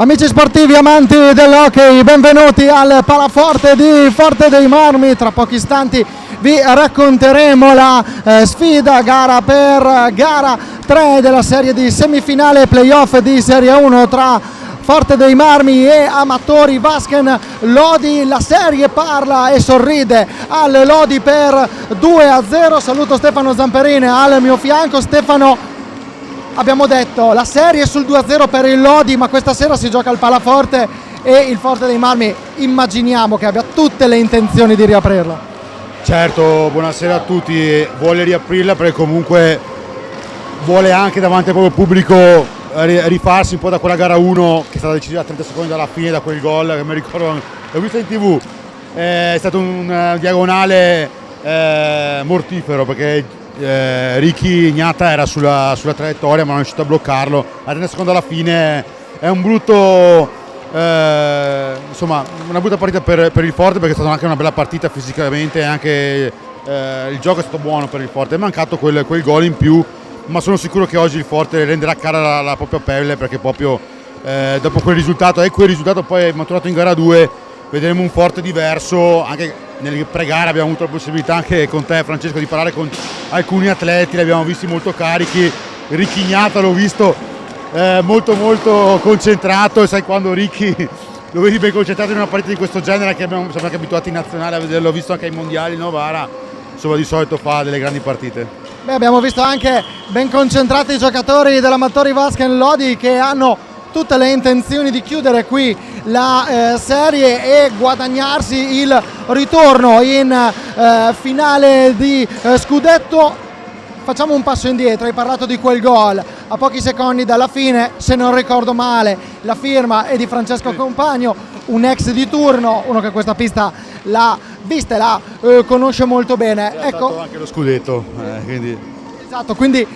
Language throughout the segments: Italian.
Amici sportivi, amanti dell'hockey, benvenuti al Palaforte di Forte dei Marmi. Tra pochi istanti vi racconteremo la sfida gara per gara 3 della serie di semifinale playoff di Serie 1 tra Forte dei Marmi e Amatori Vasken Lodi. La serie parla e sorride al Lodi per 2-0. Saluto Stefano Zamperini al mio fianco. Stefano, abbiamo detto la serie è sul 2-0 per il Lodi, ma questa sera si gioca al Palaforte e il Forte dei Marmi immaginiamo che abbia tutte le intenzioni di riaprirla. Certo, buonasera a tutti. Vuole riaprirla perché comunque vuole anche davanti al proprio pubblico rifarsi un po' da quella gara 1 che è stata decisa a 30 secondi dalla fine, da quel gol che mi ricordo, l'ho visto in TV, è stato un diagonale mortifero perché Ricky Ignata era sulla traiettoria ma non è riuscito a bloccarlo a 30 secondi alla fine. È un brutto insomma una brutta partita per il Forte, perché è stata anche una bella partita fisicamente e anche il gioco è stato buono per il Forte. È mancato quel gol in più, ma sono sicuro che oggi il Forte renderà cara la propria pelle, perché proprio dopo quel risultato poi è maturato in gara 2, vedremo un Forte diverso. Anche nel pre-gara abbiamo avuto la possibilità anche con te, Francesco, di parlare con alcuni atleti, li abbiamo visti molto carichi. Ricky Ignata l'ho visto molto concentrato, e sai quando Ricky lo vedi ben concentrato in una partita di questo genere, che siamo anche abituati in nazionale a vederlo, visto anche ai mondiali, Novara, insomma di solito fa delle grandi partite. Beh, abbiamo visto anche ben concentrati i giocatori dell'Amatori Vasken Lodi, che hanno tutte le intenzioni di chiudere qui la serie e guadagnarsi il ritorno in finale di scudetto. Facciamo un passo indietro, hai parlato di quel gol a pochi secondi dalla fine, se non ricordo male la firma è di Francesco Compagno, un ex di turno, uno che questa pista l'ha vista e la conosce molto bene. È ecco, stato anche lo scudetto, quindi. Esatto, quindi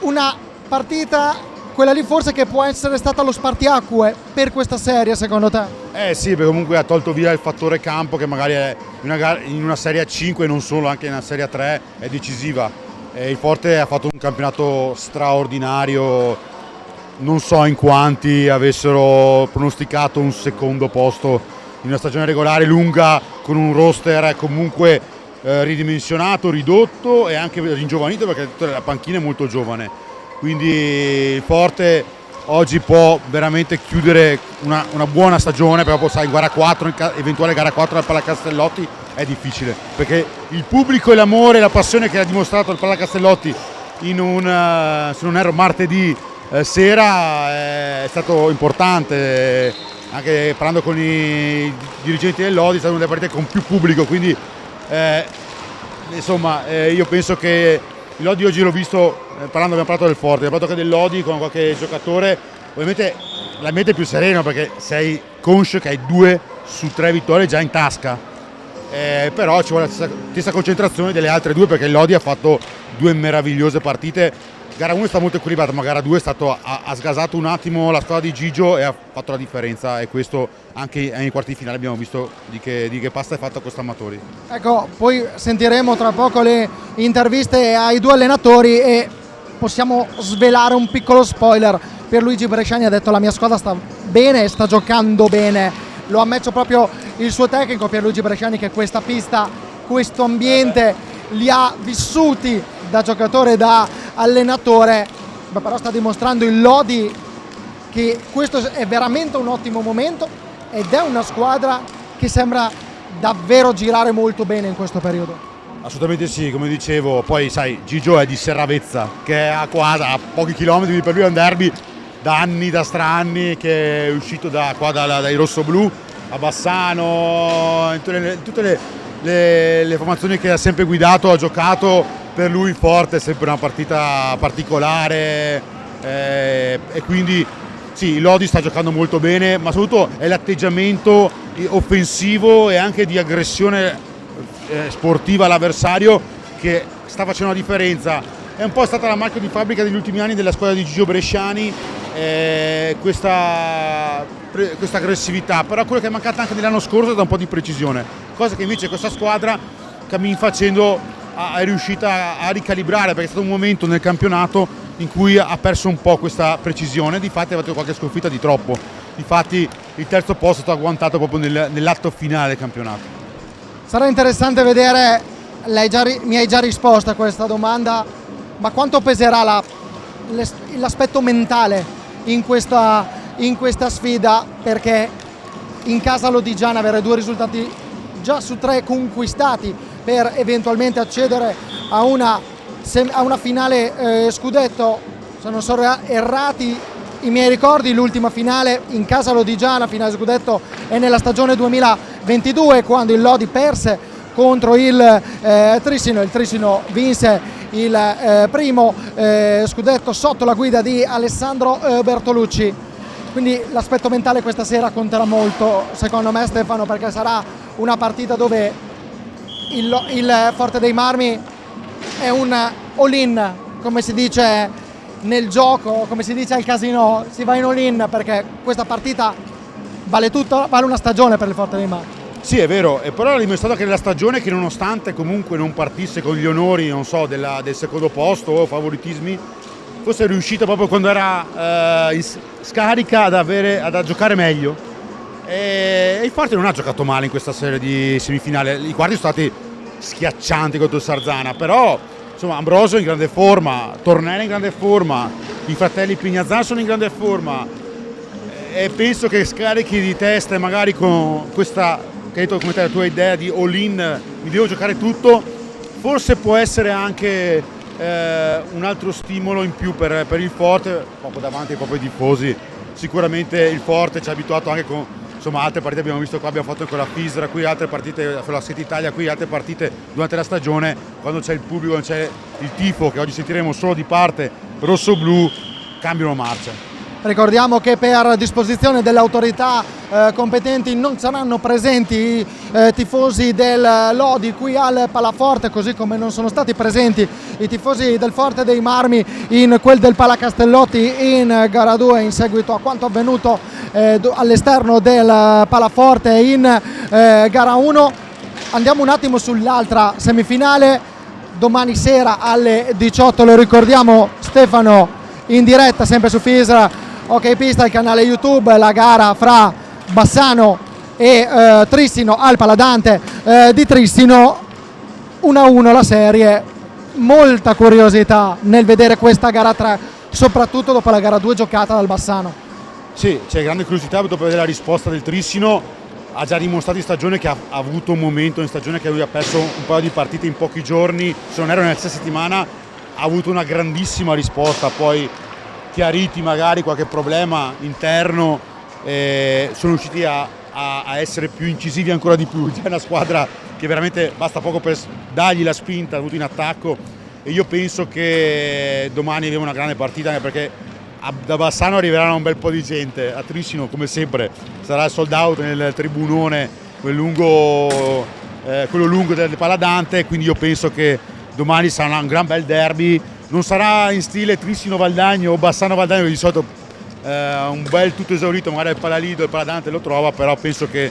una partita, quella lì forse, che può essere stata lo spartiacque per questa serie, secondo te? Sì, perché comunque ha tolto via il fattore campo, che magari è in una serie a 5 e non solo, anche in una serie a 3 è decisiva. Il Forte ha fatto un campionato straordinario, non so in quanti avessero pronosticato un secondo posto in una stagione regolare lunga, con un roster comunque ridimensionato, ridotto e anche ringiovanito, perché tutta la panchina è molto giovane. Quindi il Forte oggi può veramente chiudere una buona stagione, però sai, in gara 4, eventuale gara 4 al Palacastellotti è difficile, perché il pubblico e l'amore e la passione che ha dimostrato il Palacastellotti in se non erro martedì sera è stato importante. Anche parlando con i dirigenti del Lodi, è stata una delle partite con più pubblico, quindi insomma io penso che il Lodi oggi l'ho visto, abbiamo parlato del Forte, abbiamo parlato anche del Lodi con qualche giocatore, ovviamente l'ambiente è più sereno perché sei conscio che hai 2 su 3 vittorie già in tasca, però ci vuole la stessa concentrazione delle altre 2, perché il Lodi ha fatto 2 meravigliose partite. Gara 1 è stata molto equilibrata, ma gara 2 è stato, ha sgasato un attimo la squadra di Gigio e ha fatto la differenza, e questo anche nei quarti di finale abbiamo visto di che pasta è fatta questo Amatori. Ecco, poi sentiremo tra poco le interviste ai 2 allenatori e possiamo svelare un piccolo spoiler. Pierluigi Bresciani ha detto: la mia squadra sta bene, sta giocando bene. Lo ha ammesso proprio il suo tecnico Pierluigi Bresciani, che questa pista, questo ambiente li ha vissuti da giocatore e da allenatore. Beh, però sta dimostrando il Lodi che questo è veramente un ottimo momento, ed è una squadra che sembra davvero girare molto bene in questo periodo. Assolutamente sì, come dicevo, poi sai, Gigio è di Serravezza, che è a pochi chilometri, per lui è un derby da anni, da stranni, che è uscito dai rossoblù a Bassano, in tutte le formazioni che ha sempre guidato, ha giocato. Per lui il Forte è sempre una partita particolare, e quindi sì, il Lodi sta giocando molto bene, ma soprattutto è l'atteggiamento offensivo e anche di aggressione sportiva all'avversario che sta facendo la differenza. È un po' stata la marca di fabbrica degli ultimi anni della squadra di Gigio Bresciani, questa aggressività, però quello che è mancata anche nell'anno scorso è stata un po' di precisione, cosa che invece questa squadra cammin facendo è riuscita a ricalibrare, perché è stato un momento nel campionato in cui ha perso un po' questa precisione, difatti ha avuto qualche sconfitta di troppo. Infatti il terzo posto è stato agguantato proprio nell'atto finale del campionato. Sarà interessante vedere, mi hai già risposto a questa domanda, ma quanto peserà l'aspetto mentale in questa sfida, perché in casa Lodigiana avere 2 risultati già su 3 conquistati per eventualmente accedere a una finale scudetto, se non sono errati i miei ricordi, l'ultima finale in casa Lodigiana, finale scudetto, è nella stagione 2022, quando il Lodi perse contro il Trissino. Il Trissino vinse il primo scudetto sotto la guida di Alessandro Bertolucci. Quindi l'aspetto mentale questa sera conterà molto, secondo me, Stefano, perché sarà una partita dove il Forte dei Marmi è un all-in, come si dice nel gioco, come si dice al casino, si va in all-in, perché questa partita vale tutto, vale una stagione per il Forte dei Marmi. Sì, è vero, e però ha dimostrato che nella stagione, che nonostante comunque non partisse con gli onori, non so, del secondo posto o favoritismi, fosse riuscito proprio quando era in scarica ad giocare meglio, e il Forte non ha giocato male in questa serie di semifinale. I quarti sono stati schiaccianti contro il Sarzana, però insomma Ambrosio in grande forma, Tornelli in grande forma, i fratelli Pignazzano sono in grande forma, e penso che scarichi di testa e magari con questa, che hai detto come te, la tua idea di all-in, mi devo giocare tutto, forse può essere anche un altro stimolo in più per il Forte, proprio davanti ai propri tifosi. Sicuramente il Forte ci ha abituato anche con altre partite, abbiamo visto qua, abbiamo fatto con la Fisra, qui altre partite con la City Italia, qui altre partite durante la stagione, quando c'è il pubblico, quando c'è il tifo, che oggi sentiremo solo di parte rosso-blu, cambiano marcia. Ricordiamo che per disposizione delle autorità competenti non saranno presenti i tifosi del Lodi qui al Palaforte, così come non sono stati presenti i tifosi del Forte dei Marmi in quel del Palacastellotti in gara 2, in seguito a quanto avvenuto all'esterno del Palaforte in gara 1. Andiamo un attimo sull'altra semifinale, domani sera alle 18, lo ricordiamo Stefano, in diretta sempre su Fisra Ok Pista, il canale YouTube, la gara fra Bassano e Trissino al Paladante di Trissino. 1-1 la serie, molta curiosità nel vedere questa gara 3, soprattutto dopo la gara 2 giocata dal Bassano. Sì, c'è grande curiosità dopo vedere la risposta del Trissino. Ha già dimostrato in stagione che ha avuto un momento in stagione che lui ha perso un paio di partite in pochi giorni, se non ero nella stessa settimana, ha avuto una grandissima risposta, poi chiariti magari qualche problema interno, sono riusciti a essere più incisivi ancora di più. È una squadra che veramente basta poco per dargli la spinta, ha avuto in attacco, e io penso che domani avremo una grande partita, anche perché da Bassano arriverà un bel po' di gente, a Trissino come sempre sarà sold out nel tribunone, quello lungo del Paladante, quindi io penso che domani sarà un gran bel derby. Non sarà in stile Trissino-Valdagno o Bassano-Valdagno, che di solito un bel tutto esaurito, magari il Palalido, il Paladante lo trova, però penso che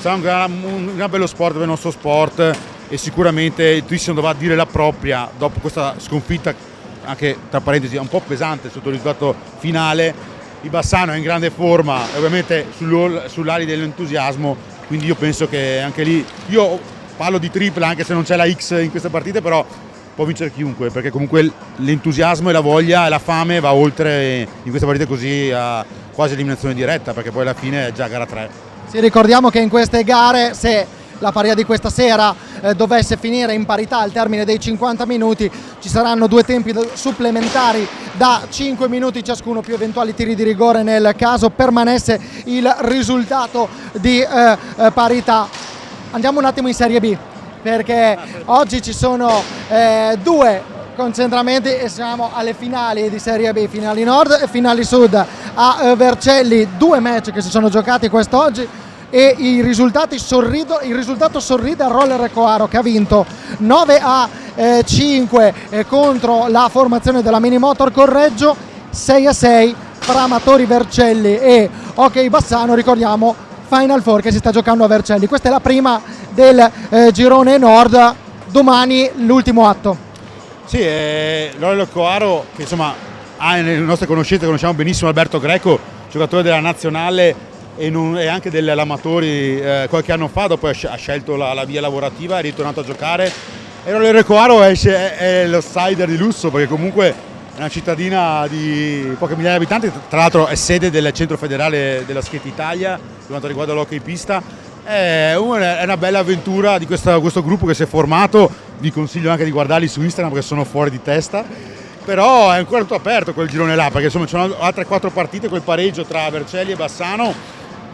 sarà un gran bello sport per il nostro sport, e sicuramente il Trissino dovrà dire la propria dopo questa sconfitta, anche tra parentesi un po' pesante sotto il risultato finale. Il Bassano è in grande forma, ovviamente sull'ali dell'entusiasmo, quindi io penso che anche lì, io parlo di tripla anche se non c'è la X in queste partite, però può vincere chiunque, perché comunque l'entusiasmo e la voglia e la fame va oltre in queste partite così a quasi eliminazione diretta, perché poi alla fine è già gara 3. Sì, ricordiamo che in queste gare, se la paria di questa sera dovesse finire in parità al termine dei 50 minuti, ci saranno 2 tempi supplementari da 5 minuti ciascuno, più eventuali tiri di rigore nel caso permanesse il risultato di parità. Andiamo un attimo in Serie B, perché oggi ci sono 2 concentramenti e siamo alle finali di Serie B, finali Nord e finali Sud a Vercelli, 2 match che si sono giocati quest'oggi, e il risultato sorride al Roller Coaro, che ha vinto 9-5 contro la formazione della Minimotor Correggio, 6-6 fra Amatori Vercelli e Ok Bassano. Ricordiamo Final Four che si sta giocando a Vercelli. Questa è la prima del girone Nord, domani l'ultimo atto. Sì, Roller Coaro, che insomma ha nelle nostre conoscenze, conosciamo benissimo Alberto Greco, giocatore della nazionale e anche dell'Amatori qualche anno fa, dopo ha scelto la via lavorativa, è ritornato a giocare. E Rolerecoaro è l'outsider di lusso, perché comunque è una cittadina di poche migliaia di abitanti, tra l'altro è sede del centro federale della Skate Italia per quanto riguarda l'hockey pista. È una bella avventura di questo gruppo che si è formato. Vi consiglio anche di guardarli su Instagram perché sono fuori di testa, però è ancora tutto aperto quel girone là, perché insomma ci sono altre 4 partite. Quel pareggio tra Vercelli e Bassano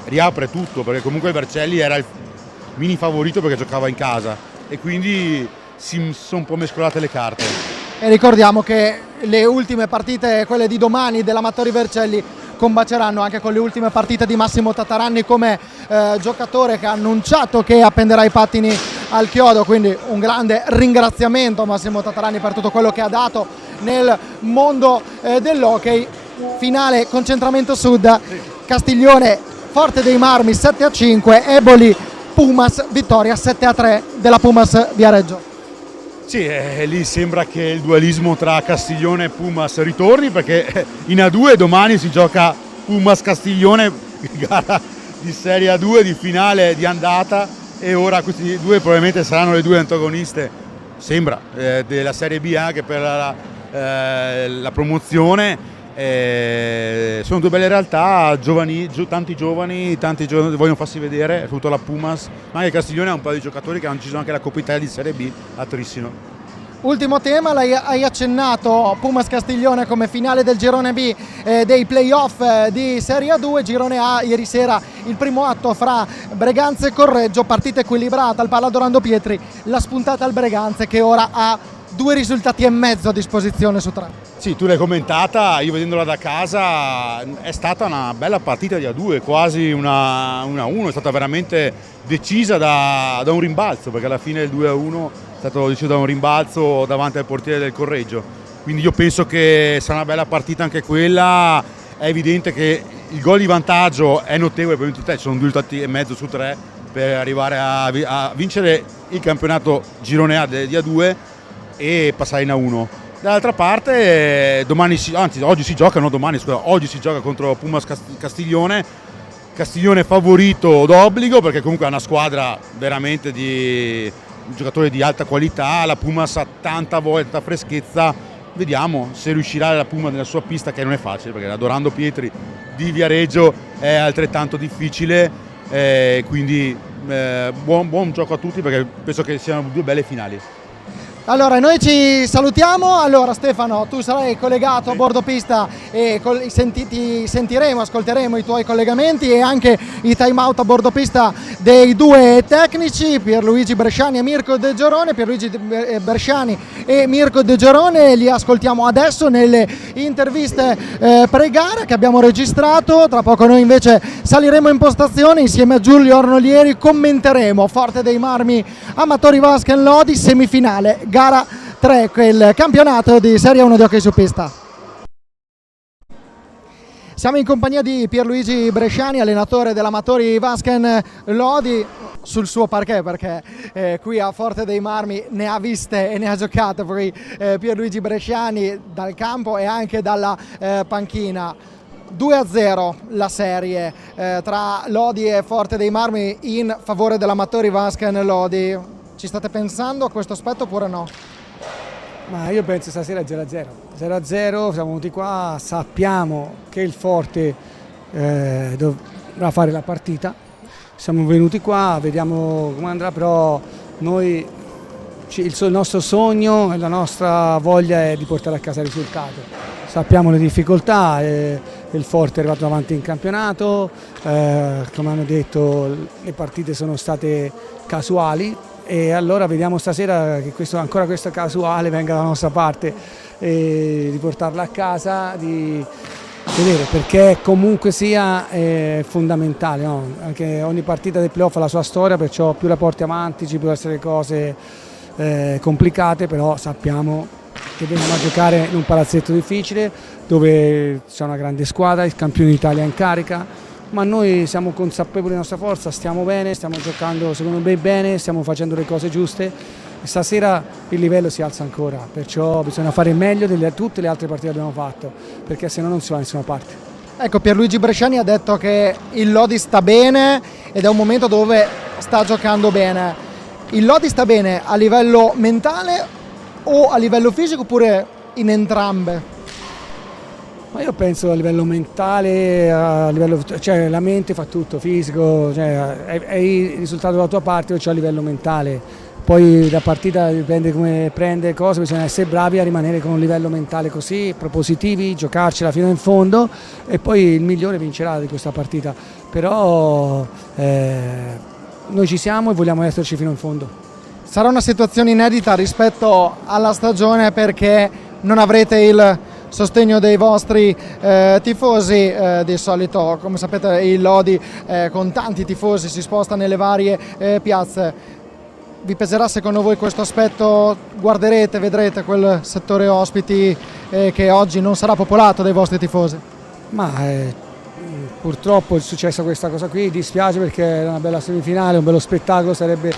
riapre tutto, perché comunque il Vercelli era il mini favorito perché giocava in casa e quindi si sono un po' mescolate le carte. E ricordiamo che le ultime partite, quelle di domani dell'Amatori Vercelli, combaceranno anche con le ultime partite di Massimo Tataranni come giocatore che ha annunciato che appenderà i pattini al chiodo, quindi un grande ringraziamento a Massimo Tataranni per tutto quello che ha dato nel mondo dell'hockey. Finale concentramento sud, Castiglione Forte dei Marmi 7-5, Eboli Pumas vittoria 7-3 della Pumas Viareggio. Sì, lì sembra che il dualismo tra Castiglione e Pumas ritorni, perché in A2 domani si gioca Pumas-Castiglione, gara di Serie A2 di finale di andata, e ora questi due probabilmente saranno le due antagoniste, sembra, della Serie B anche per la promozione. Sono due belle realtà, tanti giovani vogliono farsi vedere, soprattutto la Pumas, ma anche Castiglione ha un paio di giocatori che hanno deciso anche la Coppa Italia di Serie B a Trissino. Ultimo tema, hai accennato Pumas Castiglione come finale del girone B dei playoff di Serie A2. Girone A, ieri sera il primo atto fra Breganze e Correggio, partita equilibrata, al palla Dorando Pietri, la spuntata al Breganze che ora ha 2 risultati e mezzo a disposizione su 3. Sì, tu l'hai commentata, io vedendola da casa è stata una bella partita di A2, quasi una 1, è stata veramente decisa da un rimbalzo, perché alla fine il 2-1 è stato deciso da un rimbalzo davanti al portiere del Correggio, quindi io penso che sarà una bella partita anche quella. È evidente che il gol di vantaggio è notevole, per ci sono 2 risultati e mezzo su 3 per arrivare a vincere il campionato girone A di A2 e passare in A1. Dall'altra parte oggi si gioca contro Pumas Castiglione. Castiglione favorito d'obbligo, perché comunque è una squadra veramente di giocatori di alta qualità. La Pumas ha tanta voglia, tanta freschezza. Vediamo se riuscirà la Pumas nella sua pista, che non è facile, perché la Dorando Pietri di Viareggio è altrettanto difficile. Quindi buon gioco a tutti, perché penso che siano 2 belle finali. Allora, noi ci salutiamo. Allora, Stefano, tu sarai collegato a bordo pista e ascolteremo i tuoi collegamenti e anche i time out a bordo pista dei 2 tecnici, Pierluigi Bresciani e Mirko De Giorone. Pierluigi Bresciani e Mirko De Giorone li ascoltiamo adesso nelle interviste pre-gara che abbiamo registrato. Tra poco noi invece saliremo in postazione insieme a Giulio Ornolieri, commenteremo Forte dei Marmi Amatori Vasken Lodi, semifinale gara 3, quel campionato di Serie 1 di hockey su pista. Siamo in compagnia di Pierluigi Bresciani, allenatore dell'Amatori Vasken Lodi, sul suo parquet, perché qui a Forte dei Marmi ne ha viste e ne ha giocate poi Pierluigi Bresciani dal campo e anche dalla panchina. 2-0 la serie tra Lodi e Forte dei Marmi in favore dell'Amatori Vasken Lodi. Ci state pensando a questo aspetto oppure no? Ma io penso stasera 0-0. 0-0, siamo venuti qua, sappiamo che il Forte dovrà fare la partita. Siamo venuti qua, vediamo come andrà, però noi il nostro sogno e la nostra voglia è di portare a casa il risultato. Sappiamo le difficoltà, il Forte è arrivato avanti in campionato, come hanno detto le partite sono state casuali, e allora vediamo stasera che ancora questa casuale venga dalla nostra parte, di portarla a casa, di vedere, perché comunque sia fondamentale, no? Anche ogni partita del playoff ha la sua storia, perciò più la porti avanti ci possono essere cose complicate, però sappiamo che veniamo a giocare in un palazzetto difficile dove c'è una grande squadra, il campione d'Italia in carica. Ma noi siamo consapevoli della nostra forza, stiamo bene, stiamo giocando secondo me bene, stiamo facendo le cose giuste. Stasera il livello si alza ancora, perciò bisogna fare meglio di tutte le altre partite che abbiamo fatto, perché se no non si va da nessuna parte. Ecco, Pierluigi Bresciani ha detto che il Lodi sta bene ed è un momento dove sta giocando bene. Il Lodi sta bene a livello mentale o a livello fisico oppure in entrambe? Ma io penso a livello mentale, cioè la mente fa tutto, fisico, cioè, è il risultato dalla tua parte o c'è a livello mentale. Poi la partita dipende come prende cose, bisogna essere bravi a rimanere con un livello mentale così, propositivi, giocarcela fino in fondo e poi il migliore vincerà di questa partita. Però noi ci siamo e vogliamo esserci fino in fondo. Sarà una situazione inedita rispetto alla stagione perché non avrete il sostegno dei vostri tifosi. Di solito, come sapete, il Lodi con tanti tifosi si sposta nelle varie piazze. Vi peserà secondo voi questo aspetto? Guarderete, vedrete quel settore ospiti che oggi non sarà popolato dai vostri tifosi? Ma purtroppo è successa questa cosa qui, dispiace perché era una bella semifinale, un bello spettacolo, sarebbe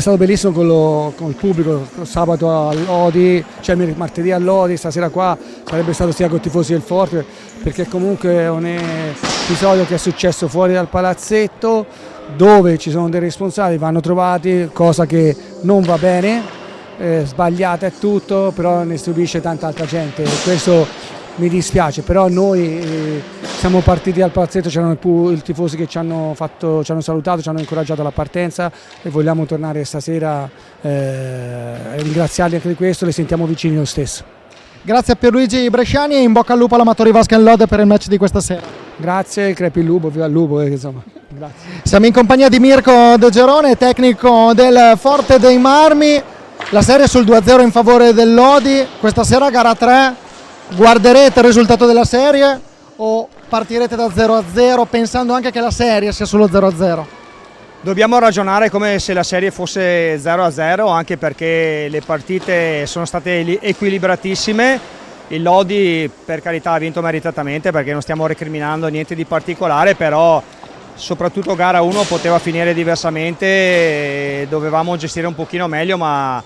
stato bellissimo con il pubblico sabato a Lodi, cioè martedì a Lodi, stasera qua sarebbe stato sia con i tifosi del Forte, perché comunque è un episodio che è successo fuori dal palazzetto dove ci sono dei responsabili, vanno trovati, cosa che non va bene, sbagliata è tutto, però ne stupisce tanta altra gente, questo mi dispiace, però noi siamo partiti dal palazzetto, c'erano i tifosi che ci hanno salutato, ci hanno incoraggiato alla partenza e vogliamo tornare stasera e ringraziarli anche di questo, li sentiamo vicini lo stesso. Grazie a Pierluigi Bresciani e in bocca al lupo all'Amatori Vasca Lode per il match di questa sera. Grazie, crepi il lupo, viva il lupo, insomma. Grazie. Siamo in compagnia di Mirko De Gerone, tecnico del Forte dei Marmi. La serie sul 2-0 in favore del Lodi. Questa sera gara 3, guarderete il risultato della serie o partirete da 0-0 pensando anche che la serie sia solo 0-0? Dobbiamo ragionare come se la serie fosse 0-0, anche perché le partite sono state equilibratissime. Il Lodi, per carità, ha vinto meritatamente, perché non stiamo recriminando niente di particolare, però soprattutto gara 1 poteva finire diversamente, dovevamo gestire un pochino meglio, ma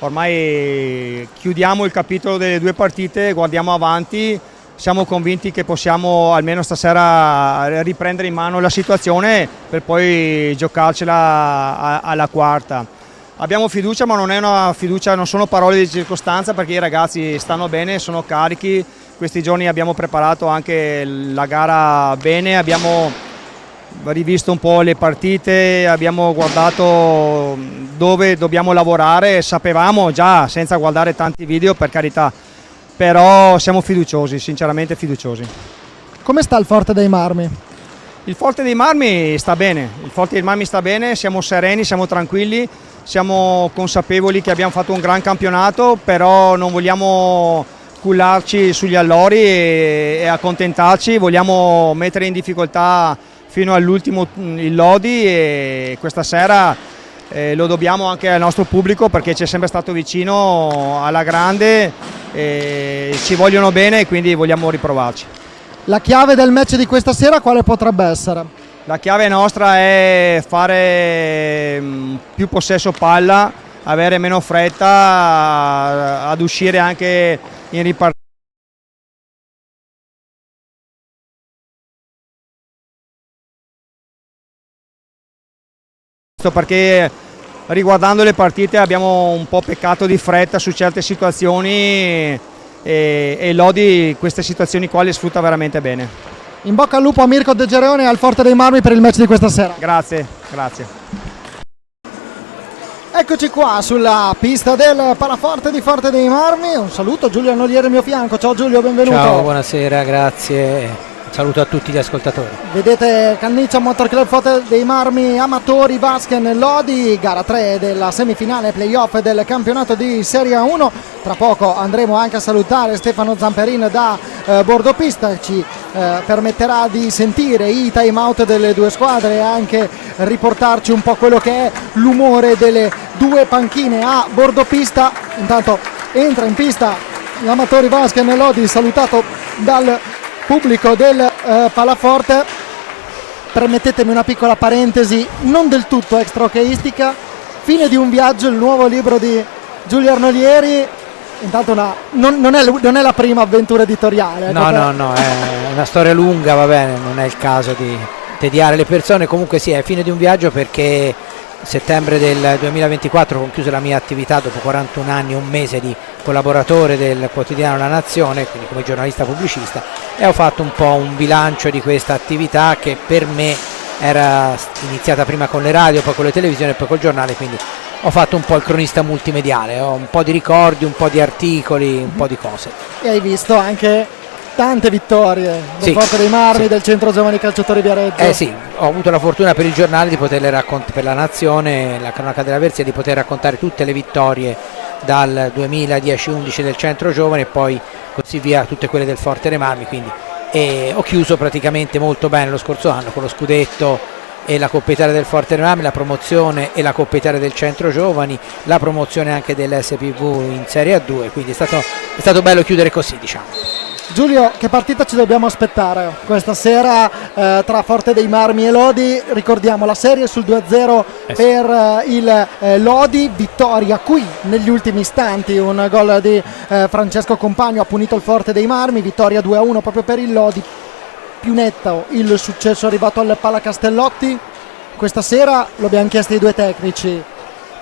ormai chiudiamo il capitolo delle due partite, guardiamo avanti, siamo convinti che possiamo almeno stasera riprendere in mano la situazione per poi giocarcela alla quarta. Abbiamo fiducia, ma non è una fiducia, non sono parole di circostanza, perché i ragazzi stanno bene, sono carichi. Questi giorni abbiamo preparato anche la gara bene, abbiamo rivisto un po' le partite, abbiamo guardato dove dobbiamo lavorare, sapevamo già senza guardare tanti video, per carità, però siamo fiduciosi, sinceramente fiduciosi. Come sta il Forte dei Marmi? Il Forte dei Marmi sta bene, siamo sereni, siamo tranquilli, siamo consapevoli che abbiamo fatto un gran campionato, però non vogliamo cullarci sugli allori e accontentarci, vogliamo mettere in difficoltà fino all'ultimo il Lodi, e questa sera lo dobbiamo anche al nostro pubblico, perché ci è sempre stato vicino alla grande, ci vogliono bene e quindi vogliamo riprovarci. La chiave del match di questa sera quale potrebbe essere? La chiave nostra è fare più possesso palla, avere meno fretta ad uscire anche in ripartenza, perché riguardando le partite abbiamo un po' peccato di fretta su certe situazioni e Lodi queste situazioni qua le sfrutta veramente bene. In bocca al lupo a Mirko De Gerone e al Forte dei Marmi per il match di questa sera. Grazie, grazie. Eccoci qua sulla pista del Palaforte di Forte dei Marmi. Un saluto, Giulio Nolieri al mio fianco. Ciao Giulio, benvenuto. Ciao, buonasera, grazie. Saluto a tutti gli ascoltatori. Vedete Canniccia Motor Club Forte dei Marmi Amatori Basken Lodi, gara 3 della semifinale playoff del campionato di Serie 1. Tra poco andremo anche a salutare Stefano Zamperin da Bordopista, ci permetterà di sentire i time out delle due squadre e anche riportarci un po' quello che è l'umore delle due panchine a Bordopista. Intanto entra in pista l'Amatori Basken Lodi, salutato dal pubblico del Palaforte. Permettetemi una piccola parentesi non del tutto extra-hockeyistica. Fine di un viaggio, il nuovo libro di Giulio Arnolieri. intanto non è la prima avventura editoriale. Ecco, No, è una storia lunga, va bene, non è il caso di tediare le persone. Comunque sì, è fine di un viaggio, perché settembre del 2024 ho concluso la mia attività dopo 41 anni, un mese di collaboratore del quotidiano La Nazione, quindi come giornalista pubblicista, e ho fatto un po' un bilancio di questa attività che per me era iniziata prima con le radio, poi con le televisioni e poi col giornale, quindi ho fatto un po' il cronista multimediale, ho un po' di ricordi, un po' di articoli, un po' di cose. E hai visto anche tante vittorie del Forte dei Marmi, del Centro Giovani Calciatori Viareggio. Sì, ho avuto la fortuna per il giornale di poterle raccontare, per La Nazione, la cronaca della Versia, di poter raccontare tutte le vittorie dal 2010-11 del Centro Giovani e poi così via, tutte quelle del Forte dei Marmi, quindi ho chiuso praticamente molto bene lo scorso anno con lo scudetto e la Coppa Italia del Forte dei Marmi, la promozione e la Coppa Italia del Centro Giovani, la promozione anche dell'SPV in Serie A2, quindi è stato bello chiudere così, diciamo. Giulio, che partita ci dobbiamo aspettare questa sera tra Forte dei Marmi e Lodi? Ricordiamo la serie sul 2-0 per il Lodi, vittoria qui negli ultimi istanti, un gol di Francesco Compagno ha punito il Forte dei Marmi, vittoria 2-1 proprio per il Lodi. Più netto il successo arrivato al Pala Castellotti questa sera, lo abbiamo chiesto ai due tecnici,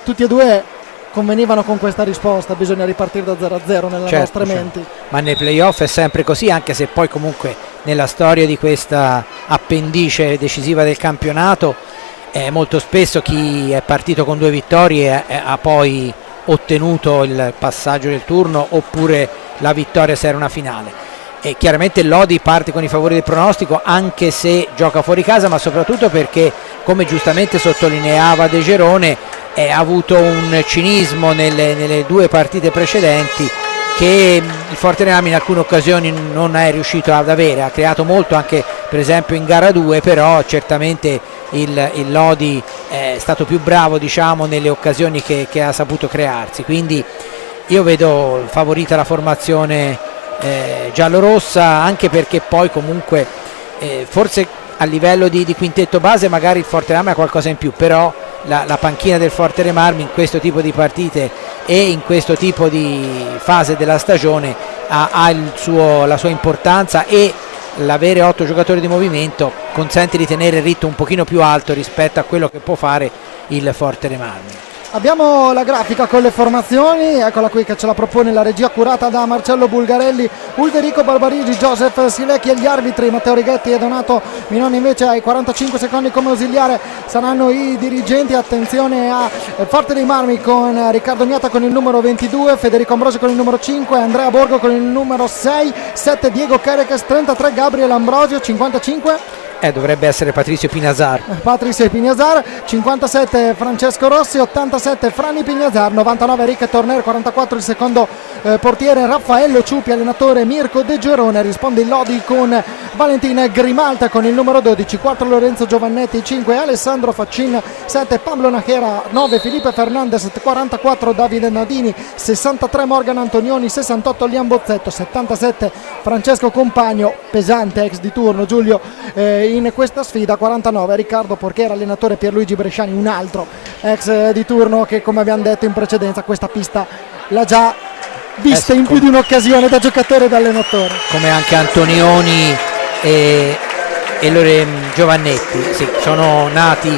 tutti e due convenivano con questa risposta, bisogna ripartire da 0-0 nelle nostre menti. Ma nei playoff è sempre così, anche se poi comunque nella storia di questa appendice decisiva del campionato molto spesso chi è partito con 2 vittorie ha poi ottenuto il passaggio del turno oppure la vittoria se era una finale. E chiaramente il Lodi parte con i favori del pronostico, anche se gioca fuori casa, ma soprattutto perché, come giustamente sottolineava De Gerone, ha avuto un cinismo nelle 2 partite precedenti che il Forte dei Marmi in alcune occasioni non è riuscito ad avere. Ha creato molto anche per esempio in gara 2, però certamente il Lodi è stato più bravo, diciamo, nelle occasioni che ha saputo crearsi, quindi io vedo favorita la formazione giallorossa, anche perché poi comunque forse a livello di quintetto base magari il Forte dei Marmi ha qualcosa in più, però la panchina del Forte dei Marmi in questo tipo di partite e in questo tipo di fase della stagione ha la sua importanza, e l'avere 8 giocatori di movimento consente di tenere il ritmo un pochino più alto rispetto a quello che può fare il Forte dei Marmi. Abbiamo la grafica con le formazioni, eccola qui che ce la propone la regia curata da Marcello Bulgarelli, Ulderico Barbarigi, Joseph Silecchi, e gli arbitri Matteo Righetti e Donato Minoni invece ai 45 secondi come ausiliare saranno i dirigenti. Attenzione a Forte dei Marmi con Riccardo Miata con il numero 22, Federico Ambrosio con il numero 5, Andrea Borgo con il numero 6, 7 Diego Kerekes, 33 Gabriel Ambrosio, 55 dovrebbe essere Patrizio Pinazar. 57 Francesco Rossi, 87 Franni Pignazar, 99 Enrique Torner, 44 il secondo portiere Raffaello Ciupi, allenatore Mirko De Gerone. Risponde il Lodi con Valentin Grimalta con il numero 12, 4 Lorenzo Giovannetti, 5 Alessandro Faccin, 7 Pablo Nachera, 9 Felipe Fernandez, 44 Davide Nadini, 63 Morgan Antonioni, 68 Liam Bozzetto, 77 Francesco Compagno, pesante ex di turno Giulio in questa sfida, 49 Riccardo Porchera, allenatore Pierluigi Bresciani, un altro ex di turno che, come abbiamo detto in precedenza, questa pista l'ha già vista in più di un'occasione da giocatore e da allenatore, come anche Antonioni e Giovannetti. Sì, sono nati,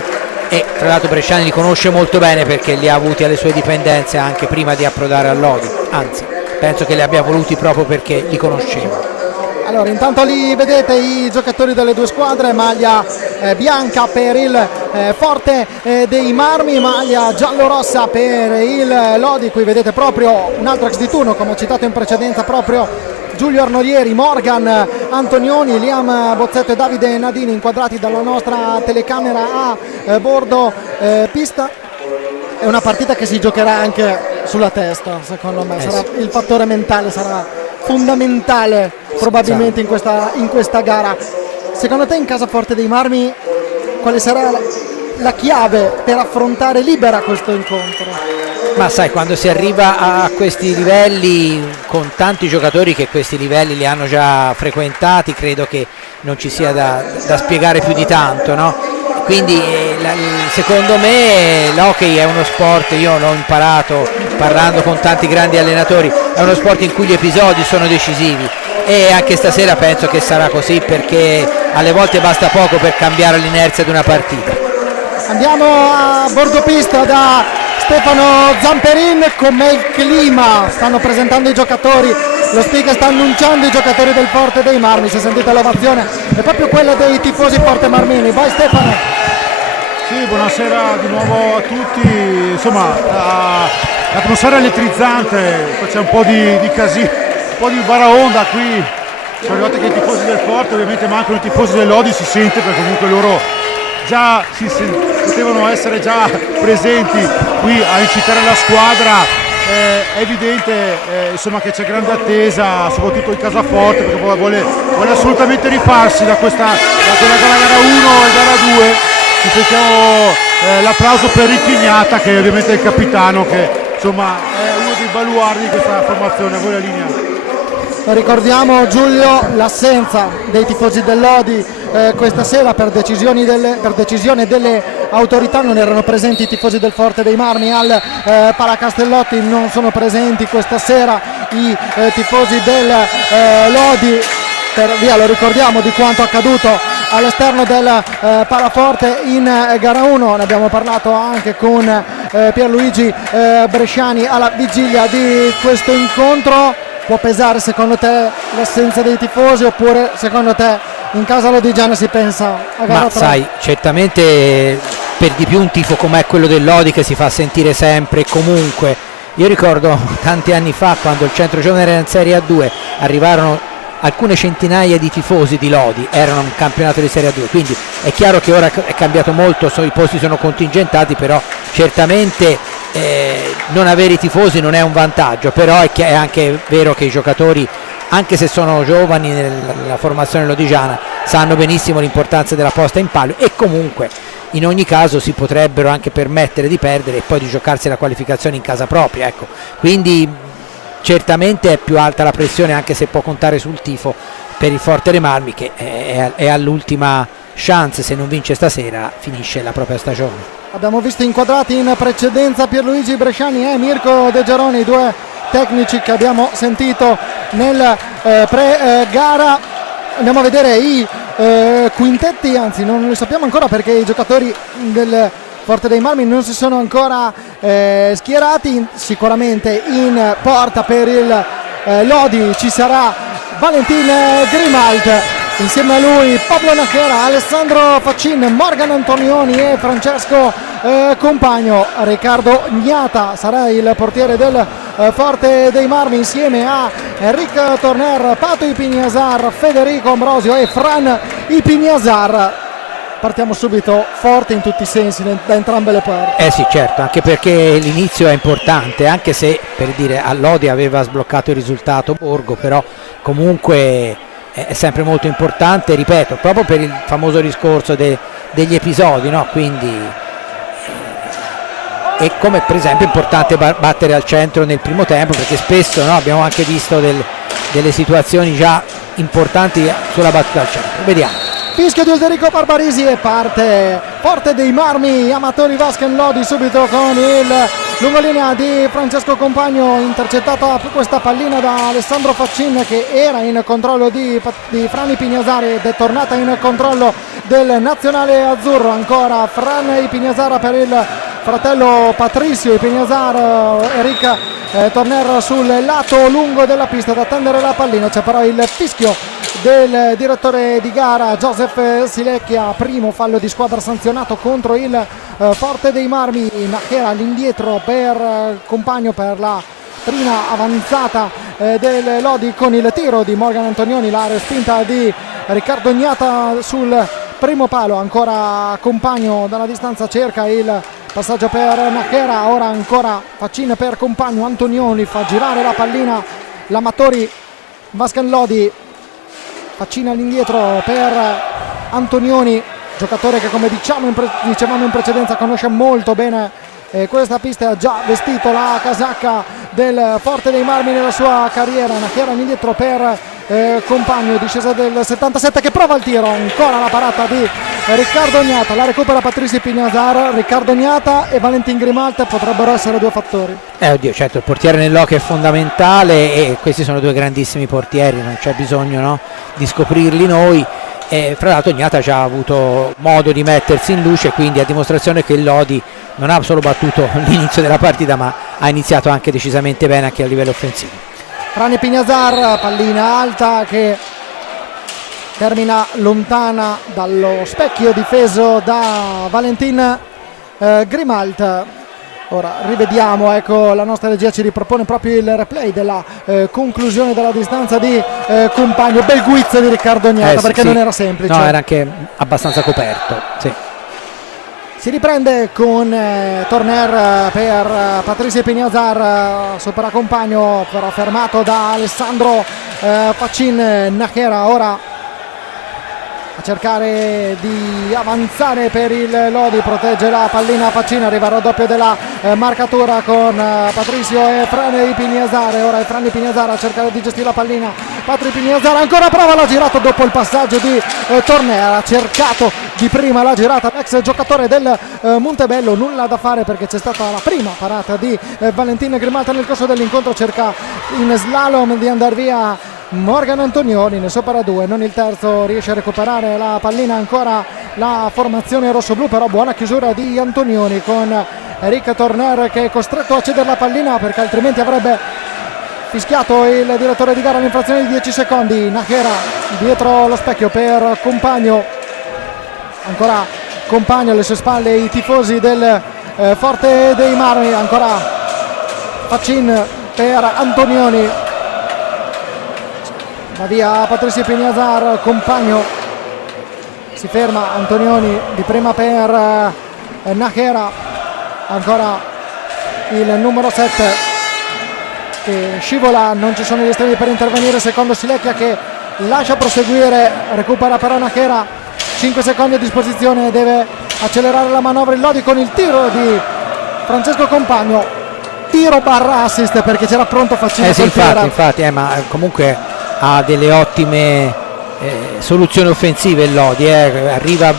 e tra l'altro Bresciani li conosce molto bene perché li ha avuti alle sue dipendenze anche prima di approdare al Lodi, anzi penso che li abbia voluti proprio perché li conosceva. Allora, intanto lì vedete i giocatori delle due squadre, maglia bianca per il Forte dei Marmi, maglia giallorossa per il Lodi. Qui vedete proprio un altro ex di turno, come ho citato in precedenza, proprio Giulio Arnolieri, Morgan Antonioni, Liam Bozzetto e Davide Nadini, inquadrati dalla nostra telecamera a bordo pista. È una partita che si giocherà anche sulla testa, secondo me. Il fattore mentale sarà fondamentale probabilmente in questa gara. Secondo te in casa Forte dei Marmi quale sarà la chiave per affrontare libera questo incontro? Ma sai, quando si arriva a questi livelli con tanti giocatori che questi livelli li hanno già frequentati, credo che non ci sia da spiegare più di tanto, no? quindi secondo me l'hockey è uno sport, io l'ho imparato parlando con tanti grandi allenatori, è uno sport in cui gli episodi sono decisivi e anche stasera penso che sarà così, perché alle volte basta poco per cambiare l'inerzia di una partita. Andiamo a bordo pista da Stefano Zamperin. Com'è il clima? Stanno presentando i giocatori, lo speaker sta annunciando i giocatori del Forte dei Marmi, se sentite l'ovazione è proprio quella dei tifosi Forte Marmini. Vai Stefano. Sì, buonasera di nuovo a tutti. Insomma, l'atmosfera è elettrizzante, c'è un po' di casino, un po' di baraonda qui. Sono arrivati anche i tifosi del Forte, ovviamente mancano i tifosi del Lodi, si sente perché comunque loro già potevano essere già presenti qui a incitare la squadra. È evidente insomma, che c'è grande attesa, soprattutto in Casaforte, perché poi vuole assolutamente rifarsi da quella gara 1 e gara 2. Ci sentiamo l'applauso per Ricchignata, che è ovviamente il capitano, che insomma è uno dei baluardi di questa formazione. A voi la linea. Ricordiamo Giulio l'assenza dei tifosi del Lodi questa sera per decisione delle autorità. Non erano presenti i tifosi del Forte dei Marmi al Palacastellotti, non sono presenti questa sera i tifosi del Lodi per via, lo ricordiamo, di quanto accaduto all'esterno del Palaforte in gara 1. Ne abbiamo parlato anche con Pierluigi Bresciani alla vigilia di questo incontro. Può pesare secondo te l'assenza dei tifosi, oppure secondo te in casa lodigiana si pensa a gara 3? Ma sai, certamente per di più un tifo com'è quello del Lodi, che si fa sentire sempre e comunque. Io ricordo tanti anni fa, quando il Centro Giovane era in Serie A2, arrivarono alcune centinaia di tifosi di Lodi, erano un campionato di Serie A2, quindi è chiaro che ora è cambiato molto, i posti sono contingentati, però certamente non avere i tifosi non è un vantaggio, però è anche vero che i giocatori, anche se sono giovani nella formazione lodigiana, sanno benissimo l'importanza della posta in palio, e comunque in ogni caso si potrebbero anche permettere di perdere e poi di giocarsi la qualificazione in casa propria, ecco. Quindi certamente è più alta la pressione, anche se può contare sul tifo per il Forte dei Marmi, che è all'ultima chance, se non vince stasera finisce la propria stagione. Abbiamo visto inquadrati in precedenza Pierluigi Bresciani e Mirko De Geroni, due tecnici che abbiamo sentito nel pre-gara. Andiamo a vedere i quintetti, anzi non li sappiamo ancora perché i giocatori del Forte dei Marmi non si sono ancora schierati. Sicuramente in porta per il Lodi ci sarà Valentin Grimald, insieme a lui Pablo Nachera, Alessandro Faccin, Morgan Antonioni e Francesco Compagno. Riccardo Gnata sarà il portiere del Forte dei Marmi, insieme a Enric Torner, Pato Ipignazar, Federico Ambrosio e Fran Ipignazar. Partiamo subito forte in tutti i sensi da entrambe le parti. Sì, certo, anche perché l'inizio è importante, anche se, per dire, a Lodi aveva sbloccato il risultato Borgo, però comunque è sempre molto importante, ripeto, proprio per il famoso discorso degli episodi, no? Quindi e come per esempio è importante battere al centro nel primo tempo, perché spesso, no, abbiamo anche visto delle situazioni già importanti sulla battuta al centro. Vediamo. Fischio di Ulterico Barbarisi e parte Forte dei Marmi, amatori Vasken Lodi, subito con il lungolinea di Francesco Compagno, intercettata questa pallina da Alessandro Faccin, che era in controllo di Frani Pignasari ed è tornata in controllo del nazionale azzurro. Ancora Fran Ipignasara per il fratello Patrizio Ipignasar, Enric Torner sul lato lungo della pista ad attendere la pallina. C'è però il fischio del direttore di gara Joseph Silecchia, primo fallo di squadra sanzionato contro il Forte dei Marmi. Nachera all'indietro per Compagno per la prima avanzata del Lodi con il tiro di Morgan Antonioni, la respinta di Riccardo Gnata sul primo palo. Ancora Compagno dalla distanza cerca il passaggio per Nachera, ora ancora Faccin per Compagno, Antonioni fa girare la pallina l'amatori Vasken Lodi. Faccin all'indietro per Antonioni, giocatore che, come dicevamo in precedenza, conosce molto bene questa pista, ha già vestito la casacca del Forte dei Marmi nella sua carriera. Nachera all'indietro per Compagno, discesa del 77 che prova il tiro, ancora la parata di Riccardo Gnata, la recupera Patricio Pignazar. Riccardo Gnata e Valentin Grimalt potrebbero essere due fattori. Oddio, certo, il portiere nell'hockey è fondamentale e questi sono due grandissimi portieri, non c'è bisogno, no, di scoprirli noi. Fra l'altro Gnata ha già avuto modo di mettersi in luce, quindi a dimostrazione che il Lodi non ha solo battuto l'inizio della partita, ma ha iniziato anche decisamente bene anche a livello offensivo. Rani Pignazar, pallina alta che termina lontana dallo specchio difeso da Valentin Grimalt. Ora rivediamo, ecco, la nostra regia ci ripropone proprio il replay della conclusione della distanza di Compagno. Bel guizzo di Riccardo Gnata, perché non era semplice. No, era anche abbastanza coperto, sì. Si riprende con Torner per Patricio Pignazar, supera Compagno, però fermato da Alessandro Facin. Nachera ora a cercare di avanzare per il Lodi, protegge la pallina Facin, arriva al raddoppio della marcatura con Patricio e Frane Pignazar. Ora è Frane Pignazar a cercare di gestire la pallina. Patricio Pignazar ancora prova, l'ha girato dopo il passaggio di Torner, ha cercato di prima la girata l'ex giocatore del Montebello, nulla da fare perché c'è stata la prima parata di Valentin Grimalt nel corso dell'incontro. Cerca in slalom di andare via Morgan Antonioni, ne supera due, non il terzo, riesce a recuperare la pallina ancora la formazione rossoblù, però buona chiusura di Antonioni con Eric Torner che è costretto a cedere la pallina perché altrimenti avrebbe fischiato il direttore di gara all'infrazione di 10 secondi. Nachera dietro lo specchio per Compagno, ancora Compagno alle sue spalle i tifosi del Forte dei Marmi, ancora Facin per Antonioni, va via Patricio Pignazar. Compagno si ferma, Antonioni di prima per Nachera, ancora il numero 7 che scivola, non ci sono gli estremi per intervenire, secondo Silecchia che lascia proseguire, recupera però Nachera, 5 secondi a disposizione, deve accelerare la manovra il Lodi con il tiro di Francesco Compagno, tiro barra assist perché c'era pronto Facino. Sì, infatti, ma comunque ha delle ottime soluzioni offensive il Lodi, arriva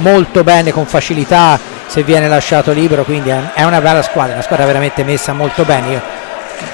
molto bene con facilità se viene lasciato libero, quindi è una bella squadra, una squadra veramente messa molto bene.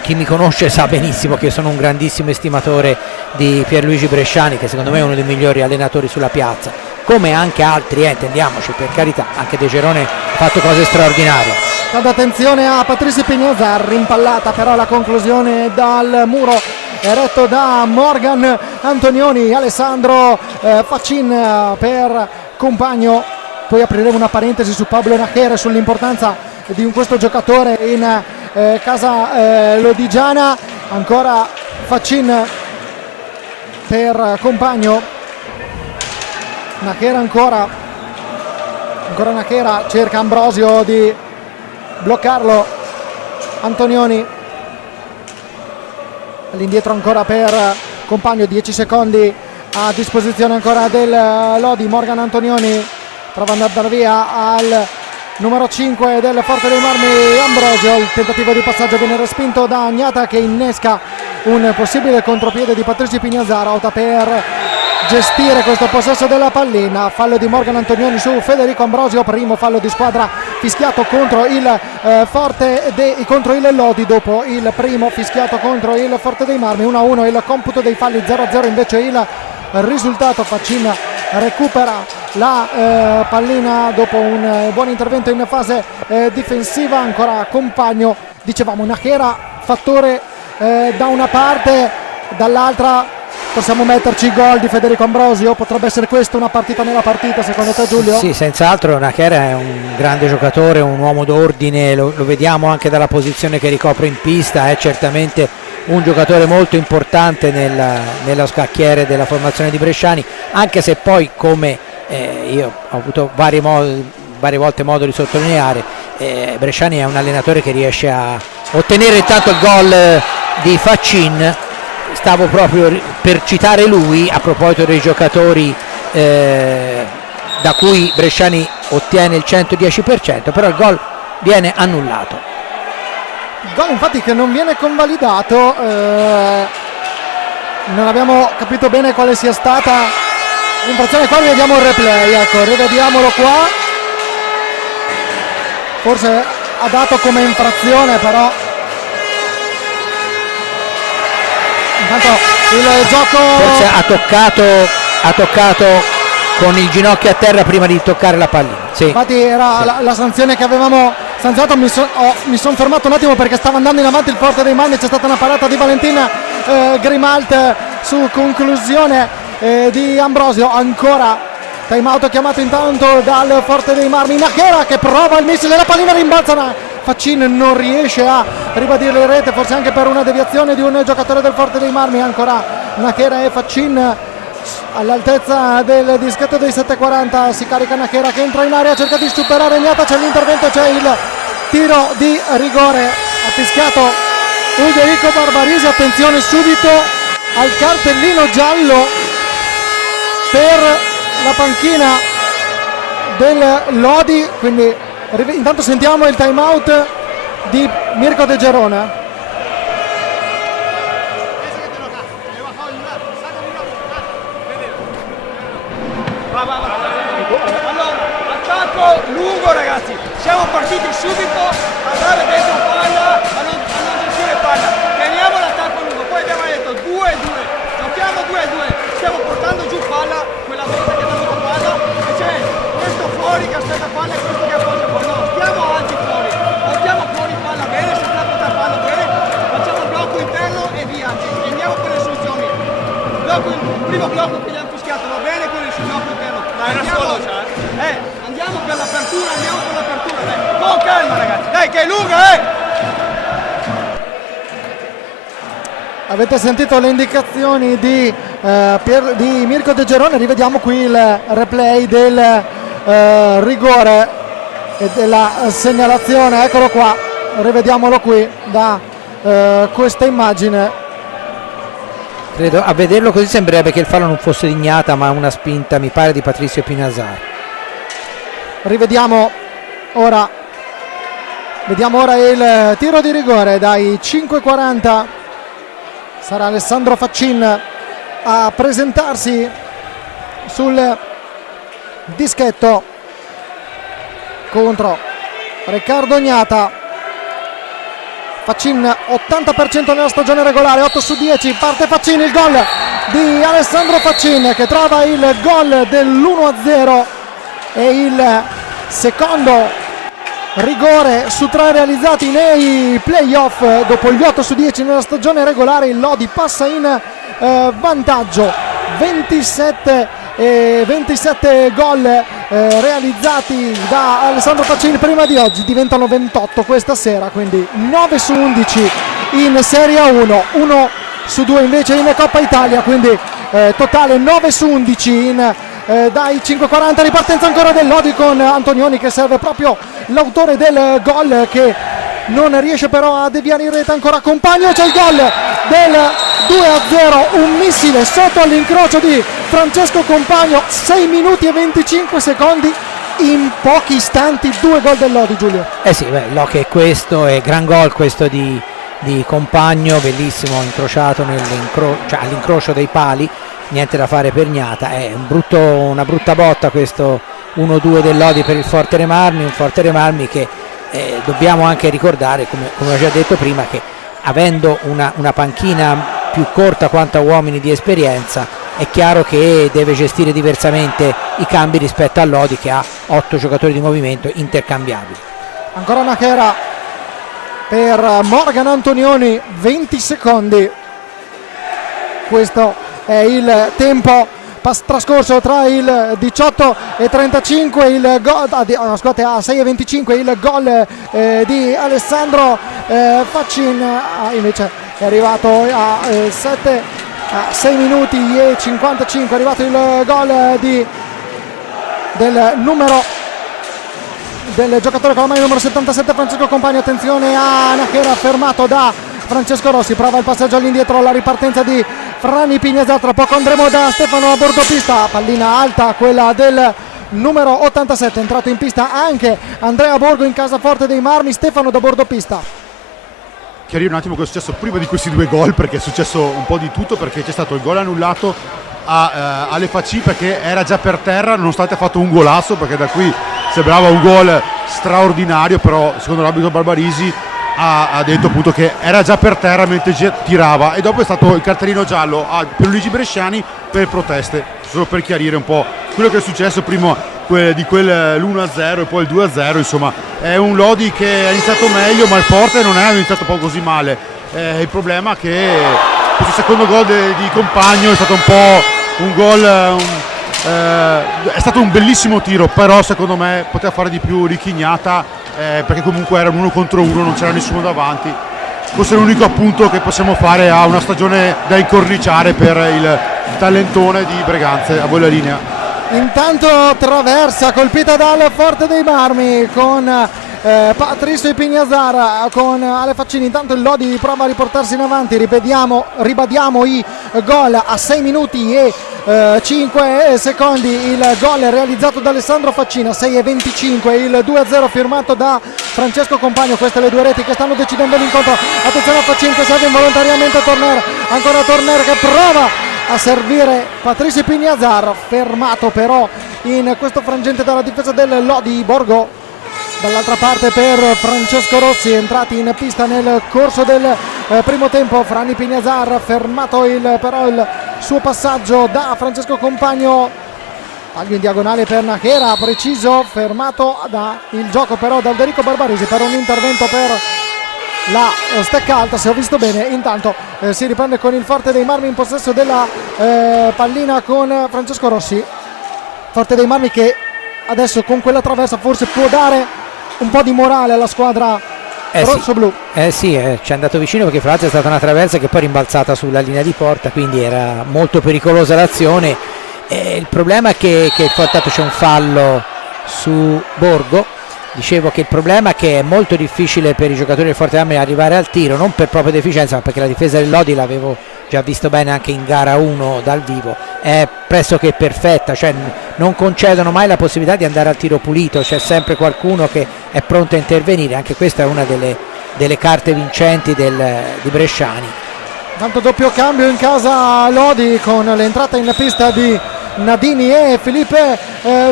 Chi mi conosce sa benissimo che sono un grandissimo estimatore di Pierluigi Bresciani, che secondo me è uno dei migliori allenatori sulla piazza, come anche altri, intendiamoci, per carità, anche De Gerone ha fatto cose straordinarie. Tanta attenzione a Patricio Pignazar, rimpallata però la conclusione dal muro eretto da Morgan Antonioni. Alessandro Facin per Compagno. Poi apriremo una parentesi su Pablo Nachera, sull'importanza di questo giocatore in casa lodigiana. Ancora Facin per Compagno. Nachera ancora Nachera, cerca Ambrosio di bloccarlo. Antonioni all'indietro ancora per Compagno, 10 secondi a disposizione ancora del Lodi. Morgan Antonioni prova ad andare via al numero 5 del Forte dei Marmi, Ambrosio. Il tentativo di passaggio viene respinto da Gnata che innesca un possibile contropiede di Patricio Pignazar, opta per gestire questo possesso della pallina. Fallo di Morgan Antonioni su Federico Ambrosio, primo fallo di squadra fischiato contro il contro il Lodi dopo il primo fischiato contro il Forte dei Marmi. 1-1 il computo dei falli, 0-0 invece il risultato. Facin recupera la pallina dopo un buon intervento in fase difensiva. Ancora Compagno, dicevamo Nachera fattore da una parte, dall'altra possiamo metterci il gol di Federico Ambrosio. Potrebbe essere questa una partita nella partita secondo te, Giulio? Sì, senz'altro. Nachera è un grande giocatore, un uomo d'ordine, lo vediamo anche dalla posizione che ricopre in pista, è certamente un giocatore molto importante nello scacchiere della formazione di Bresciani, anche se poi, come io ho avuto varie volte modo di sottolineare, Bresciani è un allenatore che riesce a ottenere intanto il gol di Facin. Stavo proprio per citare lui a proposito dei giocatori da cui Bresciani ottiene il 110%, però il gol viene annullato. Il gol infatti che non viene convalidato, non abbiamo capito bene quale sia stata L'infrazione qua, rivediamo il replay, ecco, rivediamolo qua. Forse ha dato come infrazione, però intanto il gioco Forse ha toccato con il ginocchio a terra prima di toccare la pallina. Sì. Infatti era la sanzione che avevamo sanzionato. Mi sono fermato un attimo perché stava andando in avanti il Forte dei Marmi. C'è stata una parata di Valentina Grimalt su conclusione di Ambrosio. Ancora time out chiamato intanto dal Forte dei Marmi. Nachera che prova il missile, la pallina rimbalza, Faccin non riesce a ribadire le rete, forse anche per una deviazione di un giocatore del Forte dei Marmi. Ancora Nachera e Faccin all'altezza del dischetto dei 7.40. Si carica Nachera che entra in area, cerca di superare Niata, c'è l'intervento, c'è il tiro di rigore. Ha fischiato Ulderico Barbarisi. Attenzione subito al cartellino giallo per la panchina del Lodi, quindi intanto sentiamo il time out di Mirko De Gerona. Allora, attacco lungo ragazzi, siamo partiti subito a dare dentro palla, a non gestire palla, teniamo l'attacco lungo, poi abbiamo detto 2-2, giochiamo 2-2, stiamo portando giù palla, quella volta che abbiamo dato palla, e c'è questo fuori che aspetta palla e questo che appoggia palla, no, stiamo avanti fuori, portiamo fuori palla bene, se sta portando palla bene, facciamo il blocco interno e via, andiamo per le soluzioni, il primo blocco che gli hanno fischiato va bene, quello sul blocco interno. Andiamo per l'apertura, dai. Con calma ragazzi, dai che è lunga, Avete sentito le indicazioni di Mirko De Gerone. Rivediamo qui il replay del rigore e della segnalazione, eccolo qua, rivediamolo qui da questa immagine. Credo, a vederlo così sembrerebbe che il fallo non fosse di Niata ma una spinta, mi pare, di Patrizio Pinasar. Vediamo ora il tiro di rigore dai 5.40. Sarà Alessandro Faccin a presentarsi sul dischetto contro Riccardo Gnata. Faccin 80% nella stagione regolare, 8 su 10, parte Faccin, il gol di Alessandro Faccin che trova il gol dell'1-0 e il secondo rigore su 3 realizzati nei playoff. Dopo gli 8 su 10 nella stagione regolare il Lodi passa in vantaggio, 27 gol realizzati da Alessandro Faccin prima di oggi diventano 28 questa sera, quindi 9 su 11 in Serie 1, 1 su 2 invece in Coppa Italia, quindi totale 9 su 11 dai 5.40. Ripartenza ancora del Lodi con Antonioni che serve proprio l'autore del gol che non riesce però a deviare in rete. Ancora Compagno, c'è il gol del 2-0, un missile sotto all'incrocio di Francesco Compagno, 6 minuti e 25 secondi, in pochi istanti 2 gol del Lodi, Giulio. Sì, che questo è gran gol questo di Compagno, bellissimo, incrociato all'incrocio dei pali, niente da fare per Gnata. È una brutta botta questo 1-2 del Lodi per il Forte dei Marmi, un Forte dei Marmi che dobbiamo anche ricordare, come ho già detto prima, che avendo una panchina più corta quanto a uomini di esperienza è chiaro che deve gestire diversamente i cambi rispetto al Lodi che ha 8 giocatori di movimento intercambiabili. Ancora Nachera per Morgan Antonioni, 20 secondi, questo è il tempo trascorso tra il 18 e 35, il gol a 6 e 25 il gol di Alessandro Faccin, invece è arrivato a 6 minuti e 55, è arrivato il gol del giocatore con la maglia numero 77 Francesco Compagno. Attenzione a Nachera, fermato da Francesco Rossi, prova il passaggio all'indietro, la ripartenza di Franni Pignasar, tra poco andremo da Stefano a bordo pista, pallina alta quella del numero 87, è entrato in pista anche Andrea Borgo in Casaforte dei Marmi. Stefano da bordo pista. Chiarire un attimo cosa è successo prima di questi 2 gol, perché è successo un po' di tutto, perché c'è stato il gol annullato alle Facci, perché era già per terra nonostante ha fatto un golasso, perché da qui sembrava un gol straordinario, però secondo l'arbitro Barbarisi ha detto appunto che era già per terra mentre tirava, e dopo è stato il cartellino giallo per Luigi Bresciani per proteste, solo per chiarire un po' quello che è successo prima di l'1-0 e poi il 2-0. Insomma, è un Lodi che ha iniziato meglio, ma il Forte non è iniziato poi così male. Il problema è che questo secondo gol di Compagno è stato un po' un gol, è stato un bellissimo tiro, però secondo me poteva fare di più Richignata, perché comunque era un 1 contro 1, non c'era nessuno davanti. Questo è l'unico appunto che possiamo fare a una stagione da incorniciare per il talentone di Breganze. A voi la linea. Intanto traversa colpita dal Forte dei Marmi con Patrizio Ipignazar con Ale Faccini. Intanto il Lodi prova a riportarsi in avanti. Ribadiamo i gol a 6 minuti e 5 secondi. Il gol realizzato da Alessandro Faccina, 6:25, il 2-0 firmato da Francesco Compagno. Queste le due reti che stanno decidendo l'incontro. Attenzione a Faccini che serve involontariamente Torner, ancora Torner che prova a servire Patrizio Ipignazar, fermato però in questo frangente dalla difesa del Lodi. Borgo dall'altra parte per Francesco Rossi, entrati in pista nel corso del primo tempo. Franny Ipignazar fermato però il suo passaggio da Francesco Compagno, taglio in diagonale per Nachera, preciso, fermato da il gioco però da Alderico Barbarisi per un intervento per la stecca alta, se ho visto bene. Intanto si riprende con il Forte dei Marmi in possesso della pallina con Francesco Rossi. Forte dei Marmi che adesso con quella traversa forse può dare un po' di morale alla squadra rosso-blu. Ci è andato vicino, perché fra l'altro è stata una traversa che poi è rimbalzata sulla linea di porta, quindi era molto pericolosa l'azione. Il problema è che intanto c'è un fallo su Borgo. Dicevo che il problema è che è molto difficile per i giocatori del Forte Armi arrivare al tiro, non per propria deficienza, ma perché la difesa del Lodi, l'avevo già visto bene anche in gara 1 dal vivo, è pressoché perfetta, cioè non concedono mai la possibilità di andare al tiro pulito, c'è sempre qualcuno che è pronto a intervenire. Anche questa è una delle carte vincenti di Bresciani. Tanto doppio cambio in casa Lodi con l'entrata in pista di Nadini e Felipe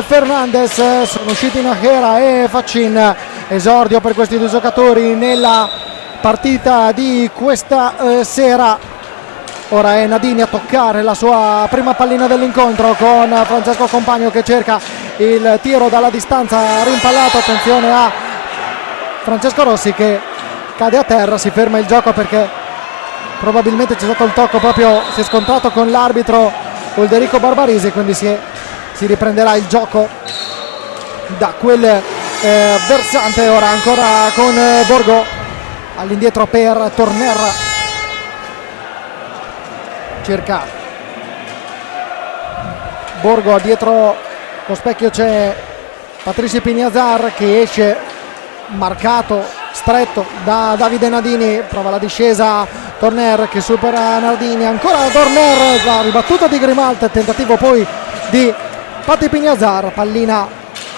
Fernandez. Sono usciti Nachera e Faccin. Esordio per questi due giocatori nella partita di questa sera. Ora è Nadini a toccare la sua prima pallina dell'incontro con Francesco Compagno che cerca il tiro dalla distanza rimpallato. Attenzione a Francesco Rossi che cade a terra, si ferma il gioco perché probabilmente c'è stato il tocco, proprio si è scontrato con l'arbitro Alderico Barbarisi, quindi si riprenderà il gioco da quel versante. Ora ancora con Borgo all'indietro per Torner, cerca Borgo, dietro lo specchio c'è Patrizio Ipignazar che esce marcato stretto da Davide Nadini, prova la discesa Torner che supera Nardini, ancora Torner, la ribattuta di Grimalt, tentativo poi di Patti Ipignazar, pallina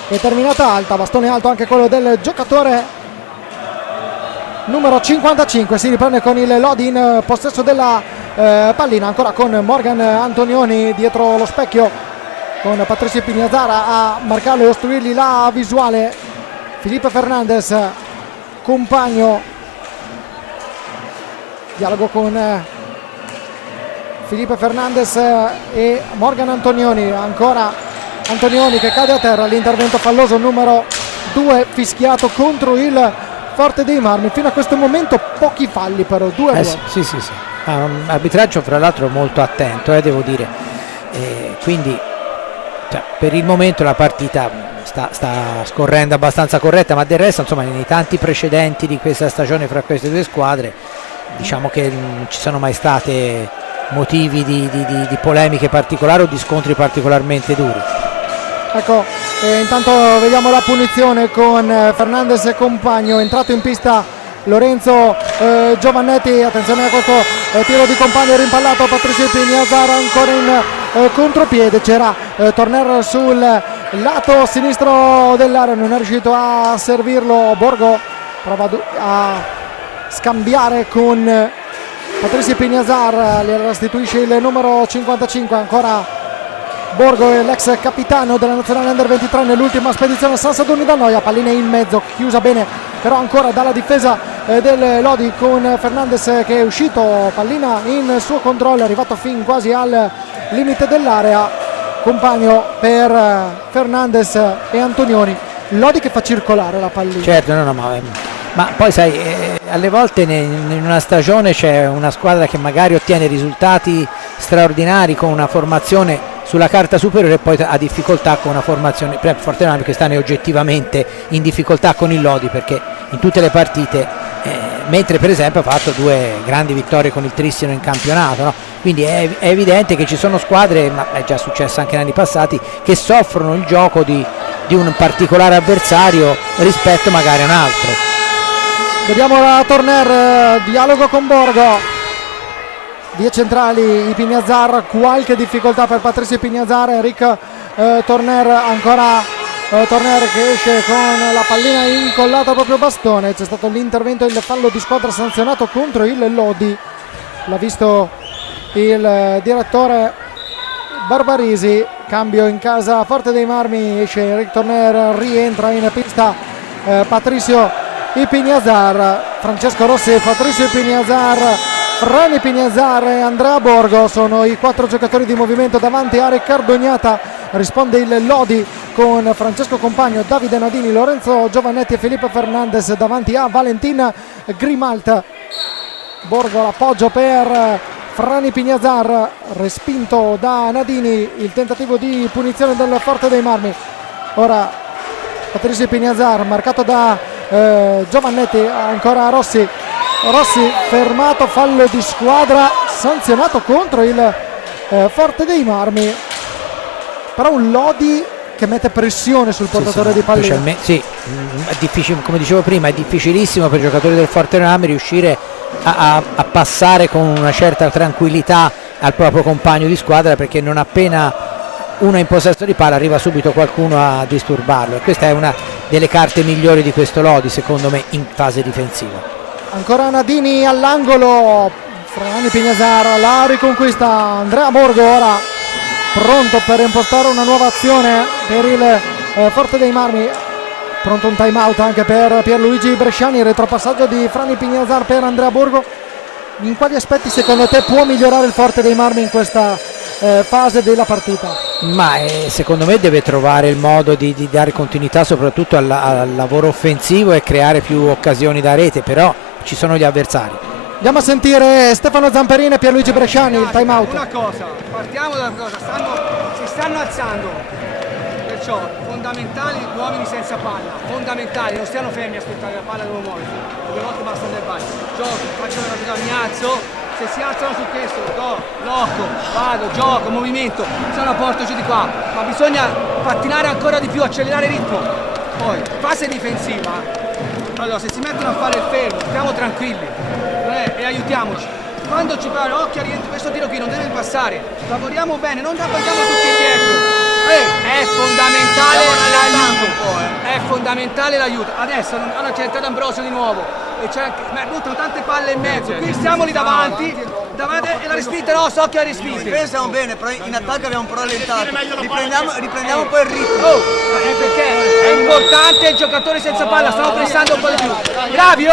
è terminata alta, bastone alto anche quello del giocatore numero 55. Si riprende con il Lodi in possesso della pallina, ancora con Morgan Antonioni dietro lo specchio con Patrizio Ipignazar a marcarlo e ostruirgli la visuale. Felipe Fernandez, Compagno, dialogo con Felipe Fernandez e Morgan Antonioni, ancora Antonioni che cade a terra, l'intervento falloso numero 2 fischiato contro il Forte dei Marmi. Fino a questo momento pochi falli però, 2 sì. Un arbitraggio fra l'altro molto attento, devo dire, quindi per il momento la partita sta scorrendo abbastanza corretta, ma del resto insomma nei tanti precedenti di questa stagione fra queste due squadre diciamo che non ci sono mai state motivi di polemiche particolari o di scontri particolarmente duri. Ecco, intanto vediamo la punizione con Fernandez e Compagno, entrato in pista Lorenzo Giovannetti. Attenzione a questo tiro di Compagno rimpallato, Patrizio Ipignazar ancora in contropiede, c'era Torner sul lato sinistro dell'area, non è riuscito a servirlo. Borgo prova a scambiare con Patrizio Pignazar le restituisce il numero 55, ancora Borgo, l'ex capitano della nazionale Under 23 nell'ultima spedizione San Sadurni d'Anoia, pallina in mezzo, chiusa bene però ancora dalla difesa del Lodi con Fernandez che è uscito, pallina in suo controllo, è arrivato fin quasi al limite dell'area, compagno per Fernandez e Antonioni. Lodi che fa circolare la pallina. Certo, no, ma poi sai, alle volte in una stagione c'è una squadra che magari ottiene risultati straordinari con una formazione sulla carta superiore e poi ha difficoltà con una formazione, per esempio Forte quest'anno è oggettivamente in difficoltà con il Lodi perché in tutte le partite, mentre per esempio ha fatto 2 grandi vittorie con il Trissino in campionato, no? Quindi è evidente che ci sono squadre, ma è già successo anche negli anni passati, che soffrono il gioco di un particolare avversario rispetto magari a un altro. Vediamo la Torner, dialogo con Borgo, vie centrali Pignazar, qualche difficoltà per Patrizio Pignazar, Enric Torner, ancora Torner che esce con la pallina incollata al proprio bastone, c'è stato l'intervento, il fallo di squadra sanzionato contro il Lodi, l'ha visto il direttore Barbarisi, cambio in casa Forte dei Marmi, esce Enric Torner, rientra in pista Patrizio Pignazar, Francesco Rossi, Patrizio Pignazar, Frani Pignazar e Andrea Borgo sono i 4 giocatori di movimento davanti a Riccardo Gnata, risponde il Lodi con Francesco Compagno, Davide Nadini, Lorenzo Giovannetti e Filippo Fernandez davanti a Valentin Grimalt. Borgo l'appoggio per Frani Pignazar, respinto da Nadini, il tentativo di punizione del Forte dei Marmi. Ora Patrizio Pignazar marcato da Giovannetti, ancora Rossi fermato, fallo di squadra sanzionato contro il Forte dei Marmi, però un Lodi che mette pressione sul portatore di pallina. Sì, è difficile, come dicevo prima, è difficilissimo per i giocatori del Forte dei Marmi riuscire a passare con una certa tranquillità al proprio compagno di squadra, perché non appena uno è in possesso di palla arriva subito qualcuno a disturbarlo, e questa è una delle carte migliori di questo Lodi secondo me in fase difensiva. Ancora Nadini all'angolo, Frani Pignazar la riconquista, Andrea Borgo ora pronto per impostare una nuova azione per il Forte dei Marmi, pronto un time out anche per Pierluigi Bresciani, retropassaggio di Frani Pignazar per Andrea Borgo. In quali aspetti secondo te può migliorare il Forte dei Marmi in questa fase della partita? Ma secondo me deve trovare il modo di dare continuità soprattutto al lavoro offensivo e creare più occasioni da rete, però ci sono gli avversari. Andiamo a sentire Stefano Zamperini e Pierluigi Bresciani, il time out. Una cosa, partiamo da una cosa, si stanno alzando, perciò fondamentali gli uomini senza palla, fondamentali, non stiano fermi a aspettare la palla, devono muoversi, 2 volte basta andare al gioco, faccio una cosa, mi alzo, se si alzano su questo, blocco, vado, gioco, movimento, se la porto giù di qua, ma bisogna pattinare ancora di più, accelerare il ritmo. Poi, fase difensiva, allora se si mettono a fare il fermo, stiamo tranquilli e aiutiamoci. Quando ci parla, occhio, questo tiro qui non deve passare, lavoriamo bene, non andiamo tutti indietro. È fondamentale l'aiuto, è fondamentale l'aiuto. Adesso c'è entrato Ambrosio di nuovo e buttano tante palle in mezzo, qui siamo lì davanti e la respinta no, so che ha respinto. Difesa bene, però in attacco abbiamo un po' rallentato, riprendiamo un po' il ritmo. Perché è importante il giocatore senza palla, stanno pressando un po' di più. Bravi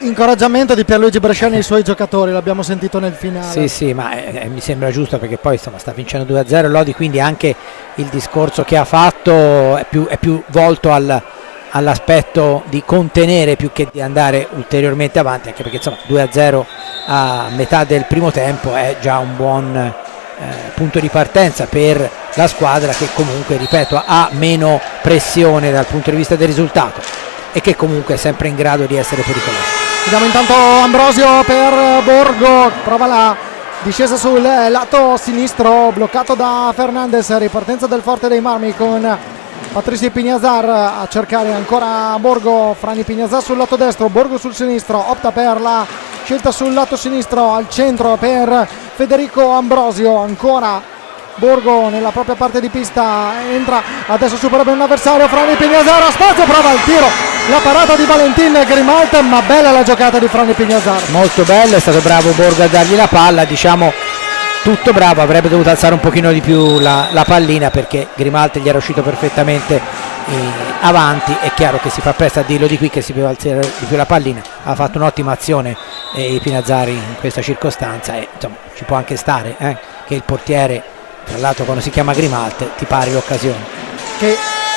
Incoraggiamento di Pierluigi Bresciani ai suoi giocatori, l'abbiamo sentito nel finale. Sì, ma mi sembra giusto, perché poi insomma sta vincendo 2-0 Lodi, quindi anche il discorso che ha fatto è più volto all'aspetto di contenere più che di andare ulteriormente avanti, anche perché insomma 2-0 a metà del primo tempo è già un buon punto di partenza per la squadra, che comunque, ripeto, ha meno pressione dal punto di vista del risultato e che comunque è sempre in grado di essere pericolosa. Vediamo intanto Ambrosio per Borgo, prova la discesa sul lato sinistro, bloccato da Fernandez, ripartenza del Forte dei Marmi con Patrizio Pignazar a cercare ancora Borgo, Frani Pignazar sul lato destro, Borgo sul sinistro, opta per la scelta sul lato sinistro, al centro per Federico Ambrosio, ancora Borgo nella propria parte di pista, entra, adesso supera un avversario, Franny Pignazaro, spazio, prova il tiro, la parata di Valentin Grimalt, ma bella la giocata di Franny Pignazaro. Molto bella, è stato bravo Borgo a dargli la palla, diciamo tutto bravo, avrebbe dovuto alzare un pochino di più la pallina perché Grimalt gli era uscito perfettamente avanti. È chiaro che si fa presto a dirlo di qui che si poteva alzare di più la pallina, ha fatto un'ottima azione Pinazzari in questa circostanza e insomma ci può anche stare che il portiere, tra l'altro quando si chiama Grimalt, ti pari l'occasione. Che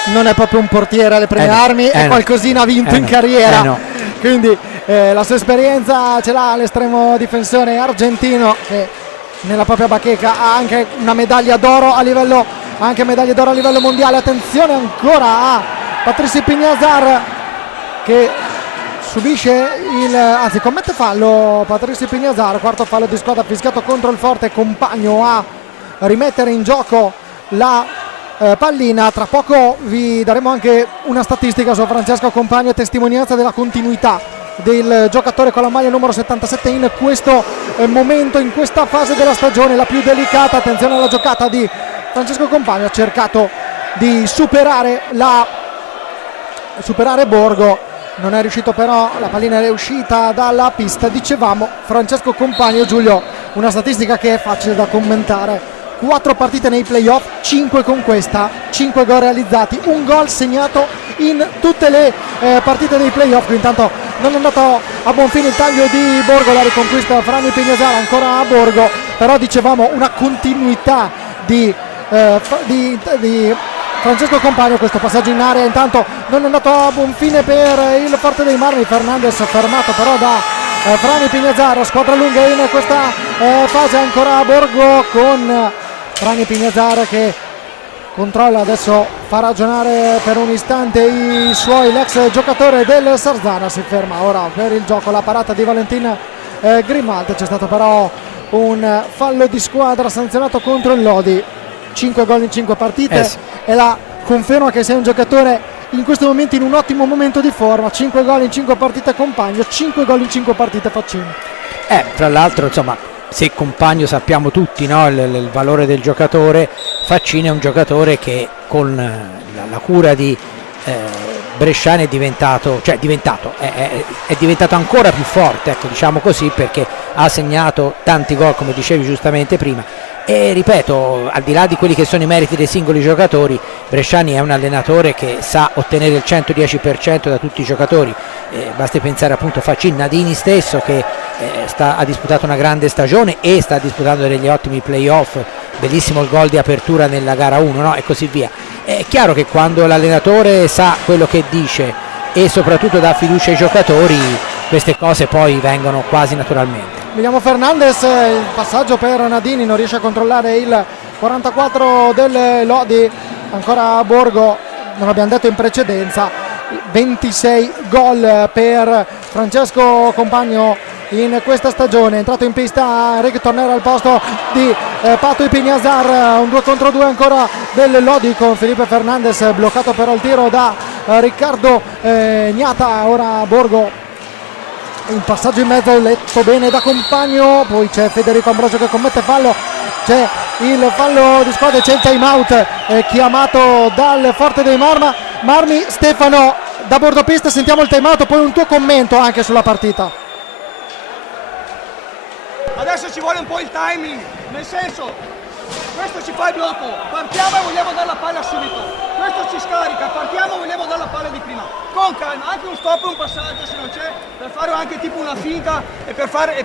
non è proprio un portiere alle prime armi, e qualcosina ha vinto in carriera, quindi la sua esperienza ce l'ha l'estremo difensore argentino che nella propria bacheca ha anche una medaglia d'oro a livello, anche medaglie d'oro a livello mondiale. Attenzione ancora a Patrice Pignazar che subisce anzi commette fallo Patrice Pignazar, quarto fallo di squadra fischiato contro il Forte, Compagno a rimettere in gioco la pallina. Tra poco vi daremo anche una statistica su Francesco Compagno, testimonianza della continuità del giocatore con la maglia numero 77 in questo momento, in questa fase della stagione, la più delicata. Attenzione alla giocata di Francesco Compagno, ha cercato di superare Borgo, non è riuscito, però la pallina è uscita dalla pista. Dicevamo Francesco Compagno, Giulio, una statistica che è facile da commentare: 4 partite nei playoff, 5 con questa, 5 gol realizzati, un gol segnato in tutte le partite dei playoff. Intanto non è andato a buon fine il taglio di Borgo, la riconquista Franny Pignazaro, ancora a Borgo, però dicevamo una continuità di Francesco Compagno. Questo passaggio in area intanto non è andato a buon fine per il Forte dei Marmi, Fernandez fermato però da Franny Pignazaro. Squadra lunga in questa fase, ancora a Borgo con Franny Pignazaro che controlla, adesso fa ragionare per un istante l'ex giocatore del Sarzana, si ferma ora per il gioco la parata di Valentin Grimalt. C'è stato però un fallo di squadra sanzionato contro il Lodi. 5 gol in 5 partite e la conferma che sei un giocatore in questo momento in un ottimo momento di forma. 5 gol in 5 partite Compagno, 5 gol in 5 partite Faccini. Tra l'altro insomma, se Compagno sappiamo tutti il valore del giocatore, Faccini è un giocatore che con la cura di Bresciani è diventato ancora più forte, ecco, diciamo così, perché ha segnato tanti gol come dicevi giustamente prima. E ripeto, al di là di quelli che sono i meriti dei singoli giocatori, Bresciani è un allenatore che sa ottenere il 110% da tutti i giocatori. Basti pensare appunto a Faccini, Nadini stesso che ha disputato una grande stagione e sta disputando degli ottimi playoff, bellissimo il gol di apertura nella gara 1, e così via. È chiaro che quando l'allenatore sa quello che dice e soprattutto dà fiducia ai giocatori, queste cose poi vengono quasi naturalmente. Vediamo Fernandez, il passaggio per Nadini, non riesce a controllare il 44 del Lodi, ancora a Borgo, non abbiamo detto in precedenza, 26 gol per Francesco Compagno in questa stagione. È entrato in pista Enrique Tornera al posto di Pato Pignazar, un 2 contro 2 ancora del Lodi con Felipe Fernandez, bloccato però il tiro da Riccardo Gnata. Ora Borgo, un passaggio in mezzo letto bene da Compagno, poi c'è Federico Ambrosio che commette fallo, c'è il fallo di squadra, c'è il time out chiamato dal Forte dei Marmi. Stefano da bordopista, sentiamo il time out, poi un tuo commento anche sulla partita. Adesso ci vuole un po' il timing, nel senso, questo ci fa il blocco, partiamo e vogliamo dare la palla subito, questo ci scarica, partiamo e vogliamo dare la palla di prima, con calma, anche un stop e un passaggio se non c'è, per fare anche tipo una finta e per fargli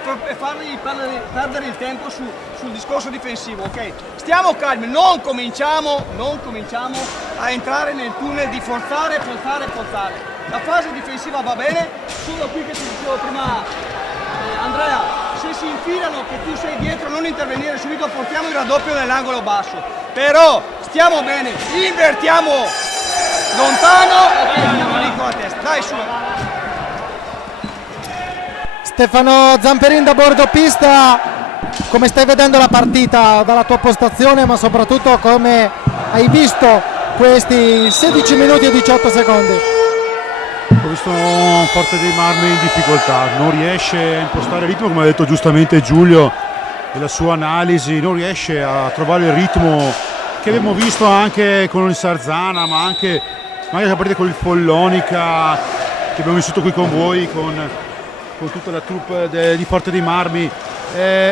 perdere il tempo sul discorso difensivo, ok? Stiamo calmi, non cominciamo a entrare nel tunnel di forzare. La fase difensiva va bene, solo qui che ti dicevo prima Andrea, se si infilano che tu sei dietro non intervenire subito, portiamo il raddoppio nell'angolo basso, però stiamo bene, invertiamo lontano e andiamo lì con la testa, dai su. Stefano Zamperin da bordopista, come stai vedendo la partita dalla tua postazione, ma soprattutto come hai visto questi 16 minuti e 18 secondi? Ho visto un Forte dei Marmi in difficoltà, non riesce a impostare il ritmo, come ha detto giustamente Giulio. della sua analisi, non riesce a trovare il ritmo che abbiamo visto anche con il Sarzana, ma anche magari a partire con il Follonica che abbiamo vissuto qui con voi, con tutta la troupe di Forte dei Marmi.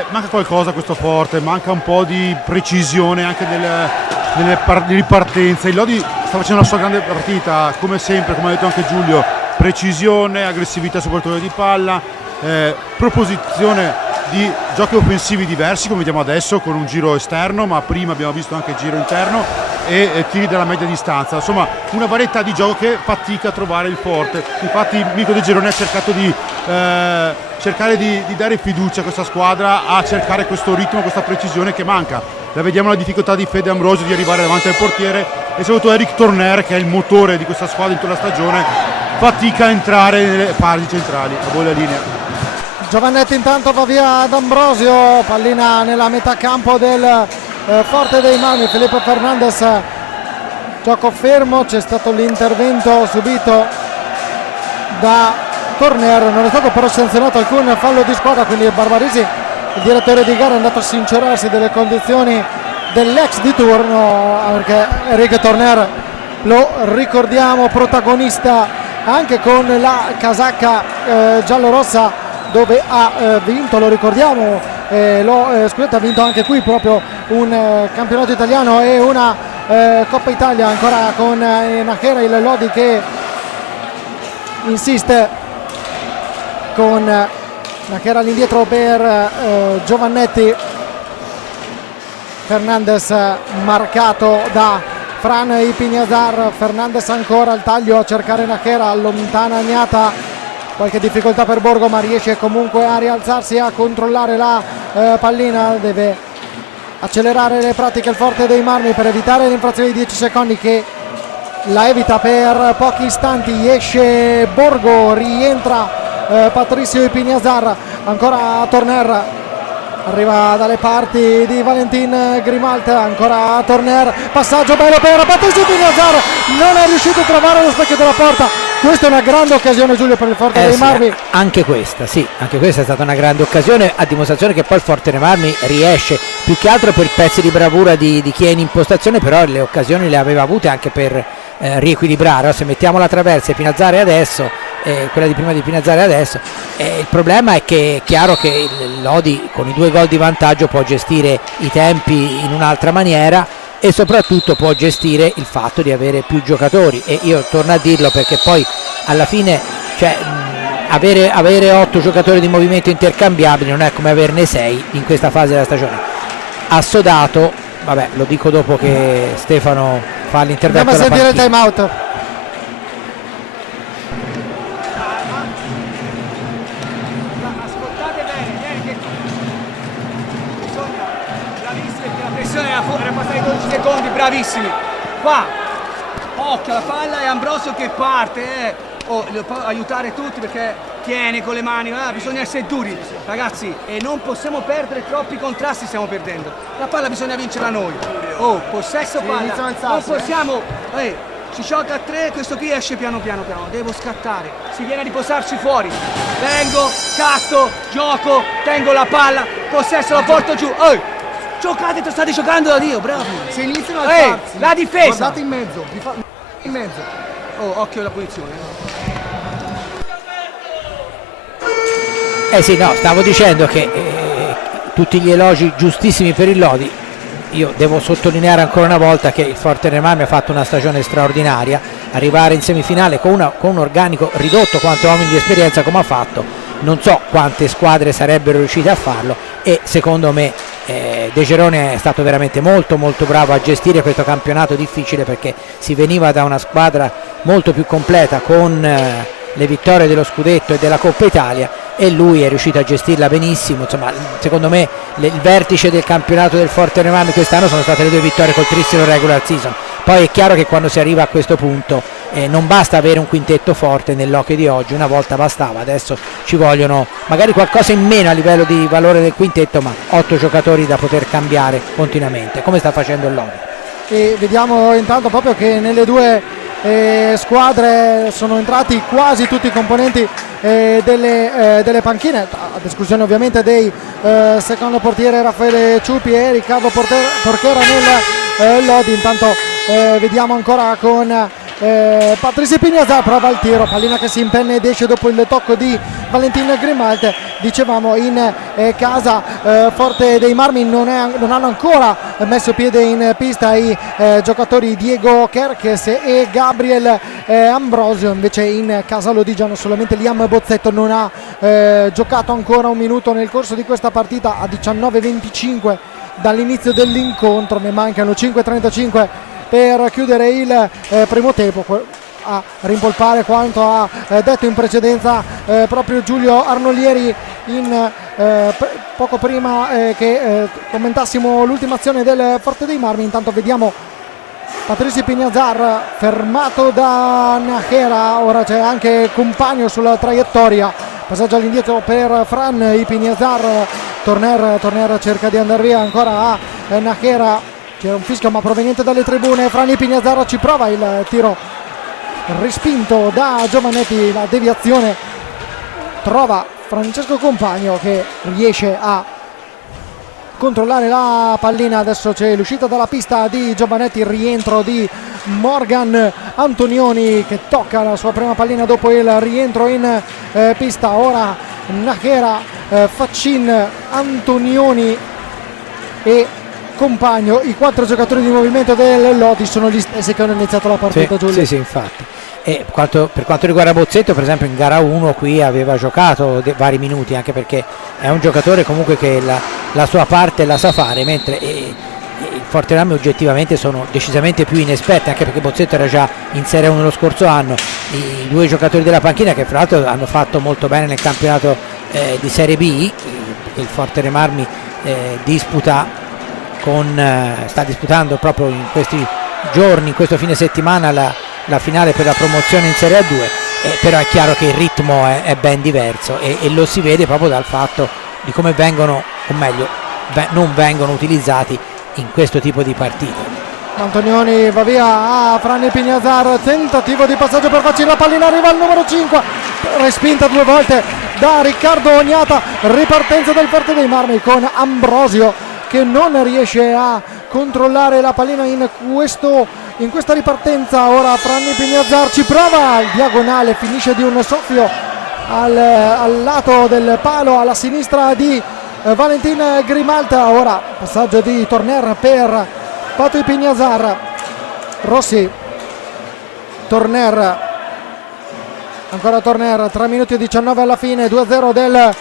Manca qualcosa a questo Forte, manca un po' di precisione anche nelle ripartenze. Il Lodi sta facendo la sua grande partita, come sempre, come ha detto anche Giulio, precisione, aggressività sul portatore di palla, proposizione di giochi offensivi diversi come vediamo adesso con un giro esterno, ma prima abbiamo visto anche giro interno e tiri dalla media distanza, insomma una varietà di gioco che fatica a trovare il Forte. Infatti Mirko De Geroni ha cercato di cercare di dare fiducia a questa squadra, a cercare questo ritmo, questa precisione che manca. La vediamo la difficoltà di Fede Ambrosio di arrivare davanti al portiere e soprattutto Eric Torner, che è il motore di questa squadra in tutta la stagione, fatica a entrare nelle fasi centrali. A voi la linea. Giovannetti intanto va via D'Ambrosio, pallina nella metà campo del Forte dei Marmi. Filippo Fernandez, gioco fermo, c'è stato l'intervento subito da Torner, non è stato però sanzionato alcun fallo di squadra, quindi Barbarisi, il direttore di gara, è andato a sincerarsi delle condizioni dell'ex di turno, perché Eric Torner, lo ricordiamo, protagonista anche con la casacca giallorossa, dove ha vinto, lo ricordiamo, scusate, ha vinto anche qui proprio un campionato italiano e una Coppa Italia, ancora con Nachera, il Lodi che insiste con Nachera all'indietro per Giovannetti. Fernandez marcato da Fran Ipignazar, Fernandez ancora al taglio a cercare Nachera, allontana Gnata. Qualche difficoltà per Borgo, ma riesce comunque a rialzarsi, a controllare la pallina. Deve accelerare le pratiche il Forte dei Marmi per evitare l'infrazione di 10 secondi, che la evita per pochi istanti. Esce Borgo, rientra Patricio Ipignazar, ancora Torner, arriva dalle parti di Valentin Grimalt, ancora Torner, passaggio bello per Patricio Ipignazar, non è riuscito a trovare lo specchio della porta. Questa è una grande occasione, Giulio, per il Forte dei Marmi. Anche questa è stata una grande occasione, a dimostrazione che poi il Forte dei Marmi riesce, più che altro per pezzi di bravura di chi è in impostazione, però le occasioni le aveva avute anche per riequilibrare. Se mettiamo la traversa e Pinazzare adesso, quella di prima di Pinazzare adesso, il problema è che è chiaro che il Lodi con i 2 gol di vantaggio può gestire i tempi in un'altra maniera e soprattutto può gestire il fatto di avere più giocatori, e io torno a dirlo perché poi alla fine, cioè, avere 8 giocatori di movimento intercambiabili non è come averne 6 in questa fase della stagione. Assodato, vabbè, lo dico dopo che Stefano fa l'intervento. Andiamo a sentire il time out. Ascoltate bene, che bisogna, bravissimi, perché la pressione era passata ai 12 secondi, bravissimi. Qua, occhio alla palla e Ambrosio che parte, lo può aiutare tutti perché tiene con le mani, bisogna essere duri, ragazzi, e non possiamo perdere, troppi contrasti stiamo perdendo. La palla bisogna vincerla noi. Possesso palla, non possiamo, si gioca a 3, questo qui esce piano, devo scattare, si viene a riposarci fuori, vengo, scatto, gioco, tengo la palla, possesso, la porto giù, giocate, state giocando da Dio, bravi. Se iniziano a alzarsi, la difesa, guardate in mezzo, in mezzo. Occhio alla punizione. Sì, no, stavo dicendo che tutti gli elogi giustissimi per il Lodi. Io devo sottolineare ancora una volta che il Forte dei Marmi ha fatto una stagione straordinaria. Arrivare in semifinale con un organico ridotto quanto uomini di esperienza come ha fatto, non so quante squadre sarebbero riuscite a farlo, e secondo me De Gerone è stato veramente molto bravo a gestire questo campionato difficile, perché si veniva da una squadra molto più completa con le vittorie dello scudetto e della Coppa Italia, e lui è riuscito a gestirla benissimo. Insomma, secondo me il vertice del campionato del Forte dei Marmi quest'anno sono state le 2 vittorie col trissimo regular season. Poi è chiaro che quando si arriva a questo punto non basta avere un quintetto forte nell'hockey di oggi, una volta bastava, adesso ci vogliono magari qualcosa in meno a livello di valore del quintetto, ma 8 giocatori da poter cambiare continuamente, come sta facendo il Lodi. E vediamo intanto proprio che nelle 2 squadre, sono entrati quasi tutti i componenti delle panchine, ad esclusione ovviamente dei secondo portiere Raffaele Ciupi e Riccardo Porchera nel Lodi. Intanto vediamo ancora con Patrizio Pignazar, prova il tiro, pallina che si impenna ed esce dopo il tocco di Valentin Grimalt. Dicevamo in casa Forte dei Marmi non hanno ancora messo piede in pista i giocatori Diego Kerkes e Gabriel Ambrosio, invece in casa lodigiano solamente Liam Bozzetto non ha giocato ancora un minuto nel corso di questa partita. A 19:25 dall'inizio dell'incontro, ne mancano 5:35 per chiudere il primo tempo. A rimpolpare quanto ha detto in precedenza proprio Giulio Arnolieri poco prima che commentassimo l'ultima azione del Forte dei Marmi. Intanto vediamo Patrizio Pignazar fermato da Nachera, ora c'è anche Compagno sulla traiettoria, passaggio all'indietro per Fran Pignazar, Torner cerca di andare via ancora a Nachera, c'era un fischio ma proveniente dalle tribune. Fran Pignazar ci prova, il tiro respinto da Giovanetti, la deviazione trova Francesco Compagno che riesce a controllare la pallina. Adesso c'è l'uscita dalla pista di Giovanetti, il rientro di Morgan Antonioni che tocca la sua prima pallina dopo il rientro in pista. Ora Nachera, Faccin, Antonioni e Compagno, i 4 giocatori di movimento del Lodi sono gli stessi che hanno iniziato la partita. Giulio. Sì, infatti. E per quanto riguarda Bozzetto, per esempio in gara 1 qui aveva giocato vari minuti, anche perché è un giocatore comunque che la sua parte la sa fare, mentre il Forte Marmi oggettivamente sono decisamente più inesperti, anche perché Bozzetto era già in Serie 1 lo scorso anno. I 2 giocatori della panchina che fra l'altro hanno fatto molto bene nel campionato di Serie B, che il Forte dei Marmi sta disputando proprio in questi giorni, in questo fine settimana, la finale per la promozione in Serie A2, però è chiaro che il ritmo è ben diverso e lo si vede proprio dal fatto di come vengono, o meglio non vengono utilizzati in questo tipo di partite. Antonioni va via a Franni Pignazar, tentativo di passaggio per Faccin, la pallina arriva al numero 5, respinta 2 volte da Riccardo Ognata. Ripartenza del Forte dei Marmi con Ambrosio che non riesce a controllare la pallina in questa ripartenza. Ora Franni Pignazar ci prova, il diagonale finisce di un soffio al lato del palo alla sinistra di Valentin Grimalt. Ora passaggio di Torner per Patrizio Pignazar, Rossi, Torner, ancora Torner, 3 minuti e 19 alla fine, 2-0 del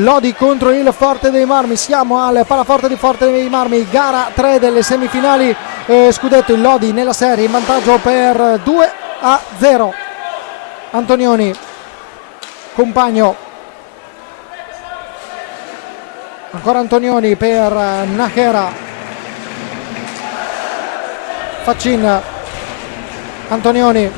Lodi contro il Forte dei Marmi. Siamo al Palaforte di Forte dei Marmi, gara 3 delle semifinali scudetto. Il Lodi nella serie in vantaggio per 2-0. Antonioni, Compagno, ancora Antonioni per Nachera, Faccin, Antonioni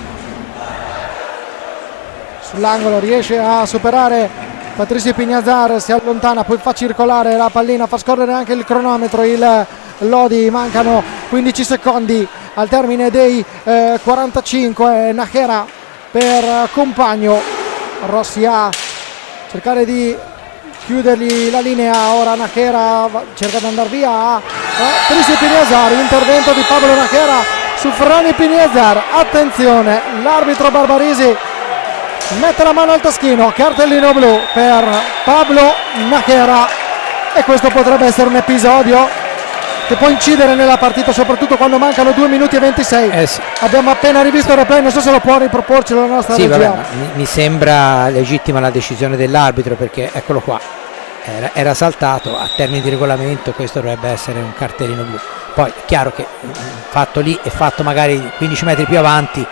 sull'angolo, riesce a superare Patrizio Pignazar, si allontana, poi fa circolare la pallina, fa scorrere anche il cronometro. Il Lodi, mancano 15 secondi al termine dei 45. Nachera per Compagno, Rossi a cercare di chiudergli la linea. Ora Nachera cerca di andare via a Patrizio Pignazar, intervento di Pablo Nachera su Franni Pignazar. Attenzione, l'arbitro Barbarisi mette la mano al taschino, cartellino blu per Pablo Nachera, e questo potrebbe essere un episodio che può incidere nella partita, soprattutto quando mancano 2 minuti e 26. Sì. Abbiamo appena rivisto il replay, non so se lo può riproporci la nostra regia. Vabbè, mi sembra legittima la decisione dell'arbitro, perché eccolo qua, era saltato, a termini di regolamento questo dovrebbe essere un cartellino blu. Poi è chiaro che fatto lì e fatto magari 15 metri più avanti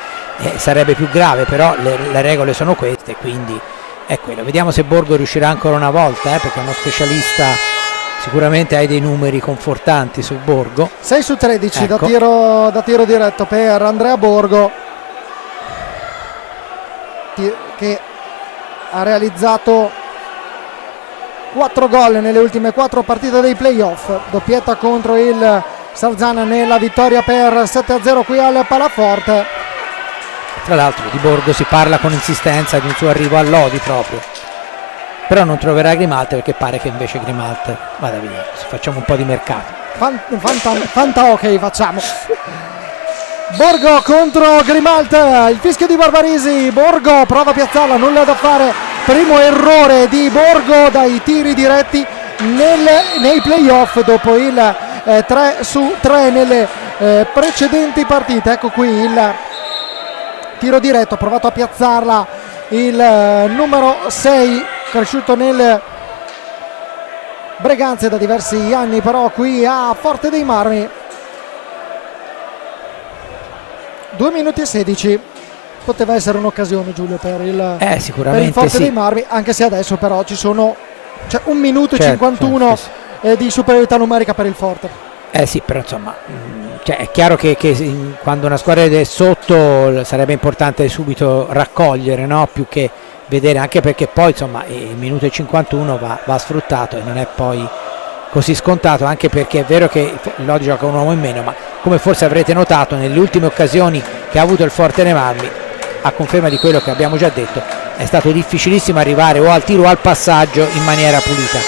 sarebbe più grave, però le regole sono queste, quindi è quello. Vediamo se Borgo riuscirà ancora una volta, perché è uno specialista, sicuramente hai dei numeri confortanti su Borgo. 6 su 13, ecco. da tiro diretto per Andrea Borgo, che ha realizzato 4 gol nelle ultime 4 partite dei playoff, doppietta contro il Sarzana nella vittoria per 7-0 qui al Palaforte. Tra l'altro di Borgo si parla con insistenza di un suo arrivo a Lodi proprio, però non troverà Grimalt perché pare che invece Grimalt vada via. Facciamo un po' di mercato. Fanta ok facciamo. Borgo contro Grimalt, il fischio di Barbarisi, Borgo prova a piazzarla, nulla da fare, primo errore di Borgo dai tiri diretti nei playoff dopo il 3 su 3 nelle precedenti partite. Ecco qui il tiro diretto, ha provato a piazzarla il numero 6 cresciuto nel Breganze da diversi anni, però qui a Forte dei Marmi. 2 minuti e 16, poteva essere un'occasione, Giulio, per il sicuramente Forte sì. dei Marmi, anche se adesso però c'è 1 minuto e Certo, 51 certo, di superiorità numerica per il Forte. Sì, però insomma è chiaro che quando una squadra è sotto sarebbe importante subito raccogliere, no? Più che vedere, anche perché poi insomma il minuto e 51 va sfruttato e non è poi così scontato, anche perché è vero che Lodi gioca un uomo in meno, ma come forse avrete notato nelle ultime occasioni che ha avuto il Forte dei Marmi, a conferma di quello che abbiamo già detto, è stato difficilissimo arrivare o al tiro o al passaggio in maniera pulita.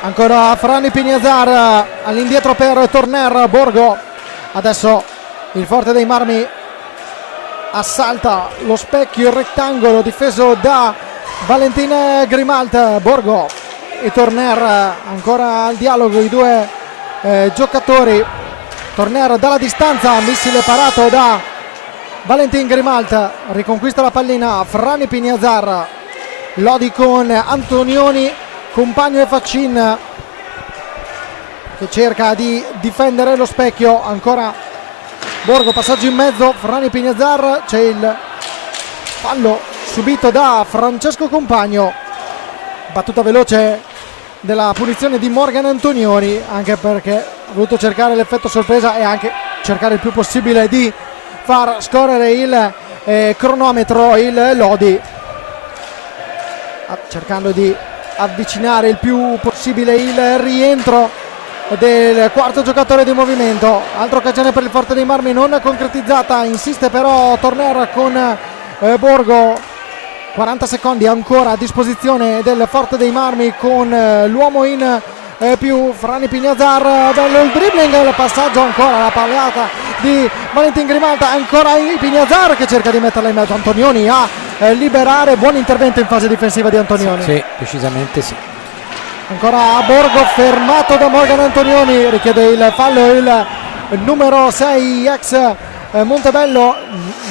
Ancora Franny Pignazar all'indietro per Torner. Borgo, adesso il Forte dei Marmi assalta lo specchio, il rettangolo difeso da Valentin Grimalt. Borgo e Torner ancora al dialogo, i due giocatori. Torner dalla distanza, missile parato da Valentin Grimalt, riconquista la pallina Franny Pignazar. Lodi con Antonioni, Compagno e Faccin che cerca di difendere lo specchio. Ancora Borgo, passaggio in mezzo, Franny Pignazar, c'è il fallo subito da Francesco Compagno, battuta veloce della punizione di Morgan Antonioni, anche perché ha voluto cercare l'effetto sorpresa e anche cercare il più possibile di far scorrere il cronometro. Il Lodi cercando di avvicinare il più possibile il rientro del quarto giocatore di movimento. Altra occasione per il Forte dei Marmi non concretizzata, insiste però Torner con Borgo. 40 secondi ancora a disposizione del Forte dei Marmi con l'uomo in più, Franny Pignazar. Bello il dribbling, il passaggio, ancora la pallata di Valentin Grimalt, ancora Pignazar che cerca di metterla in mezzo. Antonioni a liberare, buon intervento in fase difensiva di Antonioni. Sì, decisamente sì. Ancora Borgo fermato da Morgan Antonioni, richiede il fallo il numero 6 ex Montebello.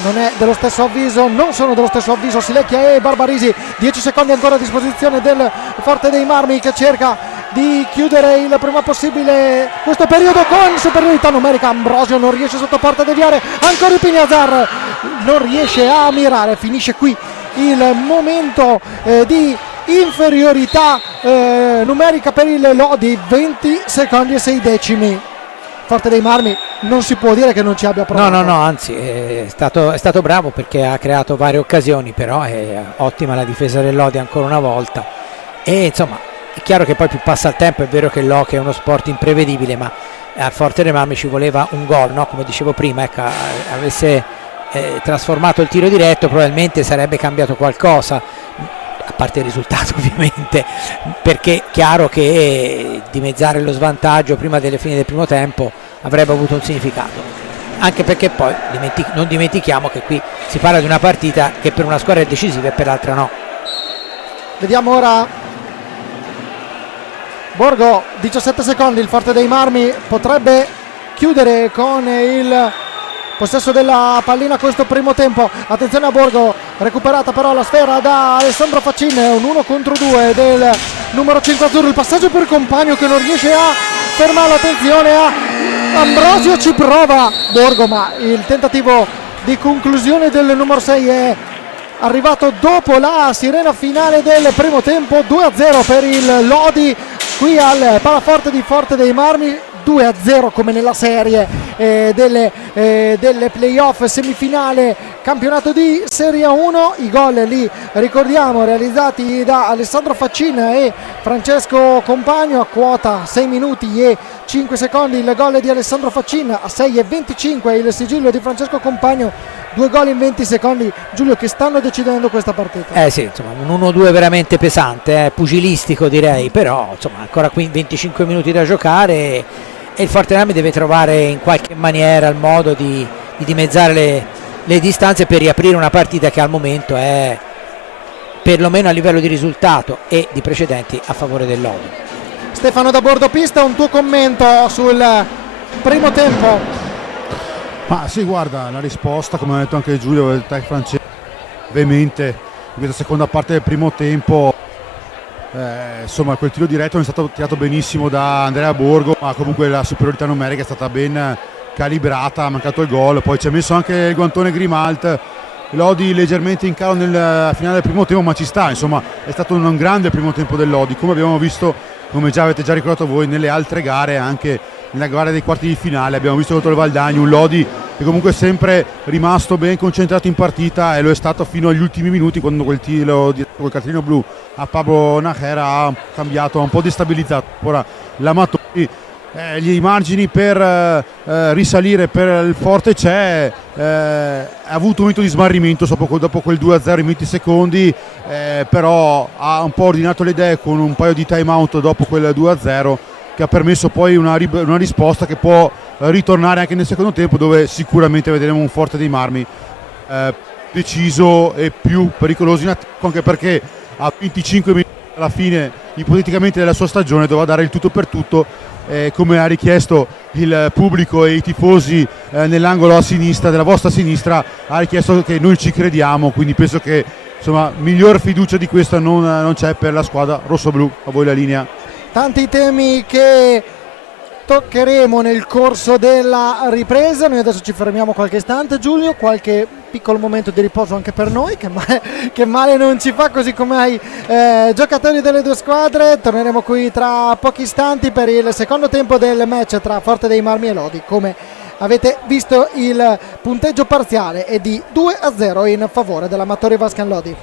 Non è dello stesso avviso, non sono dello stesso avviso Silecchia e Barbarisi. 10 secondi ancora a disposizione del Forte dei Marmi che cerca di chiudere il prima possibile questo periodo con superiorità numerica. Ambrosio non riesce sotto porta a deviare, ancora il Pignazar non riesce a mirare. Finisce qui il momento di inferiorità numerica per il Lodi, 20 secondi e 6 decimi. Forte dei Marmi non si può dire che non ci abbia provato. No, anzi è stato bravo perché ha creato varie occasioni, però è ottima la difesa del Lodi ancora una volta. E insomma è chiaro che poi più passa il tempo, è vero che l'hockey è uno sport imprevedibile, ma al Forte dei Marmi ci voleva un gol, no? Come dicevo prima, ecco, avesse trasformato il tiro diretto probabilmente sarebbe cambiato qualcosa, a parte il risultato ovviamente, perché è chiaro che dimezzare lo svantaggio prima delle fine del primo tempo avrebbe avuto un significato, anche perché poi non dimentichiamo che qui si parla di una partita che per una squadra è decisiva e per l'altra no. Vediamo ora Borgo, 17 secondi, il Forte dei Marmi potrebbe chiudere con il possesso della pallina questo primo tempo. Attenzione a Borgo, recuperata però la sfera da Alessandro Faccin, un 1 contro 2 del numero 5 azzurro, il passaggio per Compagno che non riesce a fermare. Attenzione a Ambrosio, ci prova Borgo, ma il tentativo di conclusione del numero 6 è arrivato dopo la sirena finale del primo tempo. 2-0 per il Lodi qui al Palaforte di Forte dei Marmi, 2-0 come nella serie delle playoff semifinale campionato di Serie 1. I gol lì, ricordiamo, realizzati da Alessandro Faccin e Francesco Compagno. A quota 6 minuti e 5 secondi il gol di Alessandro Faccin, a 6 e 25 il sigillo di Francesco Compagno. 2 gol in 20 secondi, Giulio, che stanno decidendo questa partita. Sì, insomma, un 1-2 veramente pesante, pugilistico direi, però insomma ancora qui 25 minuti da giocare e il Fortename deve trovare in qualche maniera il modo di dimezzare le distanze per riaprire una partita che al momento è perlomeno a livello di risultato e di precedenti a favore del Lodi. Stefano da Bordopista, un tuo commento sul primo tempo? Ma sì, guarda, la risposta, come ha detto anche Giulio, il tag francese, ovviamente in questa seconda parte del primo tempo, insomma, quel tiro diretto non è stato tirato benissimo da Andrea Borgo, ma comunque la superiorità numerica è stata ben calibrata, ha mancato il gol, poi ci ha messo anche il guantone Grimalt, Lodi leggermente in calo nel finale del primo tempo, ma ci sta, insomma, è stato un grande primo tempo del Lodi, come abbiamo visto, come già avete già ricordato voi, nelle altre gare, anche nella gara dei quarti di finale abbiamo visto contro il Valdagno un Lodi che comunque è sempre rimasto ben concentrato in partita e lo è stato fino agli ultimi minuti, quando quel tiro col cartellino blu a Pablo Najera ha cambiato, ha un po' destabilizzato ora l'Amatori. Gli margini per risalire per il Forte c'è, ha avuto un momento di smarrimento dopo quel 2-0 in 20 secondi, però ha un po' ordinato le idee con un paio di time out dopo quel 2-0 che ha permesso poi una risposta che può ritornare anche nel secondo tempo, dove sicuramente vedremo un Forte dei Marmi deciso e più pericoloso in attacco, anche perché a 25 minuti alla fine ipoteticamente della sua stagione doveva dare il tutto per tutto, come ha richiesto il pubblico e i tifosi nell'angolo a sinistra, della vostra sinistra, ha richiesto che noi ci crediamo, quindi penso che insomma miglior fiducia di questa non c'è per la squadra rossoblù. A voi la linea. Tanti temi che toccheremo nel corso della ripresa. Noi adesso ci fermiamo qualche istante, Giulio, qualche piccolo momento di riposo anche per noi, che male non ci fa, così come ai giocatori delle due squadre. Torneremo qui tra pochi istanti per il secondo tempo del match tra Forte dei Marmi e Lodi. Come avete visto, il punteggio parziale è di 2-0 in favore dell'Amatori Vascan Lodi.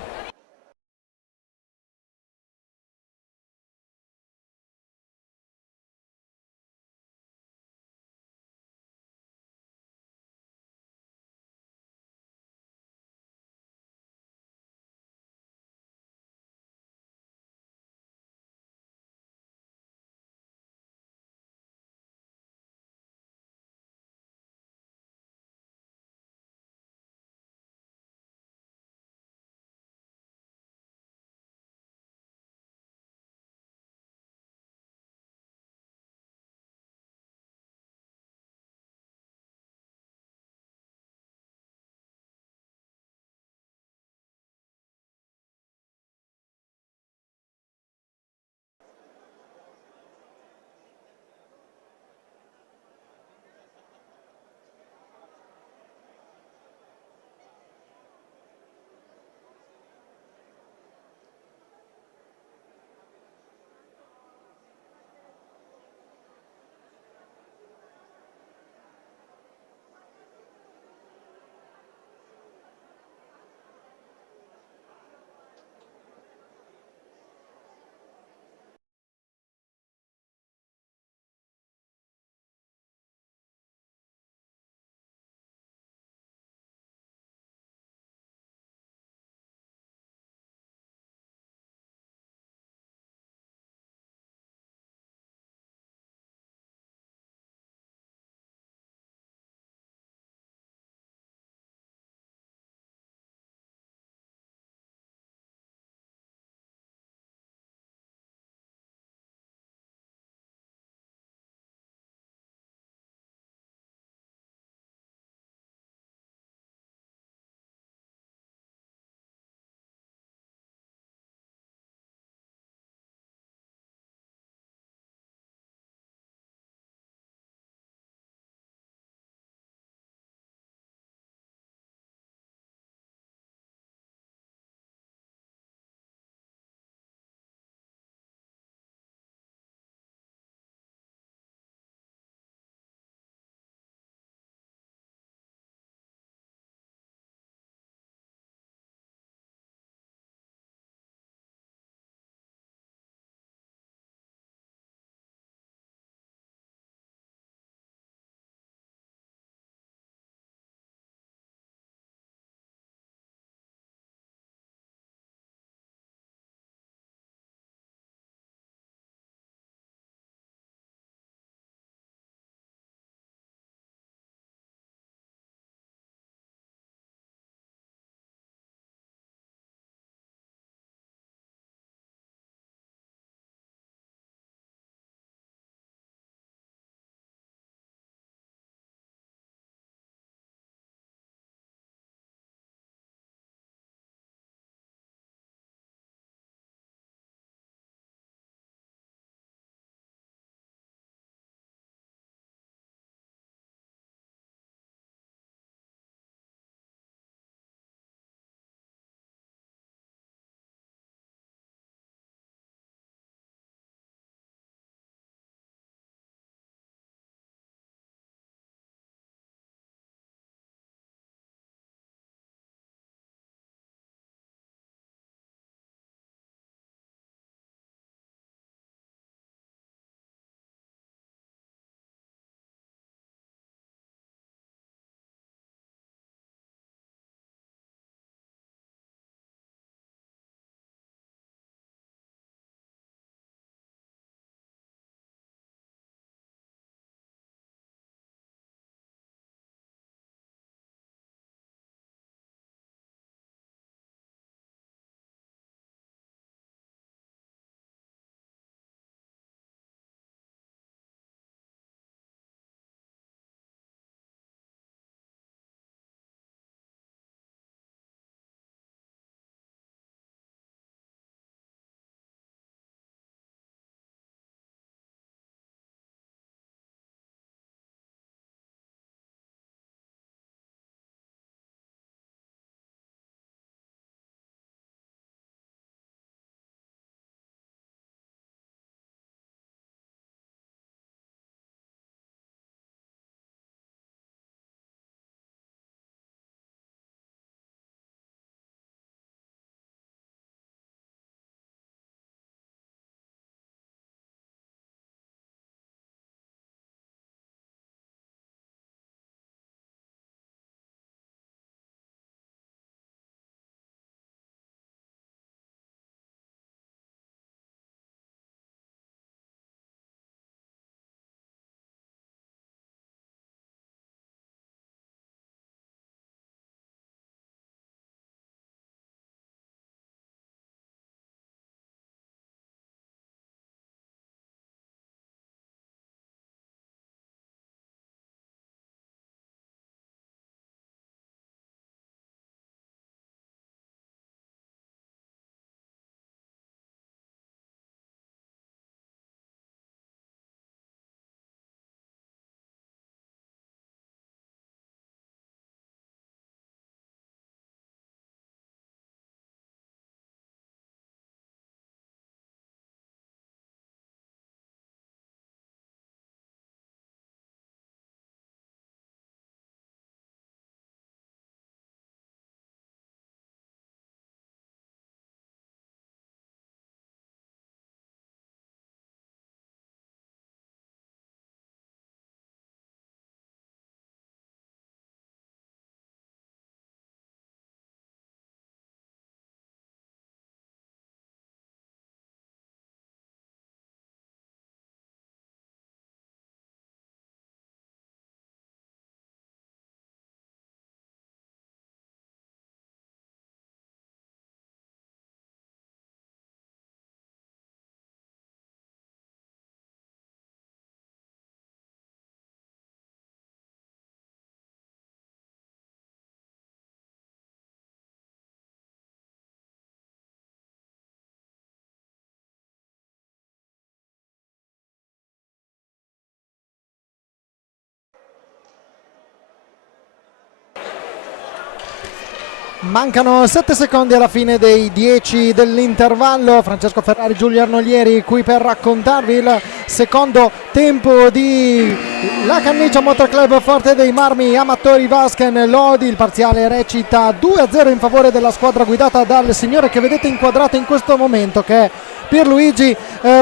Mancano 7 secondi alla fine dei 10 dell'intervallo. Francesco Ferrari, Giulio Arnoglieri qui per raccontarvi il secondo tempo di la Canniccia Motor Club Forte dei Marmi Amatori Vasken Lodi. Il parziale recita 2-0 in favore della squadra guidata dal signore che vedete inquadrato in questo momento, che è Pierluigi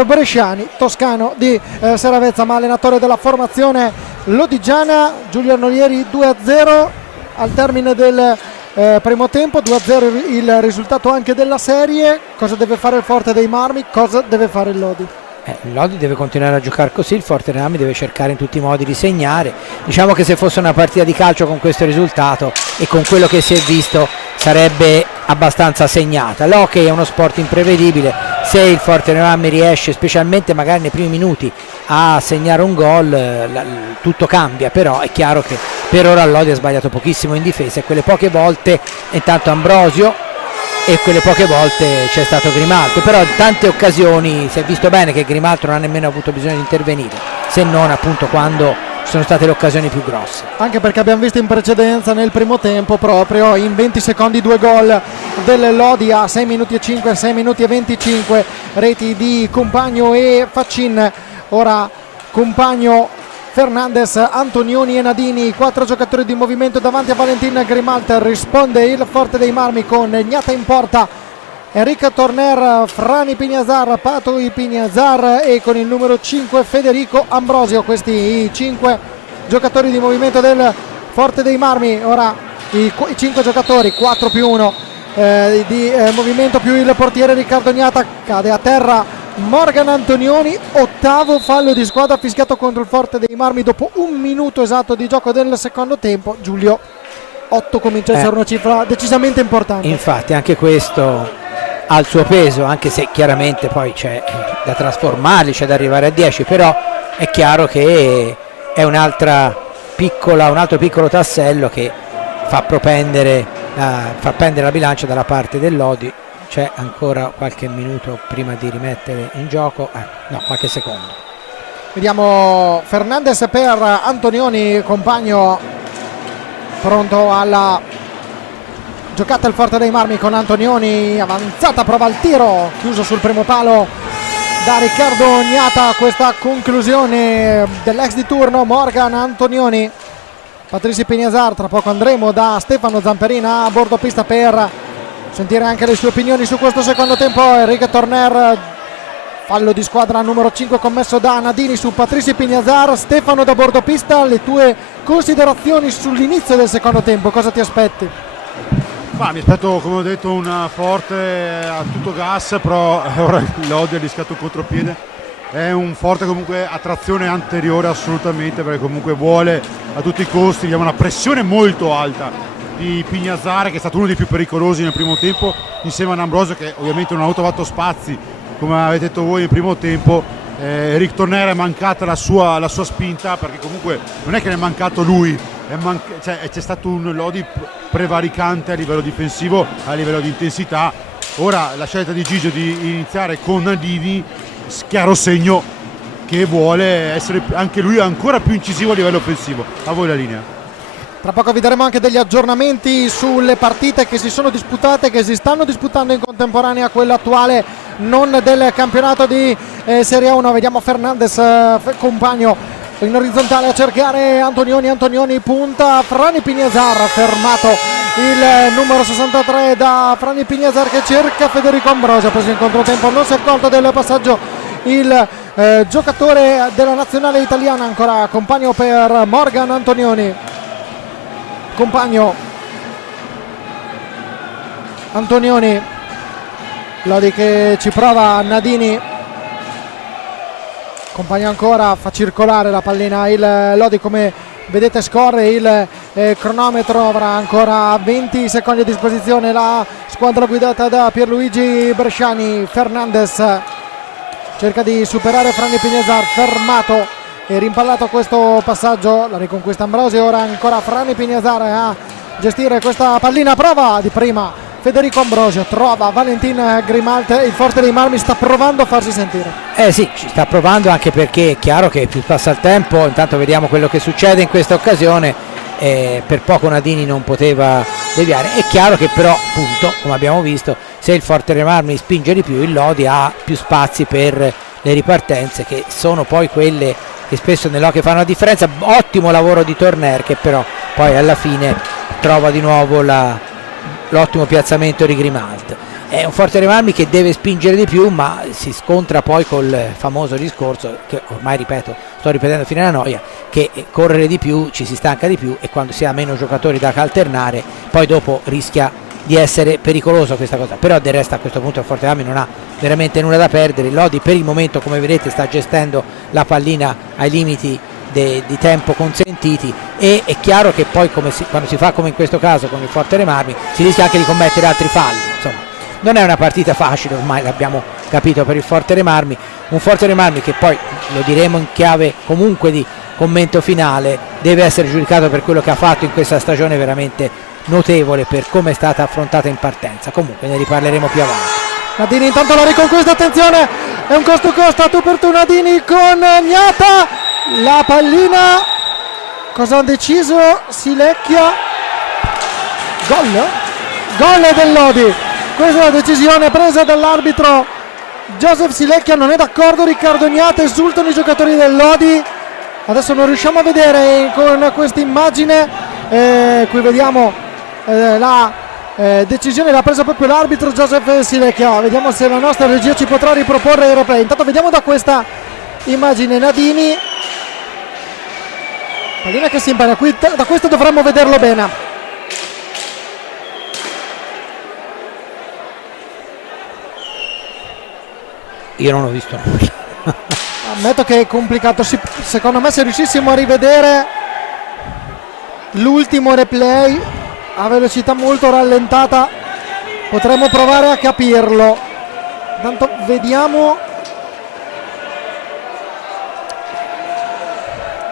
Bresciani, toscano di Seravezza, ma allenatore della formazione lodigiana. Giulio Arnoglieri, 2-0 al termine del primo tempo, 2-0 il risultato anche della serie. Cosa deve fare il Forte dei Marmi? Cosa deve fare il Lodi? Il Lodi deve continuare a giocare così, il Forte dei Marmi deve cercare in tutti i modi di segnare. Diciamo che se fosse una partita di calcio con questo risultato e con quello che si è visto sarebbe abbastanza segnata. L'hockey è uno sport imprevedibile, se il Forte dei Marmi riesce, specialmente magari nei primi minuti, a segnare un gol, tutto cambia, però è chiaro che per ora il Lodi ha sbagliato pochissimo in difesa e quelle poche volte, intanto Ambrosio, e quelle poche volte c'è stato Grimaldo, però in tante occasioni si è visto bene che Grimaldo non ha nemmeno avuto bisogno di intervenire, se non appunto quando sono state le occasioni più grosse. Anche perché abbiamo visto in precedenza nel primo tempo proprio in 20 secondi 2 gol del Lodi a 6 minuti e 5, 6 minuti e 25, reti di Compagno e Faccin. Ora Compagno, Fernandez, Antonioni e Nadini, 4 giocatori di movimento davanti a Valentin Grimalt. Risponde il Forte dei Marmi con Gnata in porta, Enrico Torner, Frani Pignazar, Patui Pignazar e con il numero 5 Federico Ambrosio. Questi i 5 giocatori di movimento del Forte dei Marmi. Ora i 5 giocatori, 4 più 1 di movimento, più il portiere Riccardo Gnata. Cade a terra Morgan Antonioni, ottavo fallo di squadra fischiato contro il Forte dei Marmi dopo 1 minuto esatto di gioco del secondo tempo. Giulio, 8 comincia a essere una cifra decisamente importante. Infatti anche questo ha il suo peso, anche se chiaramente poi c'è da trasformarli, c'è da arrivare a 10, però è chiaro che è un altro piccolo tassello che fa pendere la bilancia dalla parte del Lodi. C'è ancora qualche minuto prima di rimettere in gioco, qualche secondo. Vediamo Fernandez per Antonioni, Compagno pronto alla giocata il Forte dei Marmi con Antonioni, avanzata, prova il tiro, chiuso sul primo palo da Riccardo Gnata. Questa conclusione dell'ex di turno Morgan Antonioni. Patrizi Pignazar, tra poco andremo da Stefano Zamperina a bordo pista per sentire anche le sue opinioni su questo secondo tempo. Enrico Torner, fallo di squadra numero 5 commesso da Nadini su Patrizi Pignazar. Stefano da bordo pista, le tue considerazioni sull'inizio del secondo tempo, cosa ti aspetti? Mi aspetto, come ho detto, un Forte a tutto gas, però ora l'Odi ha rischiato un contropiede. È un Forte comunque a trazione anteriore assolutamente, perché comunque vuole a tutti i costi, abbiamo una pressione molto alta di Pignazar, che è stato uno dei più pericolosi nel primo tempo, insieme ad Ambrosio, che ovviamente non ha avuto spazi come avete detto voi nel primo tempo. Eric Torner è mancata la sua spinta, perché comunque non è che ne è mancato lui, c'è stato un Lodi prevaricante a livello difensivo, a livello di intensità. Ora la scelta di Gigio di iniziare con Nadini, chiaro segno che vuole essere anche lui ancora più incisivo a livello offensivo. A voi la linea. Tra poco vi daremo anche degli aggiornamenti sulle partite che si sono disputate, che si stanno disputando in contemporanea a quella attuale, non del campionato di Serie 1. Vediamo Fernandez, Compagno in orizzontale a cercare Antonioni punta, Frani Pignazar, fermato il numero 63 da Frani Pignazar che cerca Federico Ambrosio, preso in controtempo, non si è accorto del passaggio il giocatore della nazionale italiana. Ancora Compagno per Morgan Antonioni. Compagno, Antonioni, Lodi che ci prova, Nadini, Compagno ancora, fa circolare la pallina il Lodi, come vedete scorre il cronometro, avrà ancora 20 secondi a disposizione la squadra guidata da Pierluigi Bresciani. Fernandez cerca di superare Frani Pignazar, fermato e rimpallato questo passaggio, la riconquista Ambrosio. Ora ancora Frani Pignazar a gestire questa pallina, prova di prima Federico Ambrosio, trova Valentin Grimalt. Il Forte dei Marmi sta provando a farsi sentire. Sì, ci sta provando, anche perché è chiaro che più passa il tempo, intanto vediamo quello che succede in questa occasione. Per poco Nadini non poteva deviare. È chiaro che però, appunto, come abbiamo visto, se il Forte dei Marmi spinge di più, il Lodi ha più spazi per le ripartenze, che sono poi quelle che spesso nell'hockey fanno la differenza. Ottimo lavoro di Torner, che però poi alla fine trova di nuovo l'ottimo piazzamento di Grimald. È un Forte dei Marmi che deve spingere di più, ma si scontra poi col famoso discorso che ormai sto ripetendo fino alla noia, che correre di più ci si stanca di più, e quando si ha meno giocatori da alternare poi dopo rischia di essere pericoloso questa cosa. Però del resto a questo punto il Forte dei Marmi non ha veramente nulla da perdere. Il Lodi per il momento, come vedete, sta gestendo la pallina ai limiti di tempo consentiti, e è chiaro che poi quando si fa come in questo caso con il Forte dei Marmi si rischia anche di commettere altri falli. Insomma, non è una partita facile, ormai l'abbiamo capito, per il Forte dei Marmi, un Forte dei Marmi che poi, lo diremo in chiave comunque di commento finale, deve essere giudicato per quello che ha fatto in questa stagione veramente notevole, per come è stata affrontata in partenza. Comunque ne riparleremo più avanti. Nadini intanto la riconquista, attenzione, è un costo tu per tu Nadini con Gnata, la pallina, cosa ha deciso Silecchia? Gol del Lodi. Questa è la decisione presa dall'arbitro Joseph Silecchia, non è d'accordo Riccardo Gnata, esultano i giocatori del Lodi. Adesso non riusciamo a vedere con questa immagine, qui vediamo la decisione l'ha presa proprio l'arbitro Joseph Silecchia. Vediamo se la nostra regia ci potrà riproporre il replay. Intanto vediamo da questa immagine Nadini, pallina che si impara, qui da questo dovremmo vederlo bene. Io non ho visto nulla. Ammetto che è complicato, secondo me se riuscissimo a rivedere l'ultimo replay a velocità molto rallentata potremmo provare a capirlo. Intanto vediamo,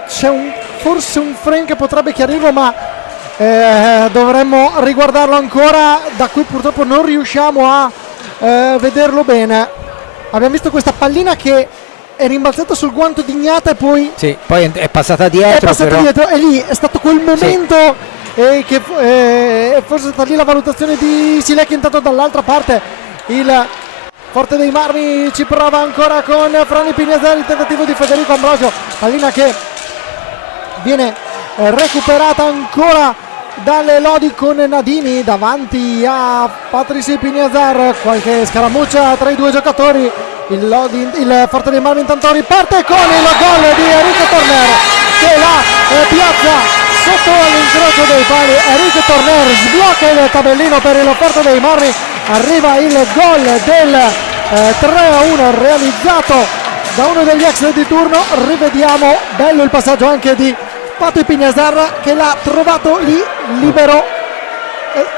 c'è forse un frame che potrebbe chiarirlo, ma dovremmo riguardarlo ancora. Da qui purtroppo non riusciamo a vederlo bene. Abbiamo visto questa pallina che è rimbalzata sul guanto di Gnata e poi è passata dietro, e lì è stato quel momento che forse è stata lì la valutazione di Silecchia. Intanto dall'altra parte il Forte dei Marmi ci prova ancora con Franny Pignazari, il tentativo di Federico Ambrosio, pallina che viene recuperata ancora dalle Lodi con Nadini davanti a Patrice Pignazar, qualche scaramuccia tra i due giocatori. Il Forte dei Marmi intanto riparte con il gol di Enrico Torner che la piazza sotto l'incrocio dei pali. Enrico Torner sblocca il tabellino per il Forte dei Marmi, arriva il gol del 3-1 realizzato da uno degli ex di turno. Rivediamo, bello il passaggio anche di Pato Pignazar che l'ha trovato lì libero,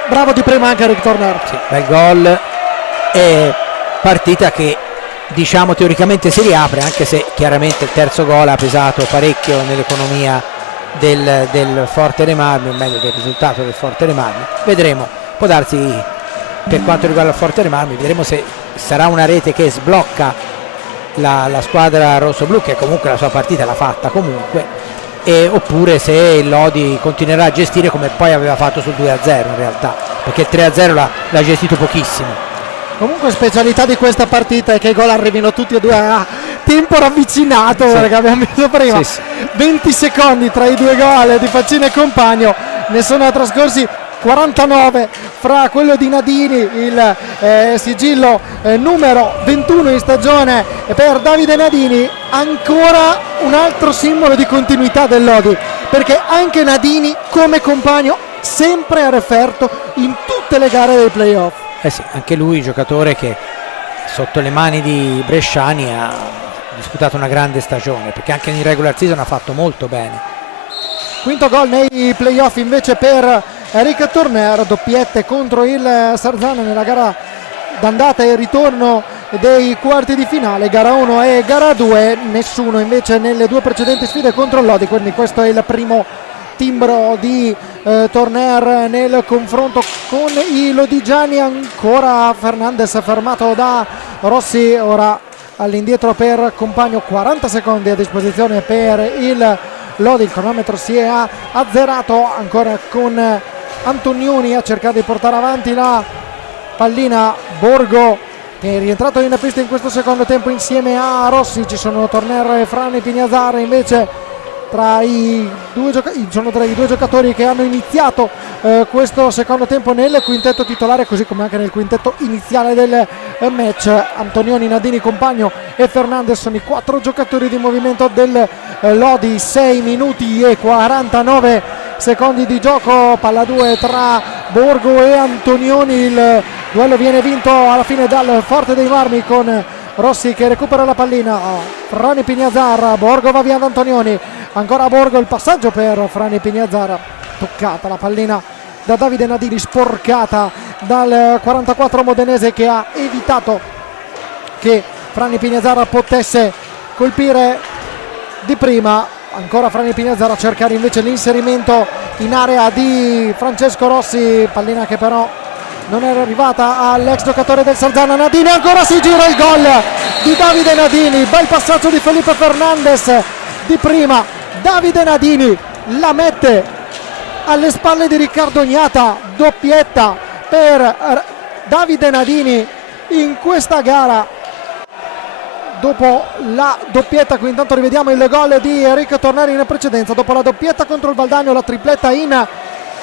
bravo di prima anche Enrico Torner. Bel gol, e partita che diciamo teoricamente si riapre, anche se chiaramente il terzo gol ha pesato parecchio nell'economia del Forte dei Marmi, o meglio del risultato del Forte dei Marmi. Vedremo, può darsi, per quanto riguarda il Forte dei Marmi, vedremo se sarà una rete che sblocca la squadra rossoblu, che comunque la sua partita l'ha fatta comunque, oppure se il Lodi continuerà a gestire come poi aveva fatto sul 2-0 in realtà, perché il 3-0 l'ha gestito pochissimo. Comunque specialità di questa partita è che i gol arrivino tutti e due a tempo ravvicinato, perché abbiamo visto prima 20 secondi tra i due gol di Faccini e compagno, ne sono trascorsi 49 fra quello di Nadini, il sigillo numero 21 in stagione per Davide Nadini. Ancora un altro simbolo di continuità del Lodi, perché anche Nadini come compagno sempre a referto in tutte le gare dei playoff. Anche lui giocatore che sotto le mani di Bresciani ha disputato una grande stagione, perché anche in regular season ha fatto molto bene. Quinto gol nei playoff invece per Enrico Torner, doppiette contro il Sarzana nella gara d'andata e ritorno dei quarti di finale, gara 1 e gara 2, nessuno invece nelle due precedenti sfide contro il Lodi, quindi questo è il primo timbro di Torner nel confronto con i lodigiani. Ancora Fernandez fermato da Rossi, ora all'indietro per compagno, 40 secondi a disposizione per il Lodi, il cronometro si è azzerato ancora con Antonioni a cercare di portare avanti la pallina. Borgo che è rientrato in pista in questo secondo tempo insieme a Rossi. Ci sono Torner e Frane Pignazzara invece tra i due giocatori che hanno iniziato questo secondo tempo nel quintetto titolare, così come anche nel quintetto iniziale del match. Antonioni, Nadini, Compagno e Fernandez sono i 4 giocatori di movimento del Lodi. 6 minuti e 49 secondi di gioco, palla 2 tra Borgo e Antonioni. Il duello viene vinto alla fine dal Forte dei Marmi con Rossi che recupera la pallina. Frane Pignazzara, Borgo va via ad Antonioni, ancora Borgo, il passaggio per Frane Pignazzara, toccata la pallina da Davide Nadini, sporcata dal 44 modenese che ha evitato che Frane Pignazzara potesse colpire di prima. Ancora Frane Pignazzara a cercare invece l'inserimento in area di Francesco Rossi, pallina che però non era arrivata all'ex giocatore del Salzana. Nadini, ancora si gira, il gol di Davide Nadini, bel passaggio di Felipe Fernandez di prima. Davide Nadini la mette alle spalle di Riccardo Ognata, doppietta per Davide Nadini in questa gara. Dopo la doppietta, qui intanto rivediamo il gol di Enrico Tornari in precedenza, dopo la doppietta contro il Valdagno, la tripletta in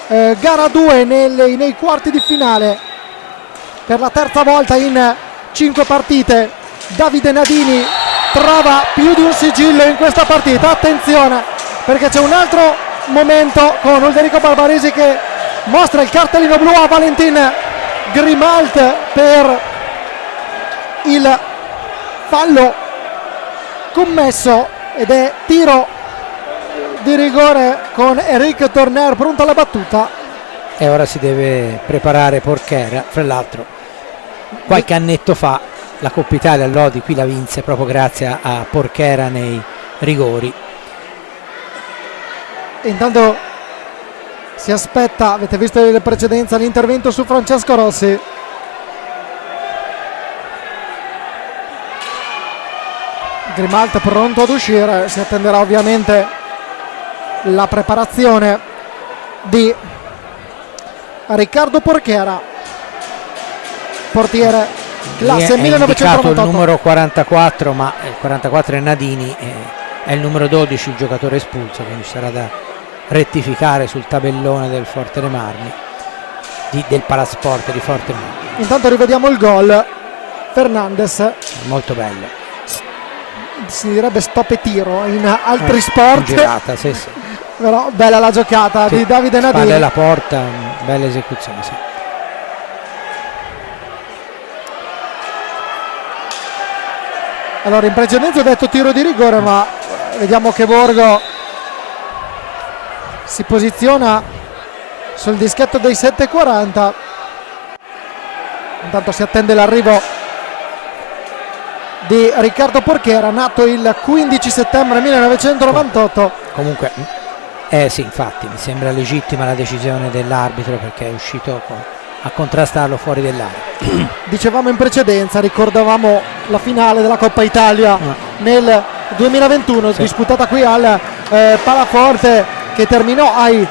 gara 2 nei quarti di finale per la terza volta in 5 partite. Davide Nadini trova più di un sigillo in questa partita. Attenzione, perché c'è un altro momento con Ulderico Barbaresi che mostra il cartellino blu a Valentin Grimalt per il fallo commesso, ed è tiro di rigore con Enric Torner pronto alla battuta. E ora si deve preparare Porchera. Fra l'altro qualche annetto fa la Coppa Italia Lodi qui la vinse proprio grazie a Porchera nei rigori. Intanto si aspetta, avete visto in precedenza l'intervento su Francesco Rossi. Grimalt pronto ad uscire, si attenderà ovviamente la preparazione di Riccardo Porchera, portiere classe È 1998. il numero 44, ma il 44 è Nadini, è il numero 12 il giocatore espulso, quindi ci sarà da rettificare sul tabellone del Forte dei Marmi, del Palasport di Forte dei Marmi. Intanto rivediamo il gol. Fernandez, molto bello, si direbbe stop e tiro in altri sport, girata, sì. Però bella la giocata di Davide Nadini. Palla alla porta, bella esecuzione, sì. Allora, in precedenza ho detto tiro di rigore, ma vediamo che Borgo si posiziona sul dischetto dei 7:40. Intanto si attende l'arrivo di Riccardo Porchera, nato il 15 settembre 1998. Comunque sì, infatti mi sembra legittima la decisione dell'arbitro, perché è uscito a contrastarlo fuori dell'area. Dicevamo in precedenza, ricordavamo la finale della Coppa Italia nel 2021, sì, disputata qui al Palaforte, che terminò ai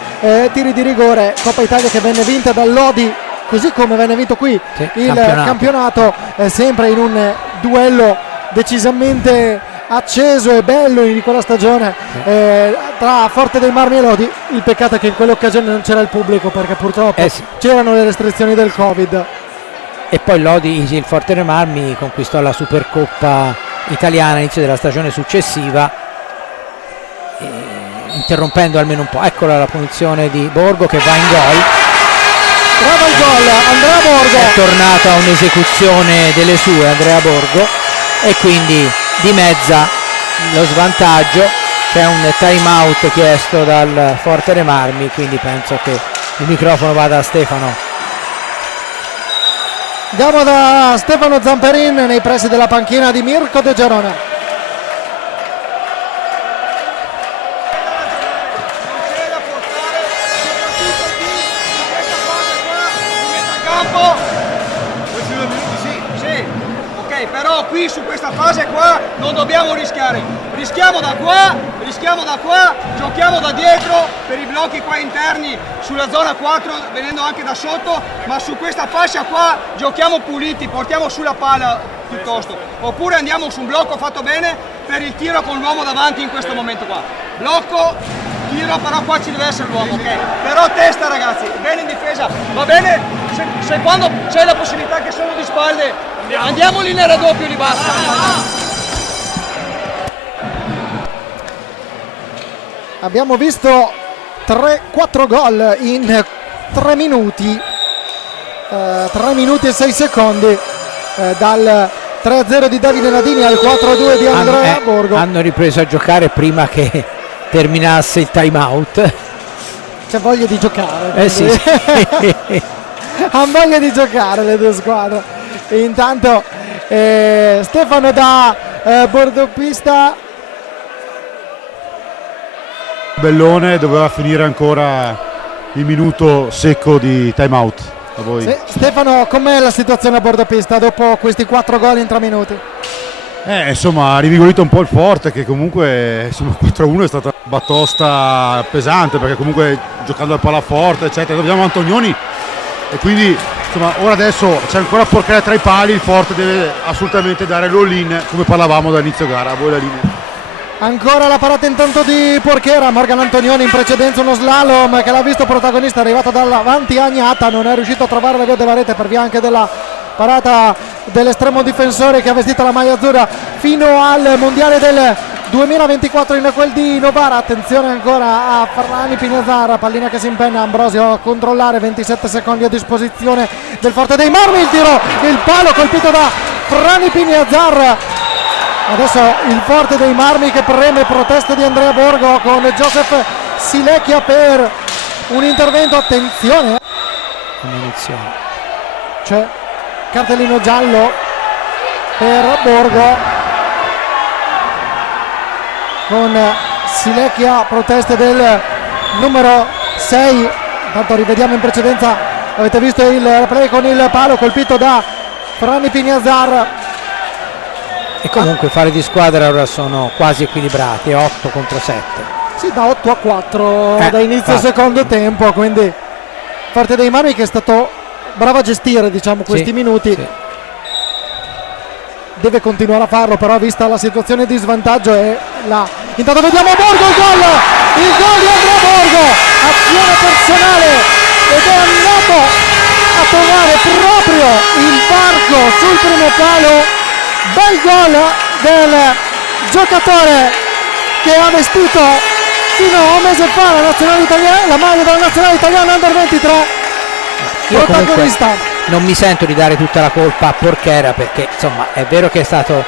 tiri di rigore. Coppa Italia che venne vinta dal Lodi, così come venne vinto qui il campionato sempre in un duello decisamente acceso e bello di quella stagione tra Forte dei Marmi e Lodi. Il peccato è che in quell'occasione non c'era il pubblico, perché purtroppo c'erano le restrizioni del Covid. E poi Lodi, il Forte dei Marmi, conquistò la Supercoppa italiana all'inizio della stagione successiva, interrompendo almeno un po'. Eccola la punizione di Borgo che va in gol. Trova il gol Andrea Borgo, è tornato a un'esecuzione delle sue Andrea Borgo, e quindi dimezza lo svantaggio. C'è un time out chiesto dal Forte dei Marmi, quindi penso che il microfono vada a Stefano. Andiamo da Stefano Zamperin nei pressi della panchina di Mirko De Gerona. Però qui su questa fase qua non dobbiamo rischiare, rischiamo da qua, Rischiamo da qua, giochiamo da dietro per i blocchi qua interni sulla zona 4, venendo anche da sotto, ma su questa fascia qua giochiamo puliti, portiamo sulla palla piuttosto. Oppure andiamo su un blocco fatto bene per il tiro con l'uomo davanti in questo momento qua. Blocco, tiro, però qua ci deve essere l'uomo, ok? Però testa ragazzi, bene in difesa, va bene? Se quando c'è la possibilità che sono di spalle, andiamo lì nel raddoppio, li basta. Abbiamo visto 4 gol in 3 minuti, 3 minuti e 6 secondi, dal 3-0 di Davide Nadini al 4-2 di Andrea Borgo. Hanno ripreso a giocare prima che terminasse il time out. C'è voglia di giocare. Sì. Hanno voglia di giocare le due squadre. E intanto Stefano da bordoppista. Bellone, doveva finire ancora il minuto secco di time out. A voi. Sì. Stefano, com'è la situazione a bordo pista dopo questi 4 gol in 3 minuti? Insomma, ha rivigorito un po' il Forte, che comunque insomma, 4-1 è stata batosta pesante, perché comunque giocando al palaforte eccetera, dobbiamo Antonioni, e quindi insomma ora adesso c'è ancora porcare tra i pali, il Forte deve assolutamente dare l'all-in come parlavamo dall'inizio gara. A voi la linea. Ancora la parata intanto di Porchera, Morgan Antonioni in precedenza uno slalom che l'ha visto protagonista, è arrivato davanti a Agnata, non è riuscito a trovare la via della rete per via anche della parata dell'estremo difensore che ha vestito la maglia azzurra fino al mondiale del 2024 in quel di Novara. Attenzione ancora a Ferrani Pinazzara, pallina che si impenna, Ambrosio a controllare, 27 secondi a disposizione del Forte dei Marmi, il tiro, il palo colpito da Ferrani Pinazzara. Adesso il Forte dei Marmi che preme proteste di Andrea Borgo con Joseph Silecchia per un intervento. Attenzione, c'è cartellino giallo per Borgo con Silecchia, proteste del numero 6. Intanto rivediamo in precedenza, avete visto il replay con il palo colpito da Ferrani Pinazzar. E comunque fare di squadra ora sono quasi equilibrati, 8 contro 7. Sì, da 8-4 da inizio secondo tempo, quindi Forte dei Marmi che è stato bravo a gestire, diciamo, questi minuti. Sì. Deve continuare a farlo, però vista la situazione di svantaggio intanto vediamo Borgo, il gol di Andrea Borgo, azione personale, ed è andato a trovare proprio il varco sul primo palo. Bel gol del giocatore che ha vestito fino a un mese fa la maglia della nazionale italiana Under 23. Io protagonista. Non mi sento di dare tutta la colpa a Porchera, perché insomma è vero che è stato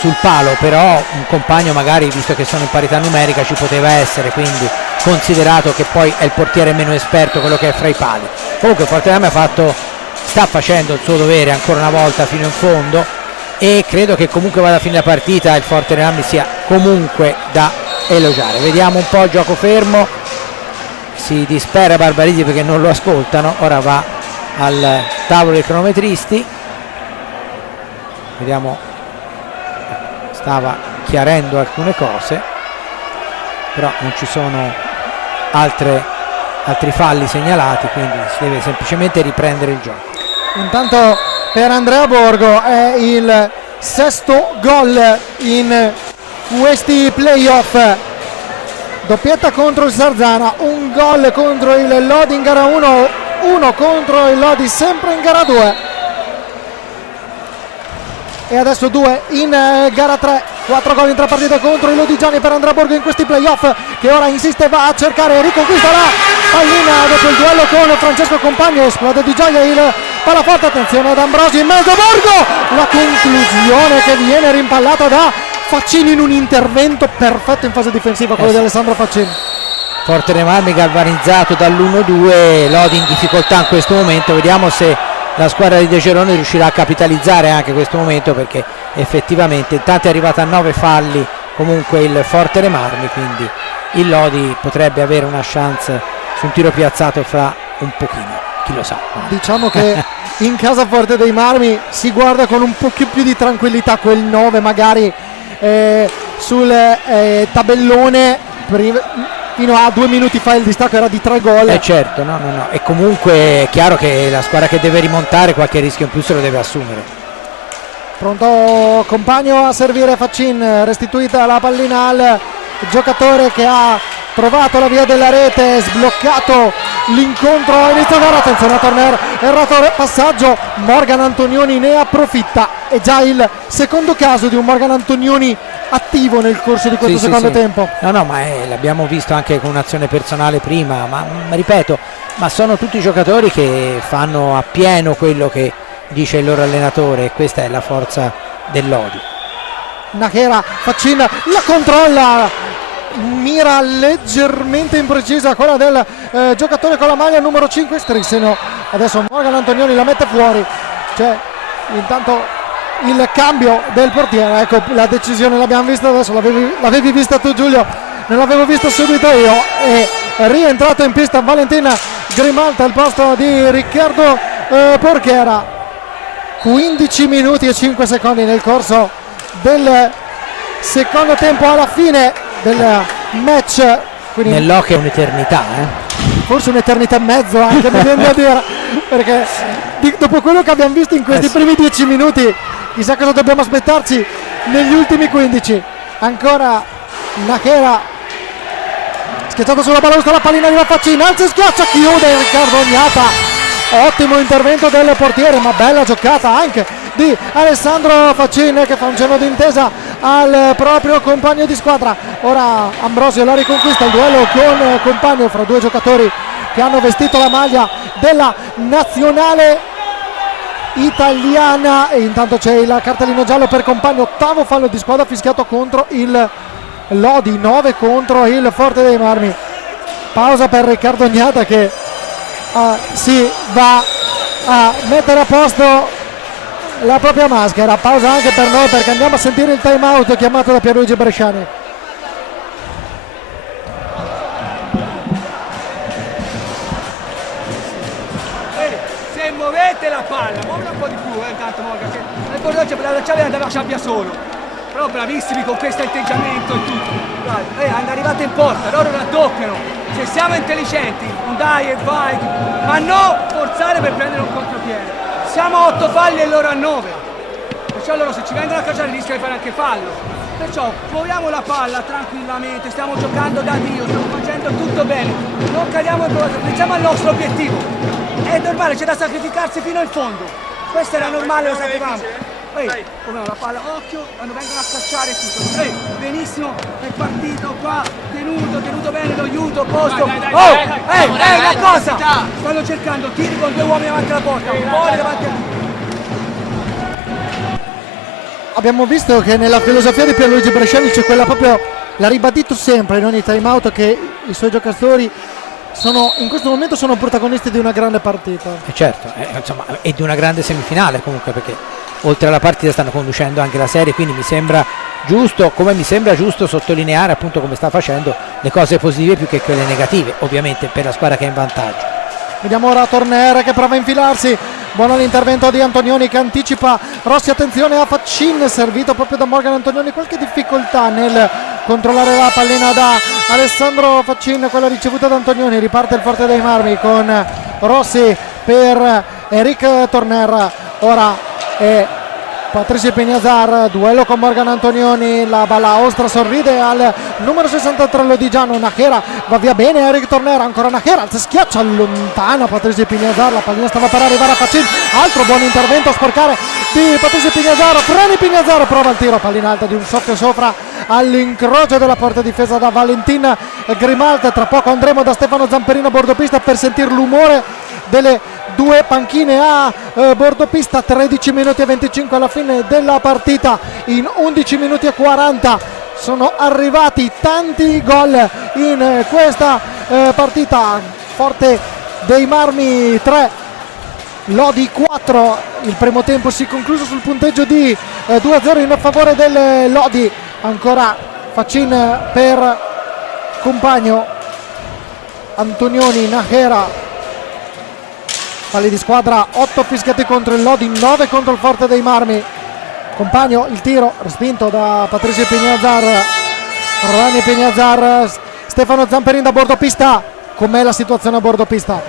sul palo, però un compagno magari, visto che sono in parità numerica, ci poteva essere, quindi considerato che poi è il portiere meno esperto, quello che è fra i pali. Comunque Fortename sta facendo il suo dovere ancora una volta fino in fondo, e credo che comunque vada a fine la partita, il Forte dei Marmi sia comunque da elogiare. Vediamo un po' gioco fermo, si dispera Barbarisi perché non lo ascoltano, ora va al tavolo dei cronometristi, vediamo, stava chiarendo alcune cose, però non ci sono altri falli segnalati, quindi si deve semplicemente riprendere il gioco. Intanto per Andrea Borgo è il 6° gol in questi playoff, doppietta contro il Sarzana, un gol contro il Lodi in gara 1, uno contro il Lodi sempre in gara 2 e adesso 2 in gara 3, 4 gol in 3 partite contro i lodigiani per Andrea Borgo in questi playoff, che ora insiste, va a cercare e riconquista la pallina dopo il duello con Francesco Compagno, esplode di gioia il palaforte, attenzione ad Ambrosio in mezzo, Borgo, la conclusione che viene rimpallata da Faccini in un intervento perfetto in fase difensiva, quello di Alessandro Faccini. Forte dei Marmi galvanizzato dall'1-2, Lodi in difficoltà in questo momento, vediamo se la squadra di De Gerone riuscirà a capitalizzare anche questo momento, perché effettivamente intanto è arrivata a 9 falli comunque il Forte dei Marmi, quindi il Lodi potrebbe avere una chance su un tiro piazzato fra un pochino, chi lo sa. Diciamo che in casa Forte dei Marmi si guarda con un po' più di tranquillità quel 9 magari sul tabellone fino a 2 minuti fa il distacco era di 3 gol. Certo, no. E comunque è chiaro che la squadra che deve rimontare qualche rischio in più se lo deve assumere. Pronto Compagno a servire Faccin, restituita la pallina al giocatore che ha trovato la via della rete, sbloccato l'incontro, inizio gara, attenzione a Torner, errato passaggio, Morgan Antonioni ne approfitta, è già il secondo caso di un Morgan Antonioni attivo nel corso di questo secondo tempo. No, ma l'abbiamo visto anche con un'azione personale prima, ma ripeto, ma sono tutti giocatori che fanno appieno quello che dice il loro allenatore e questa è la forza del Lodi. Nachera, Faccin la controlla, mira leggermente imprecisa quella del giocatore con la maglia numero 5 Strixeno. Adesso Morgan Antonioni la mette fuori, c'è intanto il cambio del portiere, ecco la decisione l'abbiamo vista adesso, l'avevi vista tu Giulio, non l'avevo vista subito io, e rientrato in pista Valentina Grimalta al posto di Riccardo Porchera. 15 minuti e 5 secondi nel corso del secondo tempo, alla fine del match, quindi nell'hockey è un'eternità, forse un'eternità e mezzo anche mi viene da dire, perché dopo quello che abbiamo visto in questi primi 10 minuti chissà cosa dobbiamo aspettarci negli ultimi 15. Ancora Nachera schiacciato sulla balaustra, la pallina arriva a Faccin, alza e schiaccia, chiude Riccardo Ognata. Ottimo intervento del portiere, ma bella giocata anche di Alessandro Faccin che fa un cenno d'intesa al proprio compagno di squadra. Ora Ambrosio la riconquista, il duello con Compagno fra due giocatori che hanno vestito la maglia della nazionale italiana, e intanto c'è il cartellino giallo per Compagno, ottavo fallo di squadra fischiato contro il Lodi, 9 contro il Forte dei Marmi. Pausa per Riccardo Ognata che si va a mettere a posto la propria maschera. Pausa anche per noi perché andiamo a sentire il time out chiamato da Pierluigi Bresciani. Se muovete la palla, muovila un po' di più, intanto Morgan, che nel corridoio la Ciavea deve lasciarla solo, però bravissimi con questo atteggiamento e tutto. Hanno arrivato in porta, loro raddoppiano. Se siamo intelligenti, un dai e vai, ma non forzare per prendere un contropiede. Siamo a 8 falli e loro a 9. Perciò loro se ci vengono a calciare rischia di fare anche fallo. Perciò muoviamo la palla tranquillamente, stiamo giocando da Dio, stiamo facendo tutto bene. Non cadiamo in provocazione, pensiamo al nostro obiettivo. È normale, c'è da sacrificarsi fino in fondo. Questo era normale, lo sapevamo. Come la palla, occhio, quando vengono a cacciare tutto. Benissimo, è partito qua, tenuto bene lo aiuto, posto. Una cosa! Stanno cercando tiri con 2 uomini davanti alla porta, un po' davanti a Abbiamo visto che nella filosofia di Pierluigi Bresciani c'è quella proprio, l'ha ribadito sempre in ogni time out, che i suoi giocatori in questo momento sono protagonisti di una grande partita. Certo, insomma, e di una grande semifinale comunque, perché oltre alla partita stanno conducendo anche la serie, quindi mi sembra giusto, come mi sembra giusto sottolineare appunto come sta facendo le cose positive più che quelle negative, ovviamente per la squadra che è in vantaggio. Vediamo ora Torner che prova a infilarsi, buono l'intervento di Antonioni che anticipa Rossi, attenzione a Faccin, servito proprio da Morgan Antonioni, qualche difficoltà nel controllare la pallina da Alessandro Faccin, quella ricevuta da Antonioni. Riparte il Forte dei Marmi con Rossi per Eric Torner, ora è Patricio Pignazar, duello con Morgan Antonioni, la balaustra sorride al numero 63 Lodigiano, Nachera va via bene, Eric Torner, ancora Nachera, si schiaccia lontano Patricio Pignazar, la pallina stava per arrivare a Faccin, altro buon intervento a sporcare di Patricio Pignazar, freni Pignazar, prova il tiro, pallina alta di un soffio sopra all'incrocio della porta difesa da Valentina Grimalta. Tra poco andremo da Stefano Zamperino a bordopista per sentire l'umore delle due panchine a bordopista. 13 minuti e 25 alla fine della partita, in 11 minuti e 40 sono arrivati tanti gol in questa partita. Forte dei Marmi 3, Lodi 4, il primo tempo si è concluso sul punteggio di 2-0 in favore del Lodi. Ancora Faccin per Compagno, Antonioni, Nachera, falli di squadra, 8 fischiati contro il Lodi, 9 contro il Forte dei Marmi. Compagno, il tiro respinto da Patrizio Pignazzar. Rani Pignazzar, Stefano Zamperin da bordo pista. Com'è la situazione a bordo pista?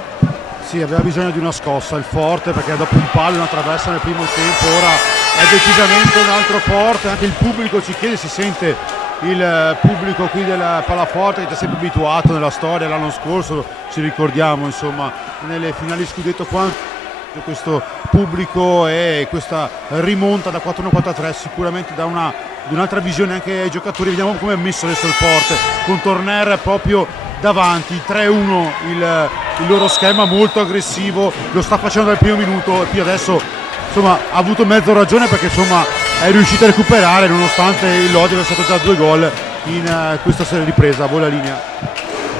Sì, aveva bisogno di una scossa il Forte, perché dopo un palo, una traversa nel primo tempo, ora è decisamente un altro Forte. Anche il pubblico ci chiede, si sente il pubblico qui del Palaforte che ci ha sempre abituato nella storia. L'anno scorso ci ricordiamo, insomma, nelle finali scudetto quanto questo pubblico e questa rimonta da 4-1-4-3 sicuramente dà un'altra visione anche ai giocatori. Vediamo come è messo adesso il Forte con Torner proprio davanti, 3-1 il loro schema molto aggressivo, lo sta facendo dal primo minuto e qui adesso insomma ha avuto mezzo ragione, perché insomma è riuscito a recuperare nonostante il Lodi aveva stato già 2 gol in questa serie di ripresa. Vola linea.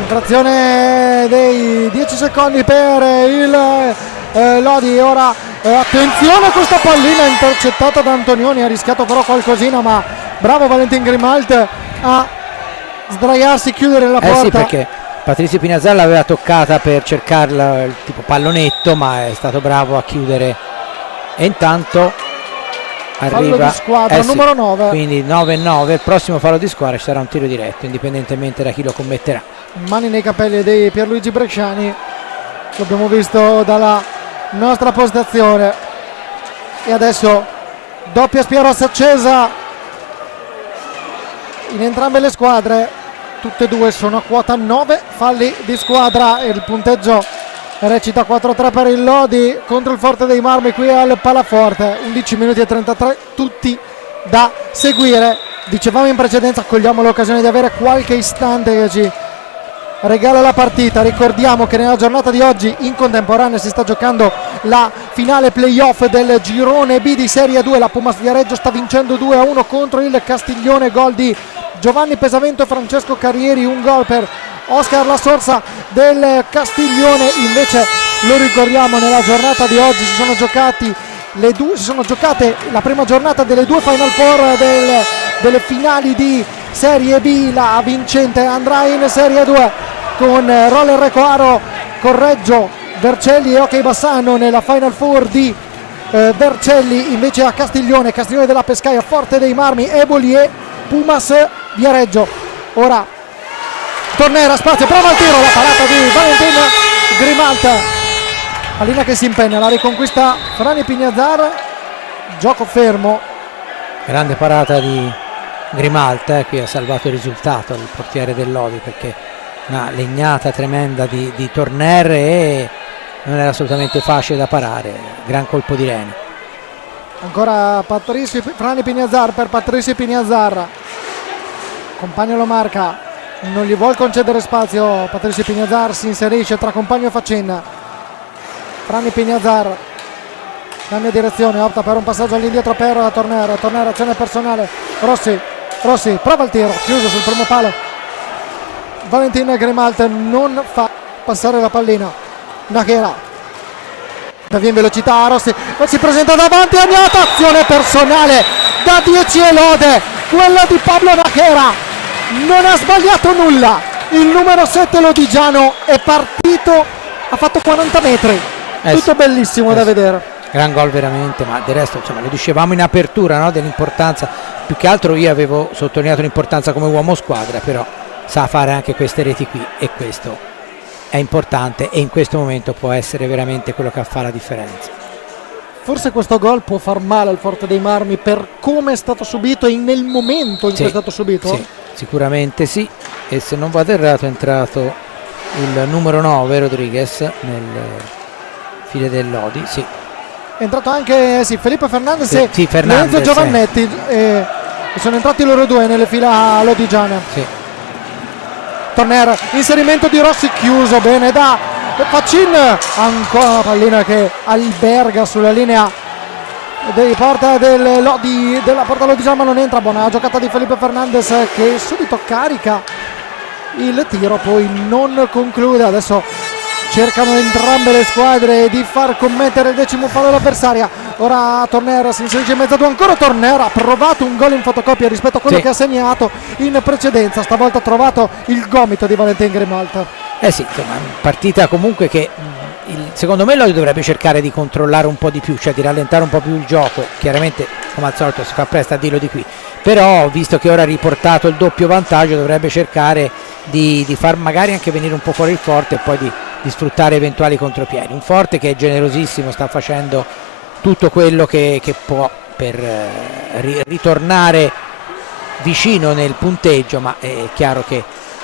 Infrazione dei 10 secondi per il Lodi. Ora attenzione a questa pallina intercettata da Antonioni, ha rischiato però qualcosina, ma bravo Valentin Grimalt a sdraiarsi, chiudere la porta. Sì, perché Patrizio Pignazzar l'aveva toccata per cercarla tipo pallonetto, ma è stato bravo a chiudere. E intanto arriva fallo di squadra numero 9. Quindi 9-9, il prossimo fallo di squadra ci sarà un tiro diretto indipendentemente da chi lo commetterà. Mani nei capelli di Pierluigi Bresciani, l'abbiamo visto dalla nostra postazione. E adesso doppia spia rossa accesa in entrambe le squadre, tutte e due sono a quota 9 falli di squadra e il punteggio recita 4-3 per il Lodi contro il Forte dei Marmi qui al Palaforte. 11 minuti e 33 tutti da seguire. Dicevamo in precedenza, cogliamo l'occasione di avere qualche istante che ci regala la partita. Ricordiamo che nella giornata di oggi in contemporanea si sta giocando la finale playoff del girone B di Serie 2. La Pumas Viareggio sta vincendo 2-1 contro il Castiglione, gol di Giovanni Pesavento e Francesco Carrieri, un gol per Oscar La Sorsa del Castiglione. Invece lo ricordiamo, nella giornata di oggi si sono giocate la prima giornata delle 2 Final Four delle finali di Serie B. La vincente andrà in Serie 2 con Roller Recoaro, Correggio, Vercelli e Hockey Bassano nella Final Four di Vercelli. Invece a Castiglione della Pescaia, Forte dei Marmi, Eboli e Pumas Viareggio. Ora Tornera, spazio, prova il tiro, la parata di Valentin Grimalt. Pallina che si impegna, la riconquista Frani Pignazzar, gioco fermo. Grande parata di Grimalt, qui ha salvato il risultato il portiere del Lodi, perché una legnata tremenda di Torner e non era assolutamente facile da parare. Gran colpo di Reni. Ancora Frani Pignazzar per Patrizio Pignazzar, compagno lo marca, non gli vuol concedere spazio. Patrizio Pignazzar si inserisce tra compagno e Facin. Frani Pignazzar cambia direzione, opta per un passaggio all'indietro per Torner, azione personale, Rossi prova il tiro, chiuso sul primo palo. Valentin Grimalt non fa passare la pallina. Nachera da via in velocità, Rossi si presenta davanti, Agnata, azione personale da 10 e lode quella di Pablo Nachera, non ha sbagliato nulla. Il numero 7 lodigiano è partito, ha fatto 40 metri, tutto bellissimo da vedere. Gran gol veramente, ma del resto insomma, lo dicevamo in apertura, no? Dell'importanza, più che altro io avevo sottolineato l'importanza come uomo squadra, però sa fare anche queste reti qui e questo è importante e in questo momento può essere veramente quello che fa la differenza. Forse questo gol può far male al Forte dei Marmi per come è stato subito e nel momento in cui è stato subito? Sì, sicuramente sì, e se non vado errato è entrato il numero 9 Rodriguez nel file del Lodi, sì. È entrato anche Felipe Fernandez e Fernandez, Lorenzo Giovannetti e sono entrati loro due nelle fila lodigiane. Sì. Torner, inserimento di Rossi, chiuso bene da Facin, ancora una pallina che alberga sulla linea della porta lodigiana, ma non entra. Buona giocata di Felipe Fernandez che subito carica il tiro, poi non conclude. Adesso cercano entrambe le squadre di far commettere il 10° fallo all'avversaria. Ora Torner si inserisce in mezzo a due, ancora Torner ha provato un gol in fotocopia rispetto a quello che ha segnato in precedenza. Stavolta ha trovato il gomito di Valentin Grimalt. Sì, insomma, partita comunque che secondo me Lodi dovrebbe cercare di controllare un po' di più, cioè di rallentare un po' più il gioco. Chiaramente come al solito si fa presto a dirlo di qui, però visto che ora ha riportato il doppio vantaggio dovrebbe cercare di far magari anche venire un po' fuori il Forte e poi di sfruttare eventuali contropiedi. Un Forte che è generosissimo, sta facendo tutto quello che può per ritornare vicino nel punteggio, ma è chiaro che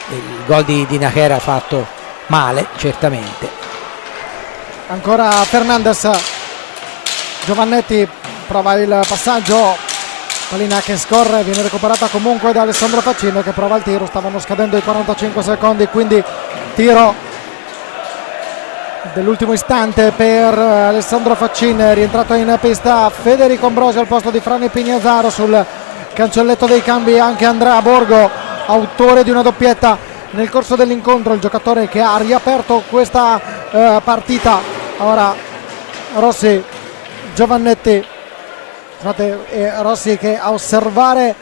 il gol di Nájera ha fatto male certamente. Ancora Fernandez, Giovannetti prova il passaggio, pallina che scorre, viene recuperata comunque da Alessandro Faccin che prova il tiro, stavano scadendo i 45 secondi, quindi tiro dell'ultimo istante per Alessandro Faccin, rientrato in pista Federico Ambrosio al posto di Franny Pignazaro. Sul cancelletto dei cambi anche Andrea Borgo, autore di una doppietta nel corso dell'incontro, il giocatore che ha riaperto questa partita. Ora Rossi, Giovannetti, Rossi che a osservare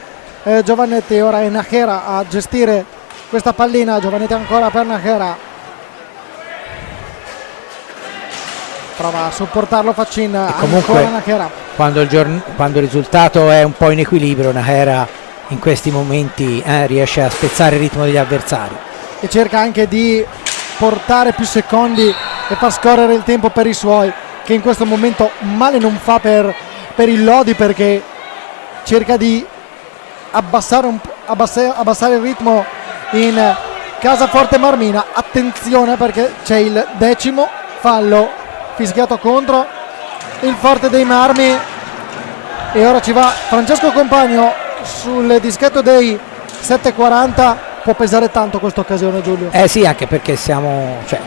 Giovannetti, ora è Nájera a gestire questa pallina, Giovannetti ancora per Nájera, prova a supportarlo Faccin, comunque ancora Nájera. Quando il risultato è un po' in equilibrio, Nájera in questi momenti riesce a spezzare il ritmo degli avversari e cerca anche di portare più secondi e far scorrere il tempo per i suoi, che in questo momento male non fa per il Lodi, perché cerca di abbassare il ritmo in casa Forte Marmina. Attenzione perché c'è il 10° fallo fischiato contro il Forte dei Marmi e ora ci va Francesco Compagno sul dischetto dei 7:40. Può pesare tanto questa occasione, Giulio? Sì, anche perché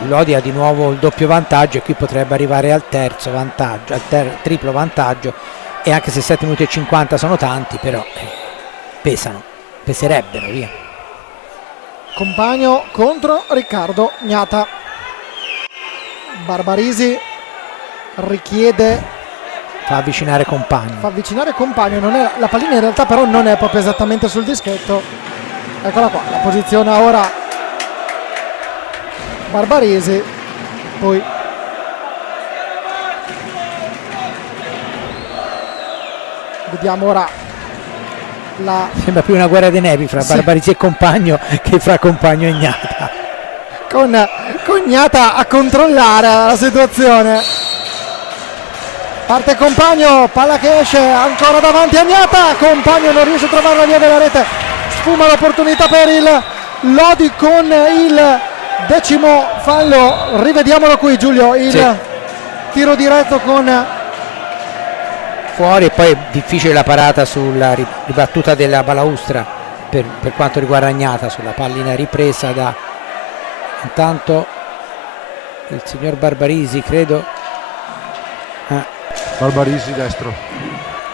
Lodi ha di nuovo il doppio vantaggio e qui potrebbe arrivare al terzo vantaggio, triplo vantaggio, e anche se 7 minuti e 50 sono tanti, però peserebbero, via. Compagno contro Riccardo Gnata. Barbarisi fa avvicinare Compagno, non è, la pallina in realtà però non è proprio esattamente sul dischetto. Eccola qua, la posiziona ora Barbarisi, poi vediamo ora sembra più una guerra dei nevi fra Barbarisi e Compagno che fra Compagno e Gnata, con Gnata a controllare la situazione. Parte Compagno, palla che esce ancora davanti a Gnata, Compagno non riesce a trovare la via della rete, sfuma l'opportunità per il Lodi con il 10° fallo. Rivediamolo qui, Giulio, il tiro diretto con fuori, e poi è difficile la parata sulla ribattuta della balaustra per quanto riguarda Gnata, sulla pallina ripresa da intanto il signor Barbarisi, credo. Barbarisi destro.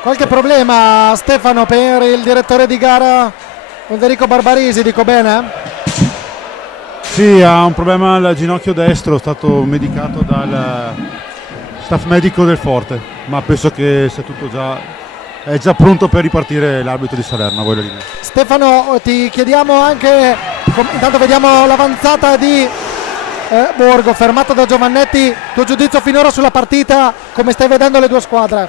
Qualche problema, Stefano, per il direttore di gara Federico Barbarisi, dico bene? Sì, ha un problema al ginocchio destro, è stato medicato dal staff medico del Forte, ma penso che sia tutto è già pronto per ripartire l'arbitro di Salerno. Stefano, ti chiediamo anche, intanto vediamo l'avanzata di Borgo, fermato da Giovannetti, tuo giudizio finora sulla partita, come stai vedendo le due squadre?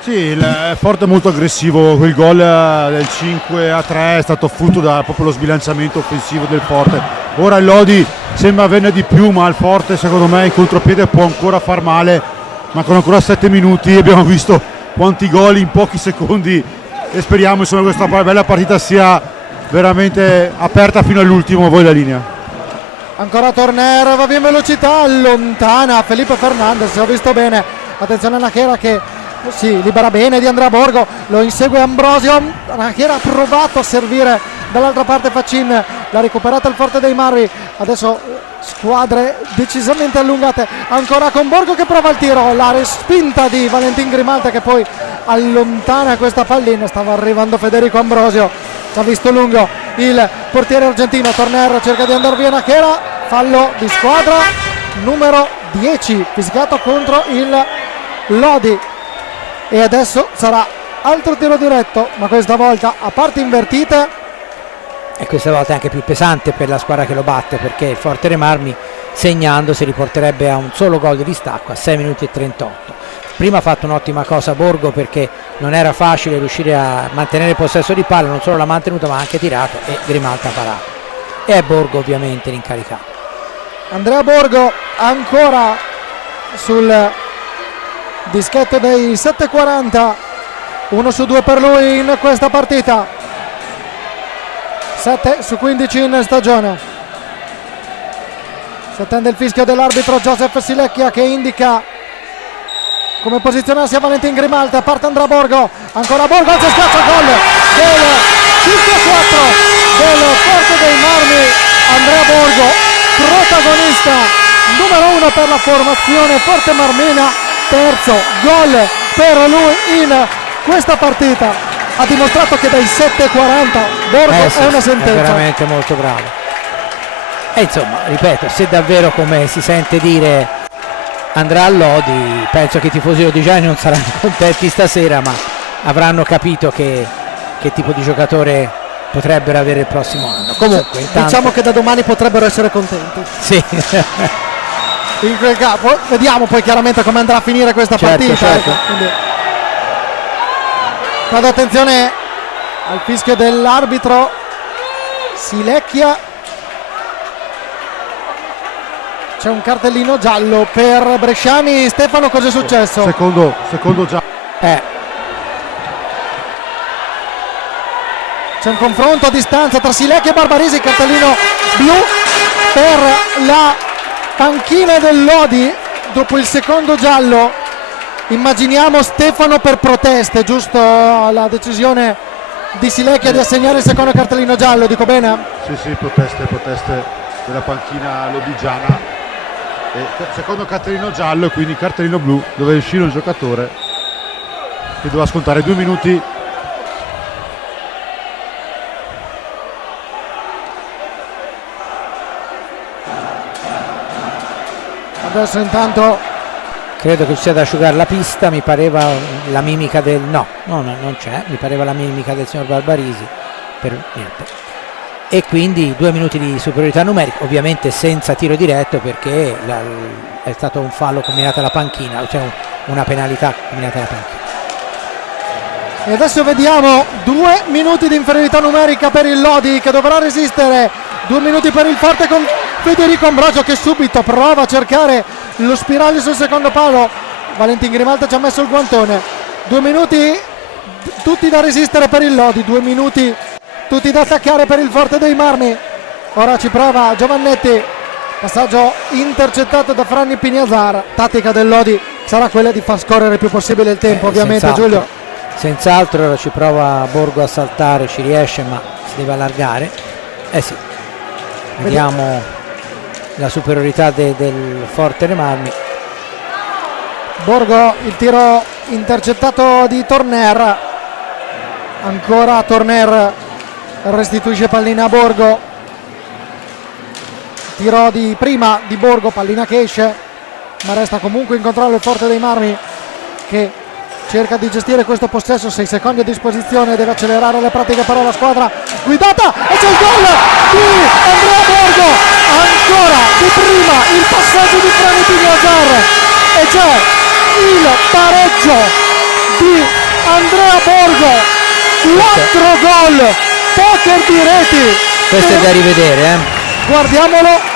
Sì, il Forte è molto aggressivo, quel gol del 5-3 è stato frutto da proprio lo sbilanciamento offensivo del Forte. Ora il Lodi sembra averne di più, ma il Forte secondo me in contropiede può ancora far male. Mancano ancora 7 minuti, abbiamo visto quanti gol in pochi secondi e speriamo insomma che questa bella partita sia veramente aperta fino all'ultimo. Voi la linea. Ancora Torner, va via in velocità, allontana Felipe Fernandez, ho visto bene, attenzione a Nájera che si libera bene di Andrea Borgo, lo insegue Ambrosio, Nájera ha provato a servire dall'altra parte Faccin, l'ha recuperata il Forte dei Marmi, adesso squadre decisamente allungate, ancora con Borgo che prova il tiro, la respinta di Valentin Grimaldi che poi allontana questa pallina, stava arrivando Federico Ambrosio, ci ha visto lungo il portiere argentino. Torner cerca di andare via Nájera, fallo di squadra numero 10 fischiato contro il Lodi e adesso sarà altro tiro diretto, ma questa volta a parti invertite e questa volta è anche più pesante per la squadra che lo batte, perché il Forte dei Marmi segnando si riporterebbe a un solo gol di distacco a 6 minuti e 38. Prima ha fatto un'ottima cosa Borgo, perché non era facile riuscire a mantenere il possesso di palla, non solo l'ha mantenuto ma ha anche tirato e Grimalta ha parato, e è Borgo ovviamente l'incaricato. Andrea Borgo ancora sul dischetto dei 7:40, 1 su 2 per lui in questa partita, 7 su 15 in stagione. Si attende il fischio dell'arbitro Joseph Silecchia che indica come posizionarsi a Valentin Grimalta. Parte Andrea Borgo, ancora Borgo, si schiaccia il gol del 5-4 del Forte dei Marmi. Andrea Borgo, protagonista numero 1 per la formazione Forte Marmina, terzo gol per lui in questa partita. Ha dimostrato che dai 7:40 Borgo Sì, è una sentenza. è veramente molto bravo. E insomma, ripeto, se davvero, come si sente dire, andrà a Lodi, penso che i tifosi lodigiani non saranno contenti stasera, ma avranno capito che tipo di giocatore potrebbero avere il prossimo anno. Comunque intanto, diciamo che da domani potrebbero essere contenti. sì. In quel caso vediamo poi chiaramente come andrà a finire questa Certo, partita. certo. Ecco, quindi vado attenzione al fischio dell'arbitro Silecchia. C'è un cartellino giallo per Bresciani. Stefano, cosa è successo? Secondo già. C'è un confronto a distanza tra Silecchia e Barbarisi, cartellino blu per la panchina del Lodi dopo il secondo giallo. Immaginiamo, Stefano, per proteste, giusto, la decisione di Silecchia di assegnare il secondo cartellino giallo, dico bene? Sì, proteste della panchina lodigiana. Secondo cartellino giallo e quindi cartellino blu, dove uscire un giocatore che doveva scontare 2 minuti. Adesso intanto Credo che ci sia da asciugare la pista, mi pareva la mimica del... no, non c'è, mi pareva la mimica del signor Barbarisi, per niente. E quindi 2 minuti di superiorità numerica, ovviamente senza tiro diretto, perché è stato un fallo combinato alla panchina, cioè una penalità combinata alla panchina. E adesso vediamo 2 minuti di inferiorità numerica per il Lodi, che dovrà resistere. 2 minuti per il Forte con Federico Ambrogio, che subito prova a cercare lo spiraglio sul secondo palo. Valentin Grimalta ci ha messo il guantone. 2 minuti tutti da resistere per il Lodi, 2 minuti tutti da attaccare per il Forte dei Marmi. Ora ci prova Giovannetti, passaggio intercettato da Franni Pignazar. Tattica del Lodi sarà quella di far scorrere il più possibile il tempo, ovviamente, senz'altro. Giulio. Senz'altro, ora ci prova Borgo a saltare, ci riesce ma si deve allargare. Sì, vediamo la superiorità del Forte dei Marmi. Borgo, il tiro intercettato di Torner, ancora Torner restituisce pallina a Borgo. Tiro di prima di Borgo, pallina che esce, ma resta comunque in controllo il Forte dei Marmi, che cerca di gestire questo possesso. 6 secondi a disposizione, deve accelerare le pratiche però la squadra guidata, e c'è il gol di Andrea Borgo, ancora di prima il passaggio di Franni Pignazar e c'è il pareggio di Andrea Borgo. 4 gol, poker di reti. Questo è da rivedere, Guardiamolo.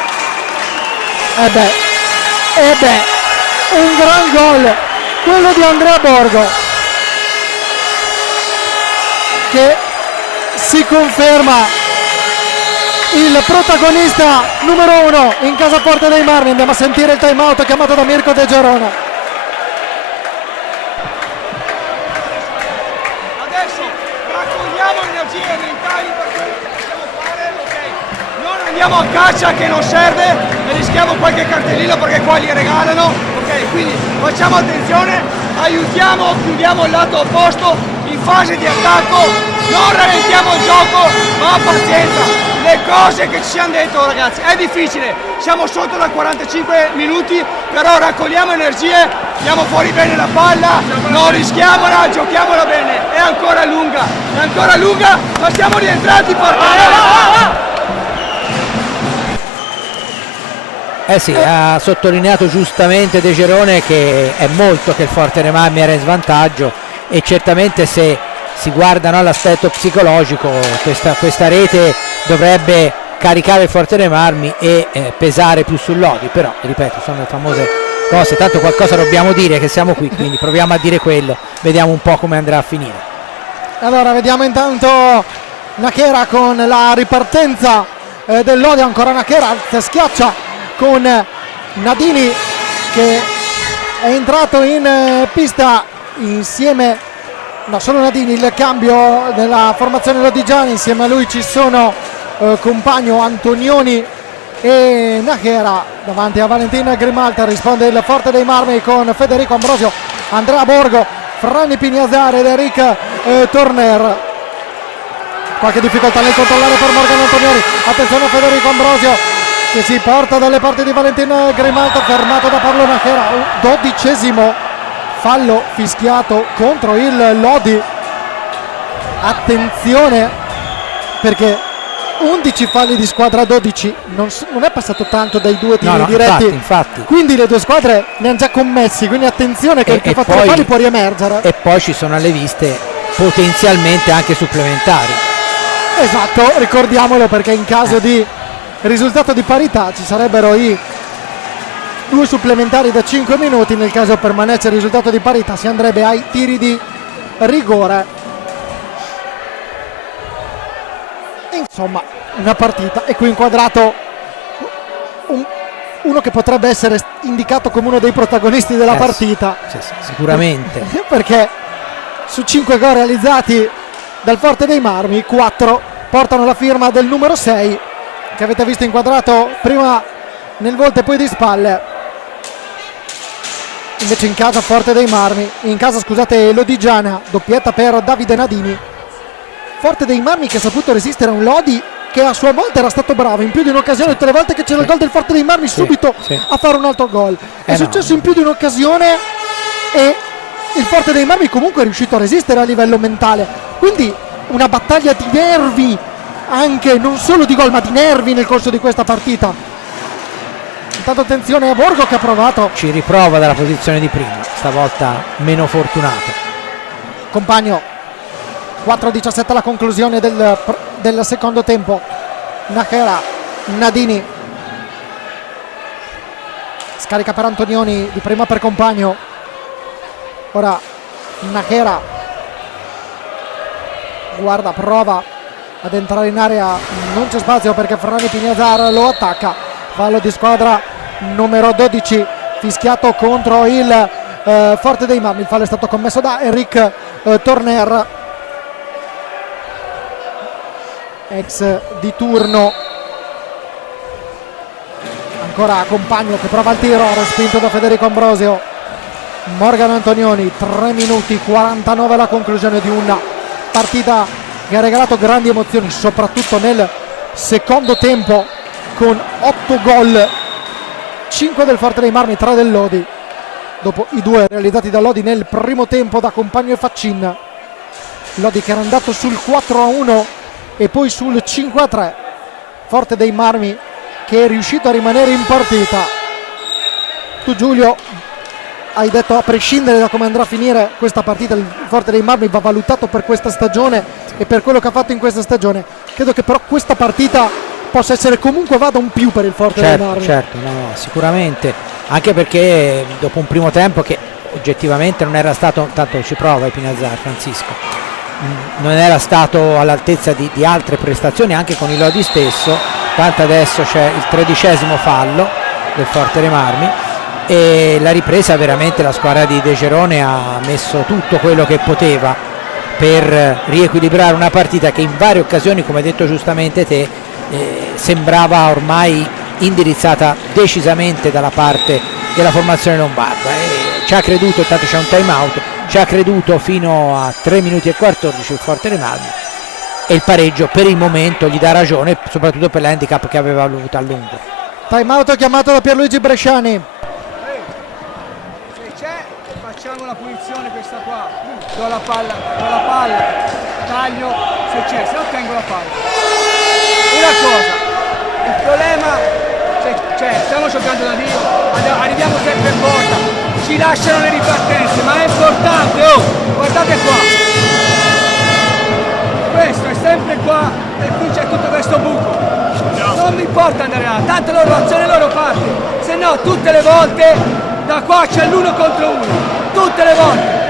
Un gran gol quello di Andrea Borgo, che si conferma il protagonista numero 1 in casa Forte dei Marmi. Andiamo a sentire il time out chiamato da Mirko De Gerona. Adesso raccogliamo energie mentali per quello che possiamo fare, ok? Non andiamo a caccia che non serve e rischiamo qualche cartellino perché qua li regalano, ok? Quindi facciamo attenzione, aiutiamo, chiudiamo il lato opposto in fase di attacco, non rallentiamo il gioco, ma pazienza. Le cose che ci siamo detto, ragazzi, è difficile, siamo sotto da 45 minuti, però raccogliamo energie, diamo fuori bene la palla, non rischiamola, giochiamola bene, è ancora lunga, ma siamo rientrati, porca. Eh sì, ha sottolineato giustamente De Gerone che è molto che il Forte dei Marmi era in svantaggio, e certamente se si guardano all'aspetto psicologico questa rete dovrebbe caricare il Forte dei Marmi e pesare più sul Lodi, però ripeto, sono le famose cose, tanto qualcosa dobbiamo dire che siamo qui, quindi proviamo a dire quello, vediamo un po' come andrà a finire. Allora vediamo intanto Nachera con la ripartenza del Lodi, ancora Nachera, schiaccia con Nadini che è entrato in pista insieme, no, solo Nadini, il cambio della formazione lodigiana, insieme a lui ci sono compagno Antonioni e Nachera davanti a Valentina Grimalta. Risponde il Forte dei Marmi con Federico Ambrosio, Andrea Borgo, Franny Pignazar ed Eric Turner. Qualche difficoltà nel controllare per Morgan Antonioni, attenzione a Federico Ambrosio che si porta dalle parti di Valentina Grimalta, fermato da Paolo Nachera. 12° fallo fischiato contro il Lodi. Attenzione perché 11 falli di squadra, 12 non è passato tanto dai due tiri diretti, infatti. Quindi le due squadre ne hanno già commessi, quindi attenzione che il che fa tre falli può riemergere. E poi ci sono alle viste potenzialmente anche supplementari. Esatto, ricordiamolo, perché in caso di risultato di parità ci sarebbero i 2 supplementari da 5 minuti, nel caso permanesse il risultato di parità si andrebbe ai tiri di rigore. Insomma, una partita, e qui inquadrato uno che potrebbe essere indicato come uno dei protagonisti della partita. Sì, sicuramente. Perché su 5 gol realizzati dal Forte dei Marmi, 4 portano la firma del numero 6, che avete visto inquadrato prima nel volto e poi di spalle. Invece in casa Forte dei Marmi, Lodigiana, doppietta per Davide Nadini. Forte dei Marmi che ha saputo resistere a un Lodi che a sua volta era stato bravo in più di un'occasione, tutte le volte che c'era il gol del Forte dei Marmi subito a fare un altro gol. È successo in più di un'occasione e il Forte dei Marmi comunque è riuscito a resistere a livello mentale. Quindi una battaglia di nervi, anche non solo di gol ma di nervi nel corso di questa partita. Intanto attenzione a Borgo che ha provato, ci riprova dalla posizione di prima, stavolta meno fortunato. Compagno, 4-17 alla conclusione del secondo tempo. Nachera, Nadini scarica per Antonioni, di prima per Compagno, ora Nachera guarda, prova ad entrare in area, non c'è spazio perché Franny Pignazar lo attacca. Fallo di squadra numero 12 fischiato contro il Forte dei Marmi. Il fallo è stato commesso da Eric Turner, ex di turno. Ancora Compagno che prova il tiro, respinto da Federico Ambrosio. Morgan Antonioni, 3 minuti 49 alla conclusione di una partita che ha regalato grandi emozioni, soprattutto nel secondo tempo, con 8 gol, 5 del Forte dei Marmi, 3 del Lodi, dopo i 2 realizzati da Lodi nel primo tempo da Compagno e Faccin. Lodi che era andato sul 4-1 e poi sul 5-3. Forte dei Marmi che è riuscito a rimanere in partita. Tu, Giulio, hai detto a prescindere da come andrà a finire questa partita il Forte dei Marmi va valutato per questa stagione e per quello che ha fatto in questa stagione. Credo che però questa partita possa essere comunque vada un più per il Forte dei Marmi. Certo, no, sicuramente, anche perché dopo un primo tempo che oggettivamente non era stato, tanto ci prova Pignazar, Francisco, non era stato all'altezza di altre prestazioni anche con il Lodi stesso, tanto adesso c'è il 13° fallo del Forte dei Marmi e la ripresa veramente la squadra di De Gerone ha messo tutto quello che poteva per riequilibrare una partita che in varie occasioni, come hai detto giustamente te, sembrava ormai indirizzata decisamente dalla parte della formazione lombarda. Ci ha creduto, intanto c'è un time out, ci ha creduto fino a 3 minuti e 14 il Forte dei Marmi e il pareggio per il momento gli dà ragione, soprattutto per l'handicap che aveva avuto a lungo. Time out chiamato da Pierluigi Bresciani. Se c'è, facciamo la punizione questa qua. Do la palla, taglio, se c'è, se no tengo la palla. Una cosa, il problema cioè stiamo giocando da Dio, arriviamo sempre in porta, ci lasciano le ripartenze, ma è importante, oh, guardate qua, questo è sempre qua e qui c'è tutto questo buco, non mi importa andare là, tanto loro azione loro parte, se no tutte le volte da qua c'è l'1 contro 1, tutte le volte,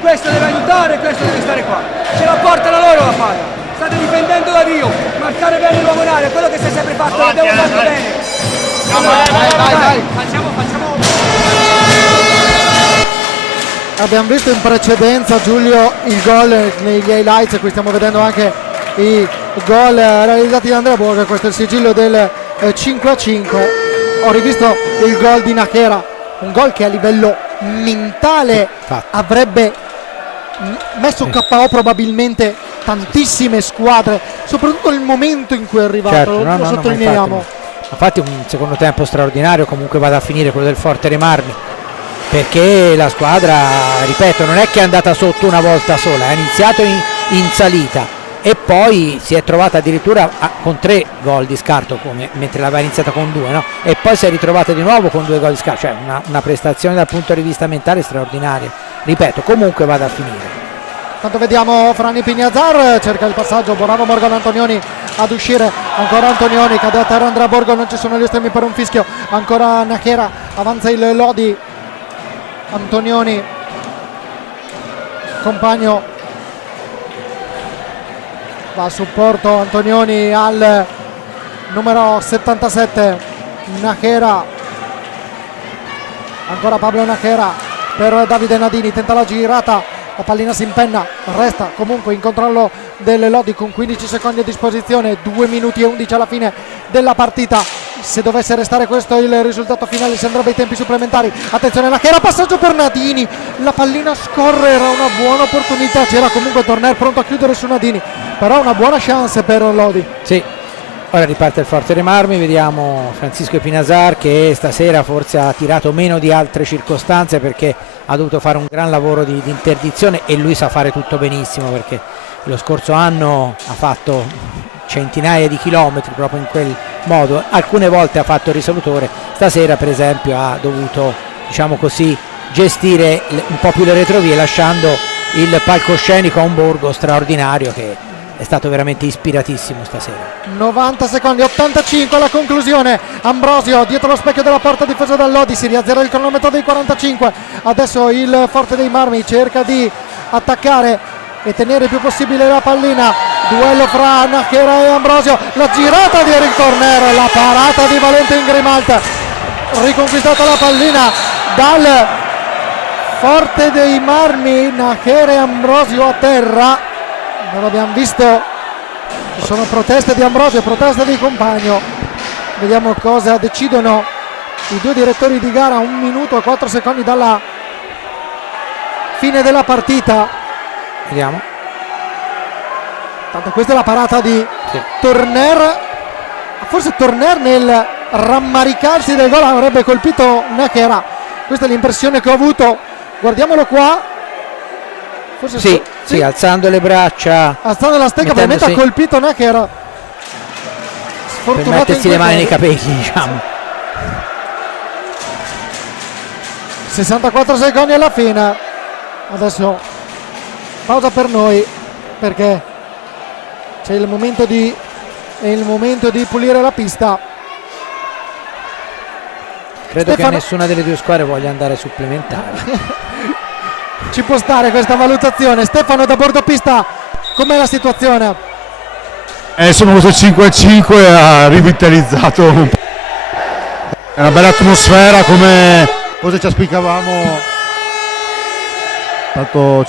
questo deve aiutare, questo deve stare qua, ce la portano loro la palla. State difendendo da Dio, marcare bene l'uomo in area, quello che si è sempre fatto, l'abbiamo fatto bene. Vai. Facciamo. Abbiamo visto in precedenza, Giulio, il gol negli highlights, e qui stiamo vedendo anche i gol realizzati da Andrea Borgo. Questo è il sigillo del 5-5. Ho rivisto il gol di Nachera, un gol che a livello mentale avrebbe messo KO probabilmente tantissime squadre, soprattutto nel momento in cui è arrivato, certo, lo sottolineiamo. Infatti un secondo tempo straordinario, comunque vada a finire quello del Forte dei Marmi, perché la squadra, ripeto, non è che è andata sotto una volta sola, è iniziato in salita e poi si è trovata addirittura con 3 gol di scarto, mentre l'aveva iniziata con 2, no? E poi si è ritrovata di nuovo con 2 gol di scarto, cioè una prestazione dal punto di vista mentale straordinaria, ripeto, comunque vada a finire. Tanto vediamo Franny Pignazar, cerca il passaggio, bravo Morgan Antonioni ad uscire, ancora Antonioni, cade a terra Andrea Borgo, non ci sono gli estremi per un fischio, ancora Nachera, avanza il Lodi, Antonioni, compagno, va a supporto Antonioni al numero 77, Nachera, ancora Pablo Nachera per Davide Nadini, tenta la girata, la pallina si impenna, resta comunque in controllo del Lodi con 15 secondi a disposizione, 2 minuti e 11 alla fine della partita. Se dovesse restare questo il risultato finale si andrebbe ai tempi supplementari. Attenzione Nachera, passaggio per Nadini, la pallina scorre, era una buona opportunità, c'era comunque Torner pronto a chiudere su Nadini, però una buona chance per Lodi. Sì, ora riparte il Forte dei Marmi, vediamo Francisco Epinazar che stasera forse ha tirato meno di altre circostanze perché ha dovuto fare un gran lavoro di interdizione e lui sa fare tutto benissimo, perché lo scorso anno ha fatto centinaia di chilometri proprio in quel modo, alcune volte ha fatto il risolutore, stasera per esempio ha dovuto, diciamo così, gestire un po' più le retrovie lasciando il palcoscenico a un Borgo straordinario che è stato veramente ispiratissimo stasera. 90 secondi, 85 alla conclusione, Ambrosio dietro lo specchio della porta difesa dal Lodi, si riazzera il cronometro dei 45, adesso il Forte dei Marmi cerca di attaccare e tenere il più possibile la pallina, duello fra Nachera e Ambrosio, la girata di Eric Torner, la parata di Valentin Grimalt, riconquistata la pallina dal Forte dei Marmi, Nachera e Ambrosio a terra. Non abbiamo visto, ci sono proteste di Ambrosio e proteste di compagno, vediamo cosa decidono i 2 direttori di gara. 1 minuto e 4 secondi dalla fine della partita, Vediamo. tanto questa è la parata di Torner, forse Torner nel rammaricarsi del gol avrebbe colpito Nachera, questa è l'impressione che ho avuto, guardiamolo qua. Forse sì, alzando le braccia, alzando la stecca, probabilmente ha colpito Nachera, per mettersi le mani nei capelli, diciamo. 64 secondi alla fine, adesso pausa per noi perché c'è il momento di pulire la pista. Credo che nessuna delle 2 squadre voglia andare a supplementare. Ci può stare questa valutazione. Stefano da bordopista, com'è la situazione? Insomma questo 5-5 ha rivitalizzato un po'. È una bella atmosfera, come cosa ci auspicavamo. Tanto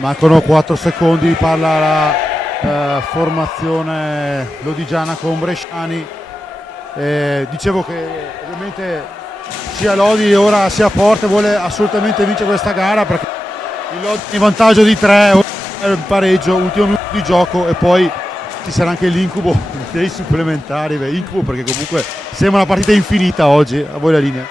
mancano 4 secondi, parla la formazione lodigiana con Bresciani. Dicevo che ovviamente sia Lodi ora sia Forte vuole assolutamente vincere questa gara perché il Lodi è in vantaggio di 3, il pareggio, ultimo minuto di gioco e poi ci sarà anche l'incubo dei supplementari, incubo perché comunque sembra una partita infinita oggi. A voi la linea.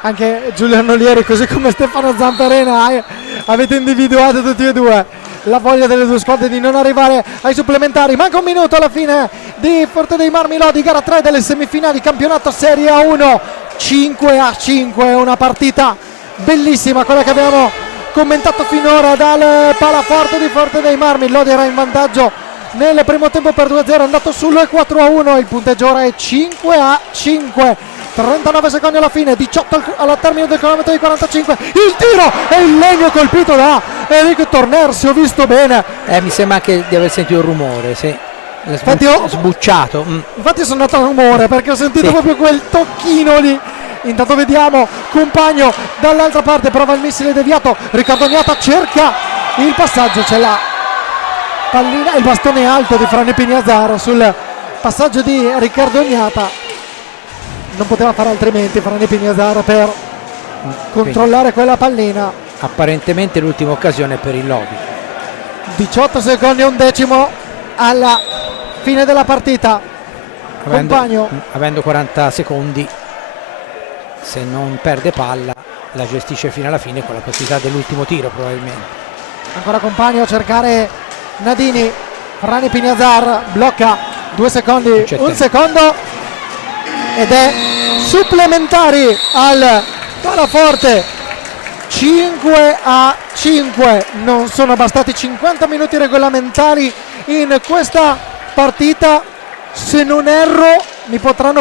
Anche Giuliano Lieri così come Stefano Zamperena avete individuato tutti e 2 la voglia delle due squadre di non arrivare ai supplementari. Manca un minuto alla fine di Forte dei Marmi Lodi, gara 3 delle semifinali campionato Serie A1. 5-5, una partita bellissima, quella che abbiamo commentato finora dal palaforte di Forte dei Marmi. Lodi era in vantaggio nel primo tempo per 2-0, è andato sul 4-1, il punteggio ora è 5-5. 39 secondi alla fine, 18 al termine del cronometro di 45, il tiro e il legno colpito da Enrico Torner, se ho visto bene. Mi sembra anche di aver sentito un rumore, sì. Infatti Sbucciato. Infatti sono andato a rumore perché ho sentito proprio quel tocchino lì. Intanto vediamo Compagno dall'altra parte, prova il missile deviato, Riccardo Ognata cerca il passaggio, c'è la pallina, il bastone alto di Franny Pignazaro sul passaggio di Riccardo Ognata. Non poteva fare altrimenti Franny Pignazaro per controllare quella pallina. Apparentemente l'ultima occasione per il Lodi. 18 secondi e un decimo alla fine della partita. Compagno avendo 40 secondi, se non perde palla la gestisce fino alla fine con la possibilità dell'ultimo tiro probabilmente. Ancora Compagno a cercare Nadini, Franny Pignazar blocca 2 secondi, un secondo ed è supplementari al palaforte. 5-5, non sono bastati 50 minuti regolamentari in questa partita. Se non erro mi potrà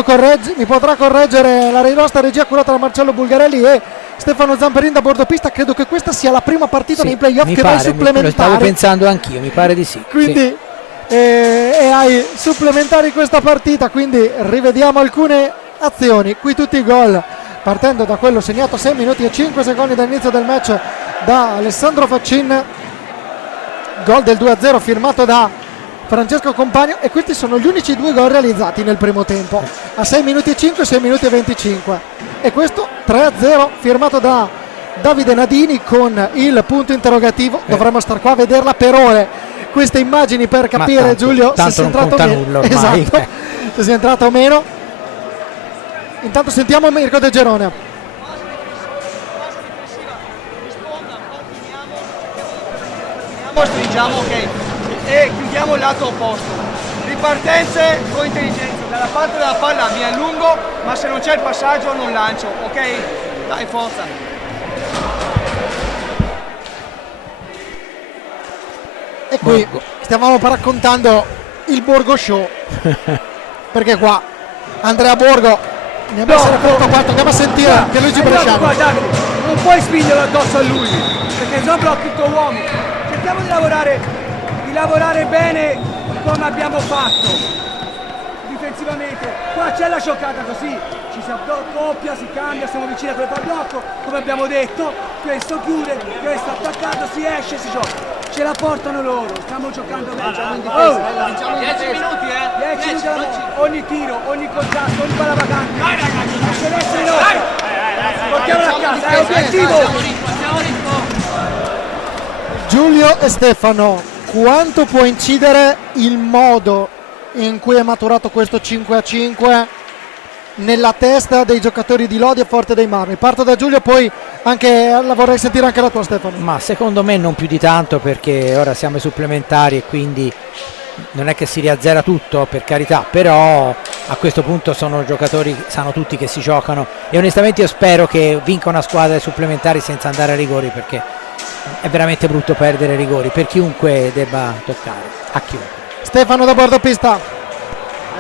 correggere la nostra regia curata da Marcello Bulgarelli e Stefano Zamperin da bordo pista. Credo che questa sia la prima partita nei playoff che va ai supplementari. Lo stavo pensando anch'io, mi pare di sì. Quindi e ai supplementari questa partita, quindi rivediamo alcune azioni. Qui tutti i gol partendo da quello segnato 6 minuti e 5 secondi dall'inizio del match da Alessandro Faccin, gol del 2-0 firmato da Francesco Compagno, e questi sono gli unici 2 gol realizzati nel primo tempo a 6 minuti e 5, 6 minuti e 25, e questo 3-0 firmato da Davide Nadini con il punto interrogativo. Dovremmo star qua a vederla per ore queste immagini per capire, Giulio, se sia entrato o meno. Esatto, se sia entrato o meno. Intanto sentiamo Mirko De Gerone. Stringiamo, ok, e chiudiamo il lato opposto. Ripartenze con intelligenza, dalla parte della palla mi allungo, ma se non c'è il passaggio non lancio, ok? Dai, forza. E qui stavamo raccontando il Borgo Show, perché qua Andrea Borgo andiamo a essere fatto quanto, andiamo a sentire che Luigi Bresciano. Guardate, non puoi spingerlo addosso a lui, perché sennò blocchi il tuo uomo. Cerchiamo di lavorare bene come abbiamo fatto difensivamente. Qua c'è la scioccata, così ci si accoppia, si cambia, siamo vicini a quel blocco, come abbiamo detto. Questo chiude, questo attaccato, si esce, si gioca. Ce la portano loro, stiamo giocando bene. 10 minuti, 10 minuti, ogni tiro, ogni contatto, ogni palla vagante. Dai ragazzi, deve essere nostra. Portiamola a casa, è obiettivo. Giulio e Stefano, quanto può incidere il modo in cui è maturato questo 5-5 nella testa dei giocatori di Lodi e Forte dei Marmi? Parto da Giulio, poi la vorrei sentire anche la tua, Stefano. Ma secondo me non più di tanto, perché ora siamo ai supplementari e quindi non è che si riazzera tutto, per carità, però a questo punto sono giocatori, sanno tutti che si giocano, e onestamente io spero che vinca una squadra ai supplementari senza andare a rigori, perché è veramente brutto perdere rigori per chiunque debba toccare, a chiunque. Stefano da bordo pista.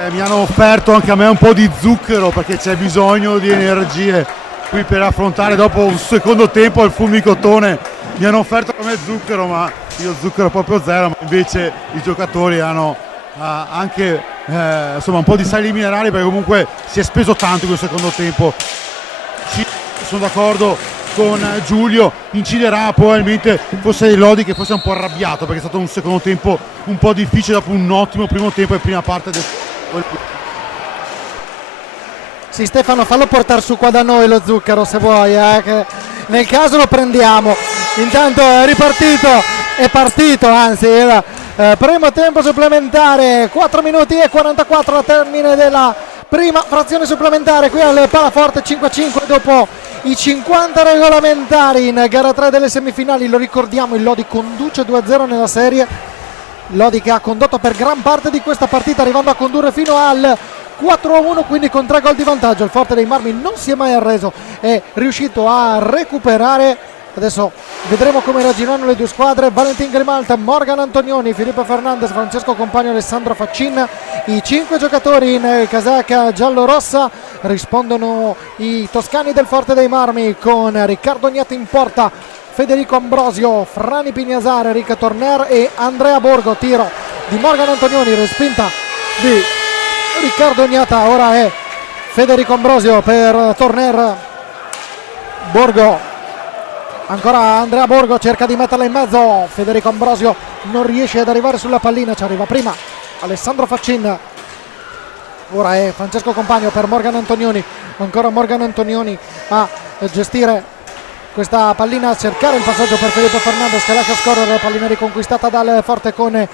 Mi hanno offerto anche a me un po' di zucchero, perché c'è bisogno di energie qui per affrontare dopo un secondo tempo il Fulmicotone. Mi hanno offerto a me zucchero, ma io zucchero proprio zero, ma invece i giocatori hanno anche insomma un po' di sali minerali, perché comunque si è speso tanto in quel secondo tempo. Sono d'accordo con Giulio, inciderà probabilmente forse il Lodi, che forse è un po' arrabbiato perché è stato un secondo tempo un po' difficile dopo un ottimo primo tempo e prima parte del... Sì, Stefano, fallo portare su qua da noi lo zucchero se vuoi, che nel caso lo prendiamo. Intanto è partito anzi il primo tempo supplementare, 4 minuti e 44 al termine della prima frazione supplementare qui al Palaforte. 5-5 dopo i 50 regolamentari in gara 3 delle semifinali. Lo ricordiamo, il Lodi conduce 2-0 nella serie. Lodi che ha condotto per gran parte di questa partita, arrivando a condurre fino al 4-1, quindi con 3 gol di vantaggio. Il Forte dei Marmi non si è mai arreso, è riuscito a recuperare. Adesso vedremo come reagiranno le due squadre. Valentin Grimalt, Morgan Antonioni, Filippo Fernandez, Francesco Compagno, Alessandro Faccin, i 5 giocatori in casacca giallo-rossa. Rispondono i toscani del Forte dei Marmi con Riccardo Ognati in porta, Federico Ambrosio, Frani Pignazar, Enrico Torner e Andrea Borgo. Tiro di Morgan Antonioni, respinta di Riccardo Ognata. Ora è Federico Ambrosio per Torner. Borgo, ancora Andrea Borgo, cerca di metterla in mezzo. Federico Ambrosio non riesce ad arrivare sulla pallina, ci arriva prima Alessandro Faccin. Ora è Francesco Compagno per Morgan Antonioni, ancora Morgan Antonioni a gestire questa pallina, a cercare il passaggio per Filippo Fernandez che lascia scorrere. La pallina riconquistata dal Forte con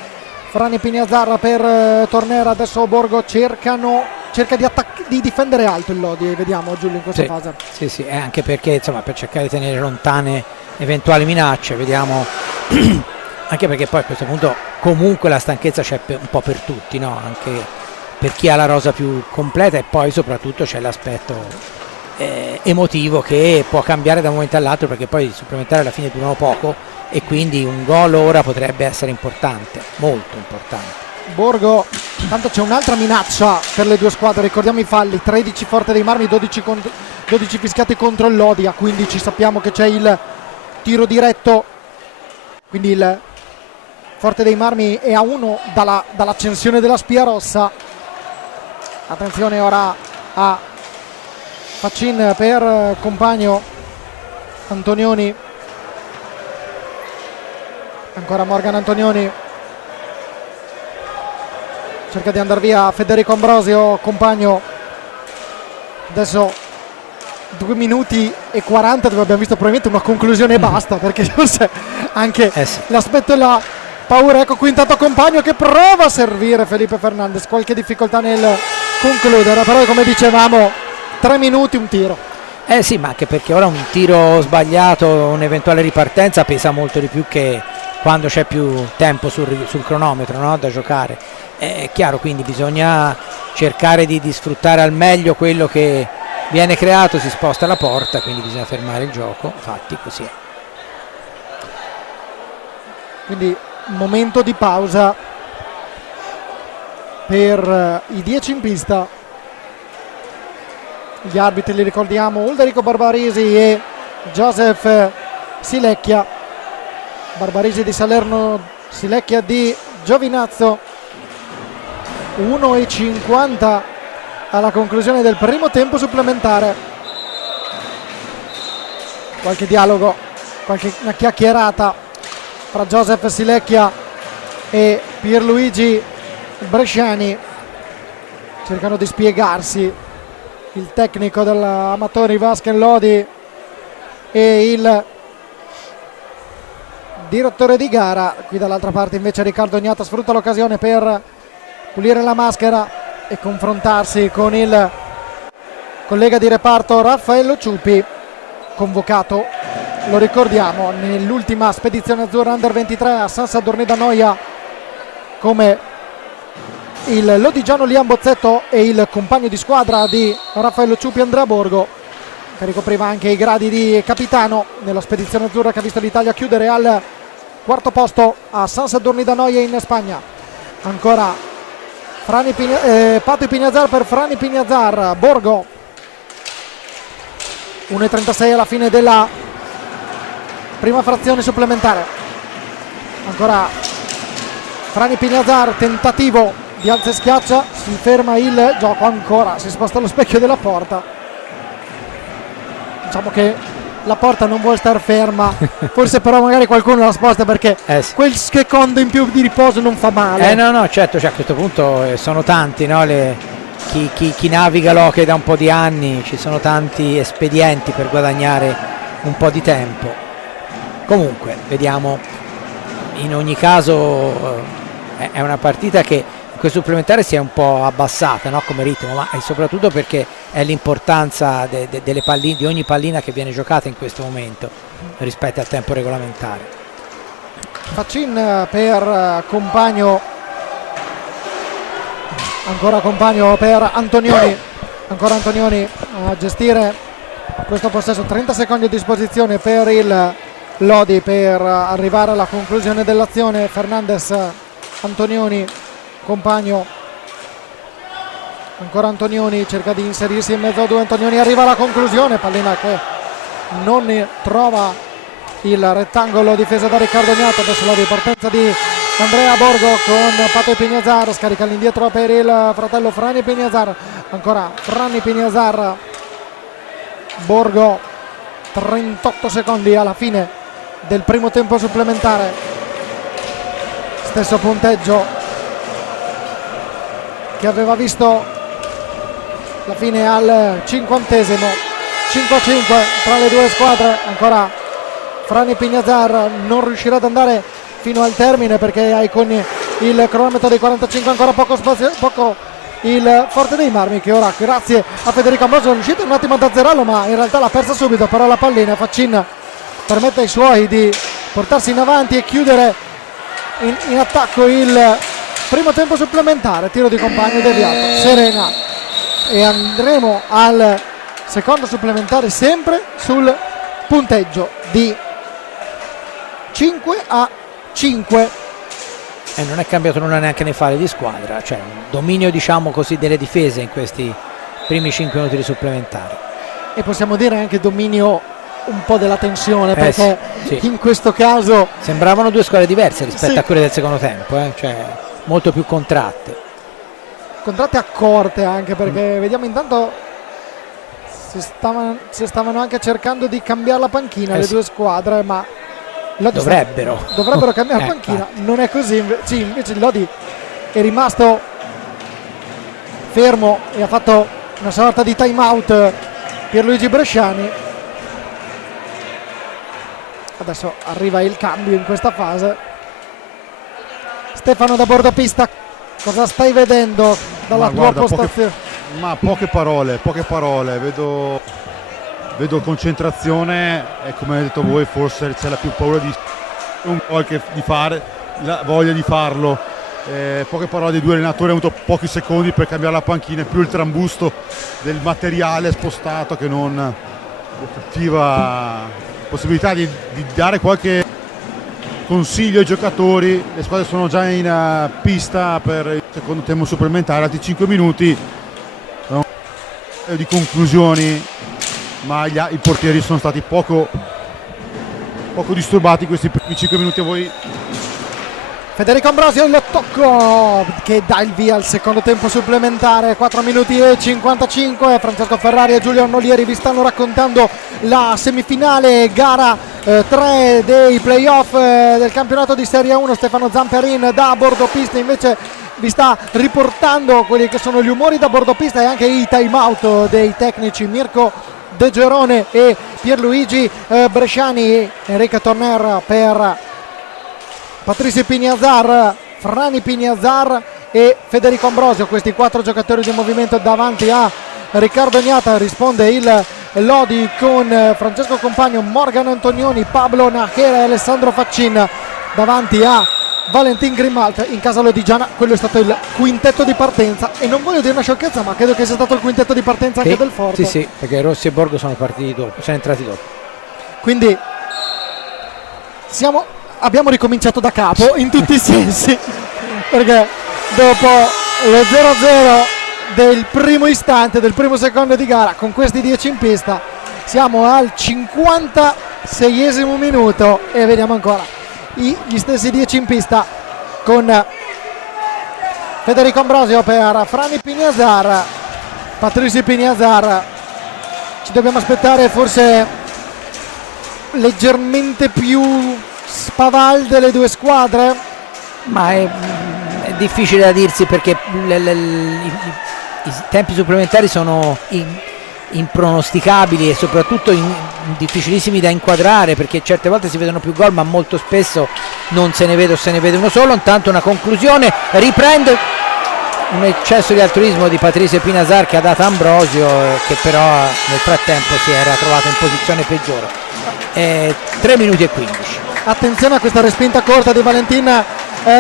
Frani Pignazar per Tornera. Adesso Borgo cerca di difendere alto il Lodi, vediamo Giulio in questa fase. Sì, anche perché insomma, per cercare di tenere lontane eventuali minacce, vediamo anche perché poi a questo punto comunque la stanchezza c'è un po' per tutti, no? Anche per chi ha la rosa più completa, e poi soprattutto c'è l'aspetto emotivo che può cambiare da un momento all'altro, perché poi i supplementari alla fine durano poco e quindi un gol ora potrebbe essere importante, molto importante. Borgo, intanto c'è un'altra minaccia per le due squadre, ricordiamo i falli: 13 Forte dei Marmi, 12 fischiati contro il Lodi, a 15 sappiamo che c'è il tiro diretto, quindi il Forte dei Marmi è a 1 dall'accensione della spia rossa. Attenzione ora a Faccin per Compagno, Antonioni, ancora Morgan Antonioni, cerca di andare via Federico Ambrosio. Compagno, adesso 2 minuti e 40 dove abbiamo visto probabilmente una conclusione e basta, perché forse anche l'aspetto e la paura. Ecco qui intanto Compagno che prova a servire Felipe Fernandez, qualche difficoltà nel concludere, però come dicevamo 3 minuti un tiro. Sì, ma anche perché ora un tiro sbagliato, un'eventuale ripartenza pesa molto di più che quando c'è più tempo sul cronometro, no? Da giocare. È chiaro, quindi bisogna cercare di sfruttare al meglio quello che viene creato. Si sposta la porta, quindi bisogna fermare il gioco, infatti così è. Quindi momento di pausa per i 10 in pista. Gli arbitri li ricordiamo: Ulderico Barbarisi e Joseph Silecchia. Barbarisi di Salerno, Silecchia di Giovinazzo. 1:50 alla conclusione del primo tempo supplementare. Qualche dialogo, una chiacchierata tra Joseph Silecchia e Pierluigi Bresciani. Cercano di spiegarsi il tecnico dell'Amatori Vasken Lodi e il direttore di gara. Qui dall'altra parte invece Riccardo Ognata sfrutta l'occasione per pulire la maschera e confrontarsi con il collega di reparto Raffaello Ciupi, convocato, lo ricordiamo, nell'ultima spedizione azzurra Under 23 a San Sadurní d'Anoia come il lodigiano Liam Bozzetto e il compagno di squadra di Raffaello Ciupi, Andrea Borgo, che ricopriva anche i gradi di capitano nella spedizione azzurra che ha visto l'Italia chiudere al 4° posto a San Sadurní d'Anoia in Spagna. Ancora Pato Pignazar per Frani Pignazar. Borgo, 1:36 alla fine della prima frazione supplementare. Ancora Frani Pignazar, tentativo di alza e schiaccia, si ferma il gioco, ancora si sposta lo specchio della porta. Diciamo che la porta non vuole star ferma, forse però magari qualcuno la sposta perché quel secondo in più di riposo non fa male. No, certo, cioè a questo punto sono tanti, no? Chi naviga l'hockey da un po' di anni, ci sono tanti espedienti per guadagnare un po' di tempo. Comunque vediamo, in ogni caso è una partita che questo supplementare si è un po' abbassata, no, come ritmo, ma è soprattutto perché è l'importanza delle palline, di ogni pallina che viene giocata in questo momento rispetto al tempo regolamentare. Faccin per Compagno, ancora Compagno per Antonioni, ancora Antonioni a gestire questo possesso, 30 secondi a disposizione per il Lodi per arrivare alla conclusione dell'azione. Fernandez, Antonioni, Compagno, ancora Antonioni, cerca di inserirsi in mezzo a due, Antonioni arriva alla conclusione, pallina che non trova il rettangolo difeso da Riccardo Gnata. Adesso la ripartenza di Andrea Borgo con Pato Pignazar, scarica all'indietro per il fratello Franni Pignazar, ancora Franni Pignazar, Borgo, 38 secondi alla fine del primo tempo supplementare, stesso punteggio che aveva visto la fine al 50esimo, 5-5 tra le due squadre. Ancora Franni Pignazar non riuscirà ad andare fino al termine perché hai con il cronometro dei 45 ancora poco spazio, poco il Forte dei Marmi, che ora grazie a Federico Ambrosio è riuscito un attimo ad azzerarlo, ma in realtà l'ha persa subito. Però la pallina, Faccin permette ai suoi di portarsi in avanti e chiudere in attacco il primo tempo supplementare. Tiro di Compagno deviato, Serena, e andremo al secondo supplementare sempre sul punteggio di 5-5. E non è cambiato nulla neanche nei falli di squadra, cioè un dominio, diciamo così, delle difese in questi primi 5 minuti di supplementare. E possiamo dire anche dominio un po' della tensione, perché sì. In questo caso sembravano due squadre diverse rispetto sì. a quelle del secondo tempo, cioè molto più contratte accorte anche, perché vediamo intanto si stavano anche cercando di cambiare la panchina le due squadre, ma Lodi dovrebbero cambiare la panchina, non è così. Sì, invece il Lodi è rimasto fermo e ha fatto una sorta di time out Pierluigi Bresciani. Adesso arriva il cambio in questa fase. Stefano da bordopista, cosa stai vedendo dalla tua postazione? Poche parole, vedo concentrazione e, come avete detto voi, forse c'è la più paura di fare, la voglia di farlo. Poche parole dei due allenatori, hanno avuto pochi secondi per cambiare la panchina, più il trambusto del materiale spostato che non l'effettiva possibilità di dare qualche consiglio ai giocatori. Le squadre sono già in pista per il secondo tempo supplementare, altri 5 minuti di conclusioni, ma i portieri sono stati poco disturbati questi primi 5 minuti. A voi Federico Ambrosio, il tocco che dà il via al secondo tempo supplementare, 4 minuti e 55. Francesco Ferrari e Giulio Arnolieri vi stanno raccontando la semifinale, gara 3 dei playoff del campionato di Serie 1. Stefano Zamperin da bordopista invece vi sta riportando quelli che sono gli umori da bordopista e anche i time out dei tecnici Mirko De Gerone e Pierluigi Bresciani. Enrico Torner per Patrizio Pignazar, Franni Pignazar e Federico Ambrosio, questi 4 giocatori di movimento davanti a Riccardo Gnata. Risponde il Lodi con Francesco Compagno, Morgan Antonioni, Pablo Najera e Alessandro Faccin davanti a Valentin Grimalt. In casa lodigiana quello è stato il quintetto di partenza, e non voglio dire una sciocchezza, ma credo che sia stato il quintetto di partenza anche del Forte. Sì, perché Rossi e Borgo sono partiti dopo, sono entrati dopo. Quindi abbiamo ricominciato da capo in tutti i sensi, perché dopo lo 0-0 del primo istante, del primo secondo di gara, con questi 10 in pista, siamo al 56esimo minuto e vediamo ancora gli stessi 10 in pista, con Federico Ambrosio per Franni Pignazar, Patrizio Pignazar. Ci dobbiamo aspettare forse leggermente più spavalde le due squadre, ma è difficile da dirsi, perché i tempi supplementari sono impronosticabili e soprattutto difficilissimi da inquadrare, perché certe volte si vedono più gol ma molto spesso non se ne vede o se ne vede uno solo. Intanto una conclusione, riprende un eccesso di altruismo di Patrizio Pinazar che ha dato Ambrosio, che però nel frattempo si era trovato in posizione peggiore. 3 minuti e 15. Attenzione a questa respinta corta di Valentin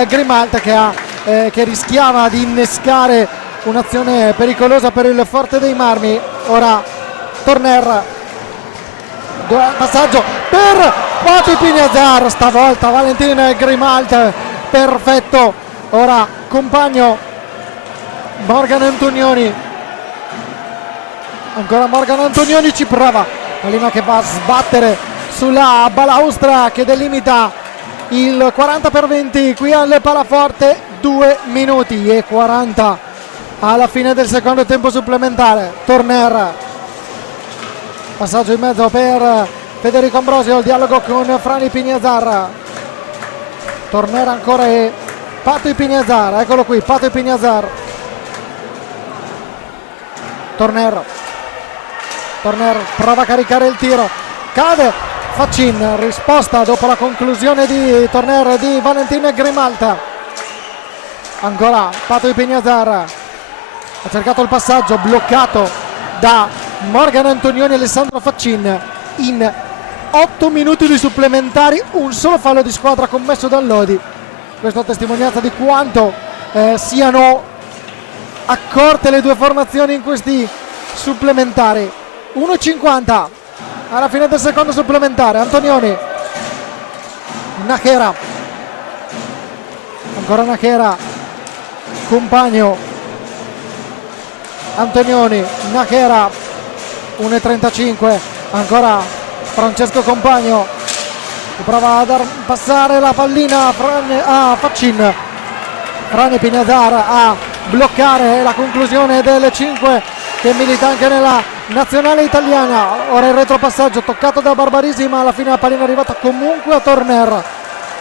Grimalta che rischiava di innescare un'azione pericolosa per il Forte dei Marmi. Ora Torner, passaggio per Pati Pinazar, stavolta Valentin Grimalta, perfetto. Ora compagno Morgan Antonioni, ancora Morgan Antonioni, ci prova, pallina che va a sbattere sulla balaustra che delimita il 40/20 qui al Palaforte. 2 minuti e 40 alla fine del secondo tempo supplementare. Torner, passaggio in mezzo per Federico Ambrosio, il dialogo con Frani Pinazar. Torner ancora e Pato Pinazar, eccolo qui, Pato Pinazar. Torner prova a caricare il tiro, cade Faccin, risposta dopo la conclusione di Torner di Valentin Grimalta. Ancora Pato Pinazar, ha cercato il passaggio, bloccato da Morgan Antonioni e Alessandro Faccin. In 8 minuti di supplementari un solo fallo di squadra commesso da Lodi. Questa è testimonianza di quanto siano accorte le due formazioni in questi supplementari. 1:50 alla fine del secondo supplementare. Antonioni, Nachera, ancora Nachera, compagno Antonioni, Nachera, 1:35, ancora Francesco Compagno che prova a passare la pallina a Faccin. Frani Pinazar a bloccare la conclusione del 5 che milita anche nella nazionale italiana. Ora il retropassaggio toccato da Barbarisi, ma alla fine la pallina è arrivata comunque a Torner.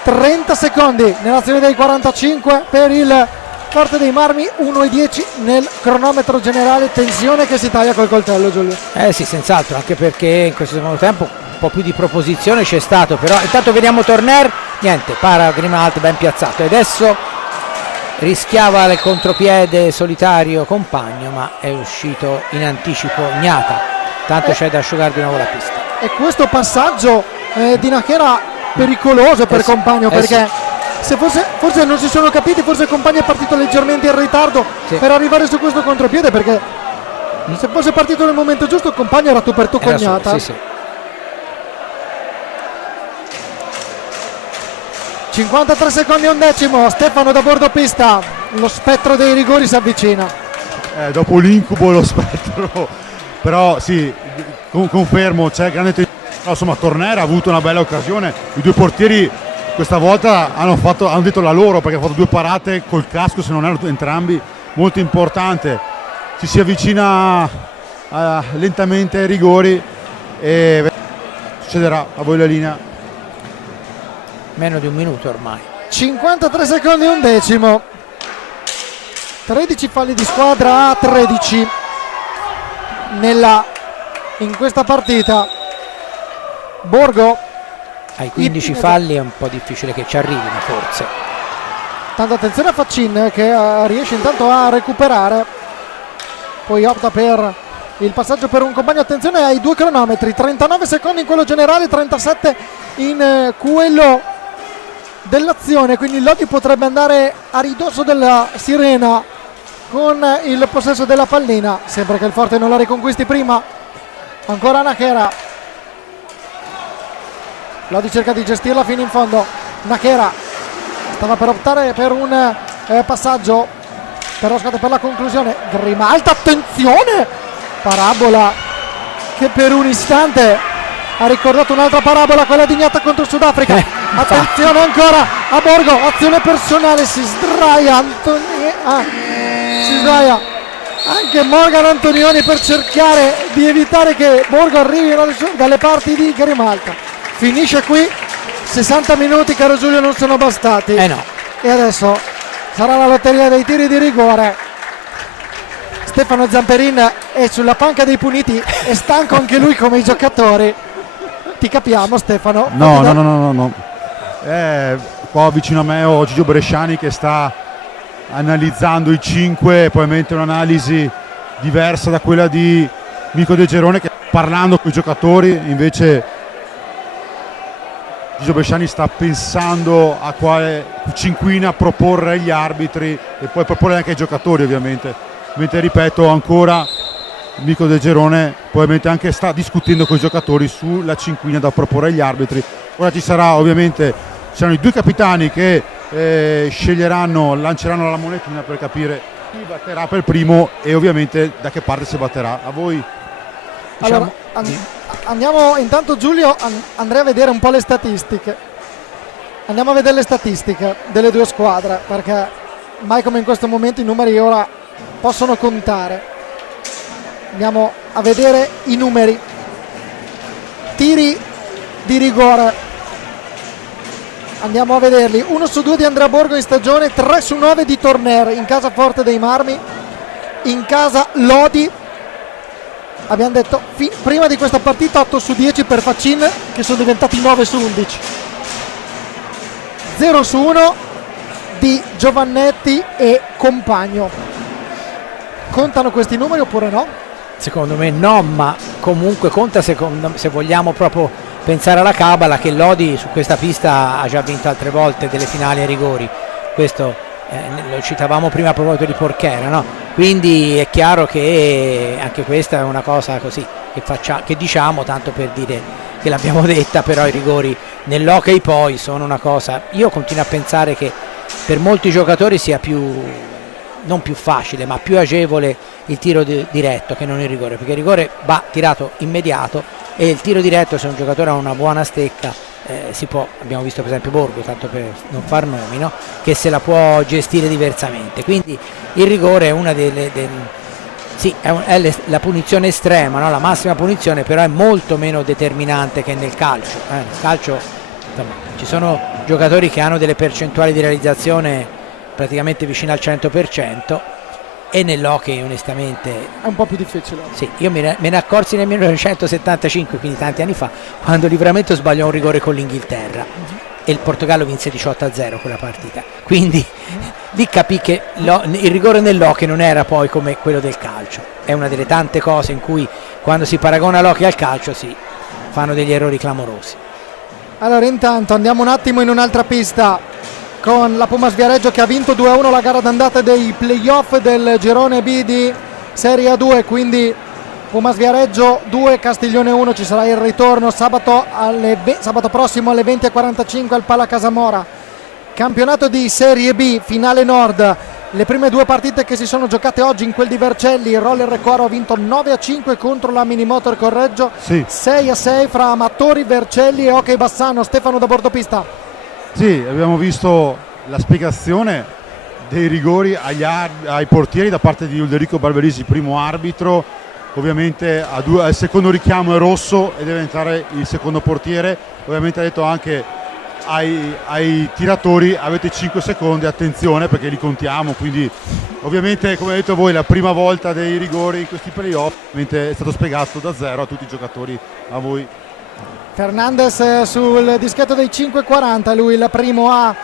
30 secondi nell'azione dei 45 per il Forte dei Marmi, 1:10 nel cronometro generale. Tensione che si taglia col coltello, Giulio. Sì, senz'altro, anche perché in questo secondo tempo un po' più di proposizione c'è stato, però intanto vediamo Torner, niente, para Grimalta ben piazzato e adesso rischiava il contropiede solitario Compagno, ma è uscito in anticipo Gnata, tanto c'è da asciugare di nuovo la pista. E questo passaggio di Nachera pericoloso per Compagno, perché se forse non si sono capiti, forse Compagno è partito leggermente in ritardo per arrivare su questo contropiede, perché se fosse partito nel momento giusto Compagno era tu per tu con Gnata. Sì. 53 secondi e un decimo. Stefano da bordo pista, lo spettro dei rigori si avvicina. Dopo l'incubo lo spettro, però sì, confermo, c'è grande insomma, Torner ha avuto una bella occasione, i due portieri questa volta hanno detto la loro, perché ha fatto 2 parate col casco, se non erano entrambi, molto importante. Ci si avvicina lentamente ai rigori e succederà. A voi la linea. Meno di un minuto ormai. 53 secondi e un decimo. 13 falli di squadra a 13 in questa partita. Borgo ai 15 falli è un po' difficile che ci arrivino, forse. Tanta attenzione a Faccin che riesce intanto a recuperare, poi opta per il passaggio per un compagno. Attenzione ai 2 cronometri, 39 secondi in quello generale, 37 in quello dell'azione, quindi Lodi potrebbe andare a ridosso della sirena con il possesso della pallina. Sembra che il Forte non la riconquisti prima. Ancora Nachera, Lodi cerca di gestirla fino in fondo. Nachera stava per optare per un passaggio, però scatta per la conclusione. Grimalta, attenzione, parabola che per un istante ha ricordato un'altra parabola, quella di Gnata contro il Sudafrica. Attenzione ancora a Borgo, azione personale, si sdraia anche Morgan Antonioni per cercare di evitare che Borgo arrivi dalle parti di Grimalta. Finisce qui, 60 minuti, caro Giulio, non sono bastati. No. E adesso sarà la lotteria dei tiri di rigore. Stefano Zamperin è sulla panca dei puniti, è stanco anche lui come i giocatori. Ti capiamo, Stefano? No. Qua vicino a me ho Gigio Bresciani che sta analizzando i 5, probabilmente un'analisi diversa da quella di Mico De Gerone, che parlando con i giocatori invece Gigio Bresciani sta pensando a quale cinquina proporre agli arbitri e poi proporre anche ai giocatori, ovviamente, mentre ripeto ancora Mico De Gerone probabilmente anche sta discutendo con i giocatori sulla cinquina da proporre agli arbitri. Ora ci saranno i 2 capitani che lanceranno la monetina per capire chi batterà per primo e ovviamente da che parte si batterà. A voi. Allora, andiamo intanto, Giulio, andrei a vedere un po' le statistiche. Andiamo a vedere le statistiche delle 2 squadre, perché mai come in questo momento i numeri ora possono contare. Andiamo a vedere i numeri. Tiri di rigore, andiamo a vederli: 1 su 2 di Andrea Borgo in stagione, 3 su 9 di Torner in casa Forte dei Marmi, in casa Lodi. Abbiamo detto prima di questa partita 8 su 10 per Facin, che sono diventati 9 su 11. 0 su 1 di Giovannetti e compagno. Contano questi numeri oppure no? Secondo me no, ma comunque conta se vogliamo proprio pensare alla cabala, che Lodi su questa pista ha già vinto altre volte delle finali ai rigori. Questo lo citavamo prima a proposito di Porchera, no? Quindi è chiaro che anche questa è una cosa così che diciamo tanto per dire che l'abbiamo detta, però i rigori nell'hockey poi sono una cosa, io continuo a pensare che per molti giocatori sia non più facile ma più agevole il tiro diretto che non il rigore, perché il rigore va tirato immediato e il tiro diretto, se un giocatore ha una buona stecca, si può, abbiamo visto per esempio Borgo, tanto per non far nomi, no? Che se la può gestire diversamente, quindi il rigore è una è la punizione estrema, no? La massima punizione, però è molto meno determinante che nel calcio. Nel calcio insomma, ci sono giocatori che hanno delle percentuali di realizzazione praticamente vicino al 100%, e nell'hockey onestamente è un po' più difficile. Sì, io me ne accorsi nel 1975, quindi tanti anni fa, quando Livramento sbagliò un rigore con l'Inghilterra e il Portogallo vinse 18-0 quella partita, quindi lì capì che il rigore nell'hockey non era poi come quello del calcio. È una delle tante cose in cui quando si paragona l'hockey al calcio si fanno degli errori clamorosi. Allora intanto andiamo un attimo in un'altra pista con la Pumas Viareggio, che ha vinto 2-1 la gara d'andata dei playoff del girone B di Serie A2, quindi Pumas Viareggio 2, Castiglione 1. Ci sarà il ritorno sabato prossimo alle 20:45 al Pala Casamora. Campionato di Serie B, finale nord. Le prime 2 partite che si sono giocate oggi in quel di Vercelli, il Roller Recoro ha vinto 9-5 contro la Minimotor Correggio, sì. 6-6 fra Amatori, Vercelli e Hockey Bassano. Stefano da bordopista. Sì, abbiamo visto la spiegazione dei rigori ai portieri da parte di Ulderico Barberisi, primo arbitro. Ovviamente al secondo richiamo è rosso e deve entrare il secondo portiere. Ovviamente ha detto anche ai tiratori: avete 5 secondi, attenzione perché li contiamo. Quindi ovviamente, come avete detto voi, la prima volta dei rigori in questi playoff, ovviamente è stato spiegato da zero a tutti i giocatori. A voi. Fernandez sul dischetto dei 5:40, lui il primo a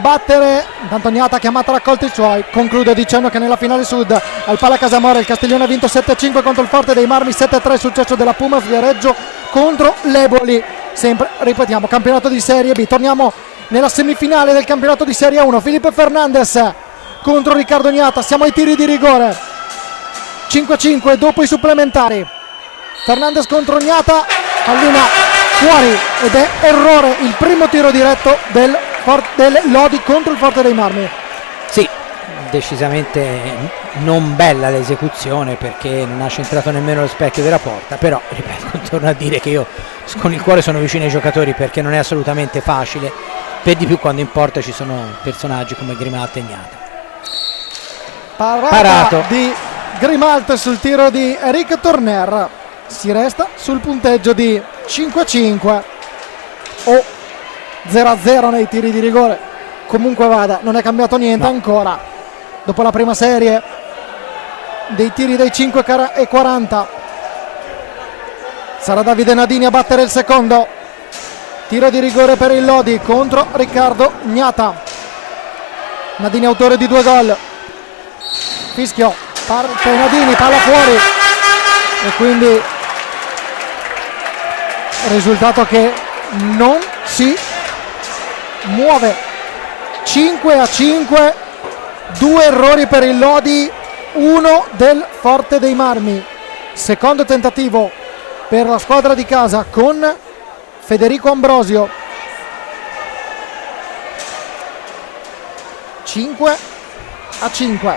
battere. Intanto Gnata ha chiamato a raccolta i suoi. Concludo dicendo che nella finale sud al Pala Casamora il Castiglione ha vinto 7-5 contro il Forte dei Marmi, 7-3 successo della Pumas Viareggio contro l'Eboli. Sempre, ripetiamo, campionato di Serie B. Torniamo nella semifinale del campionato di Serie 1. Felipe Fernandez contro Riccardo Gnata, siamo ai tiri di rigore. 5-5 dopo i supplementari. Fernandez contro Gnata, pallina fuori ed è errore il primo tiro diretto del Lodi contro il Forte dei Marmi. Sì, decisamente non bella l'esecuzione, perché non ha centrato nemmeno lo specchio della porta, però ripeto, torno a dire che io con il cuore sono vicino ai giocatori, perché non è assolutamente facile, per di più quando in porta ci sono personaggi come Grimalt e Gnata. Parato di Grimalt sul tiro di Eric Torner. Si resta sul punteggio di 5-5 o 0-0 nei tiri di rigore. Comunque vada, non è cambiato niente ancora. Dopo la prima serie dei tiri dei 5:40 sarà Davide Nadini a battere il secondo. Tiro di rigore per il Lodi contro Riccardo Gnata. Nadini autore di 2 gol, fischio, parte Nadini, palla fuori e quindi risultato che non si muove. 5-5, 2 errori per il Lodi, 1 del Forte dei Marmi. Secondo tentativo per la squadra di casa con Federico Ambrosio. 5-5.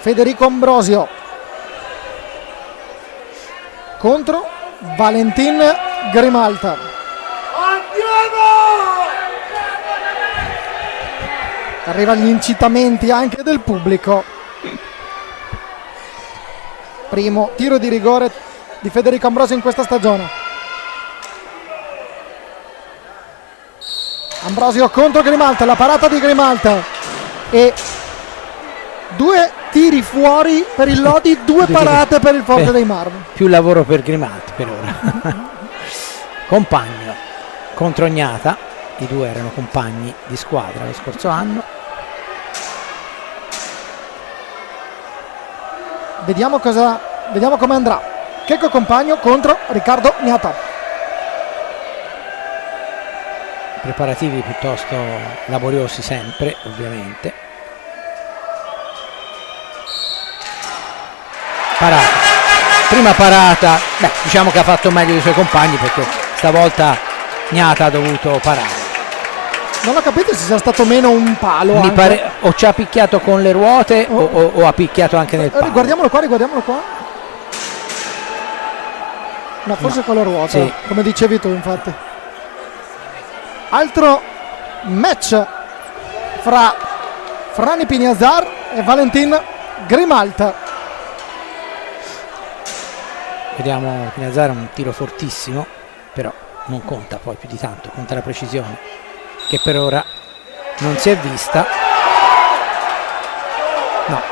Federico Ambrosio contro Valentin Grimalta. Arrivano gli incitamenti anche del pubblico. Primo tiro di rigore di Federico Ambrosio in questa stagione. Ambrosio contro Grimalta, la parata di Grimalta e 2 tiri fuori per il Lodi, 2 parate per il Forte dei Marmi. Più lavoro per Grimalta per ora. Compagno contro Gnata, i 2 erano compagni di squadra lo scorso anno. Vediamo come andrà. Checco Compagno contro Riccardo Gnata. Preparativi piuttosto laboriosi sempre, ovviamente. Parata, prima parata, diciamo che ha fatto meglio dei suoi compagni perché stavolta Gnata ha dovuto parare. Non ho capito se sia stato meno un palo. Mi pare o ci ha picchiato con le ruote o ha picchiato anche nel palo. Guardiamolo qua. No, forse con le ruote, sì. Come dicevi tu, infatti. Altro match fra Frani Pignazar e Valentin Grimalta. Vediamo Pignazar, un tiro fortissimo, però non conta poi più di tanto, conta la precisione, che per ora non si è vista. No,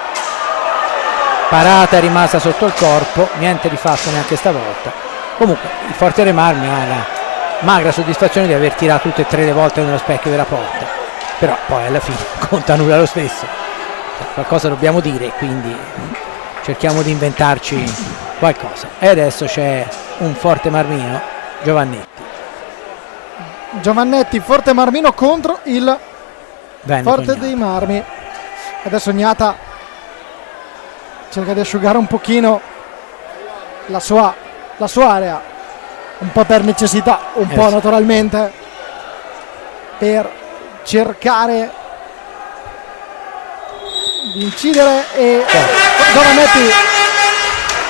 parata è rimasta sotto il corpo, niente di fatto neanche stavolta. Comunque il Forte dei Marmi ha la magra soddisfazione di aver tirato tutte e 3 le volte nello specchio della porta, però poi alla fine conta nulla lo stesso, qualcosa dobbiamo dire, quindi cerchiamo di inventarci qualcosa. E adesso c'è un Forte Marmino, Giovannetti, Forte Marmino contro il Forte dei Marmi. Adesso Gnata cerca di asciugare un pochino la sua area, un po' per necessità, un po' naturalmente per cercare di incidere, e Giovannetti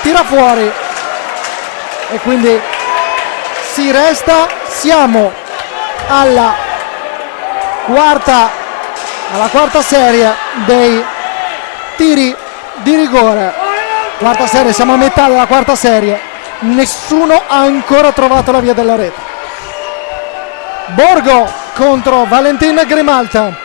tira fuori e quindi siamo alla quarta serie dei tiri di rigore. Quarta serie, siamo a metà della quarta serie, nessuno ha ancora trovato la via della rete. Borgo contro Valentin Grimalta.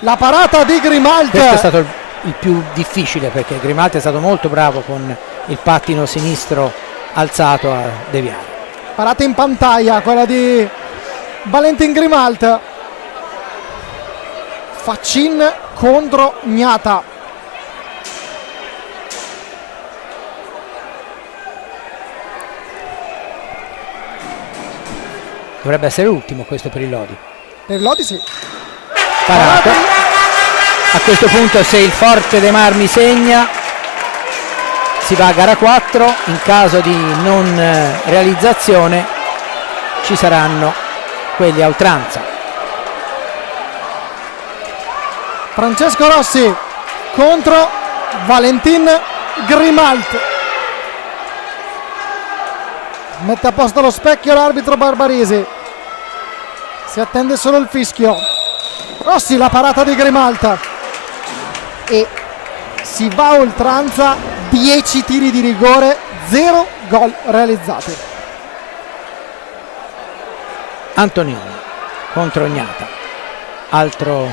La parata di Grimalta. Questo è stato il più difficile perché Grimalta è stato molto bravo con il pattino sinistro alzato a deviare. Parata in pantaglia, quella di Valentin Grimalta. Faccin contro Gnata. Dovrebbe essere l'ultimo questo per il Lodi. Per il Lodi sì. Parato. A questo punto se il Forte dei Marmi segna si va a gara 4, in caso di non realizzazione ci saranno quelli a oltranza. Francesco Rossi contro Valentin Grimalta. Mette a posto lo specchio l'arbitro Barbarisi, si attende solo il fischio. Rossi, la parata di Grimalta e si va a oltranza. 10 tiri di rigore, 0 gol realizzati. Antonioni contro Gnata, altro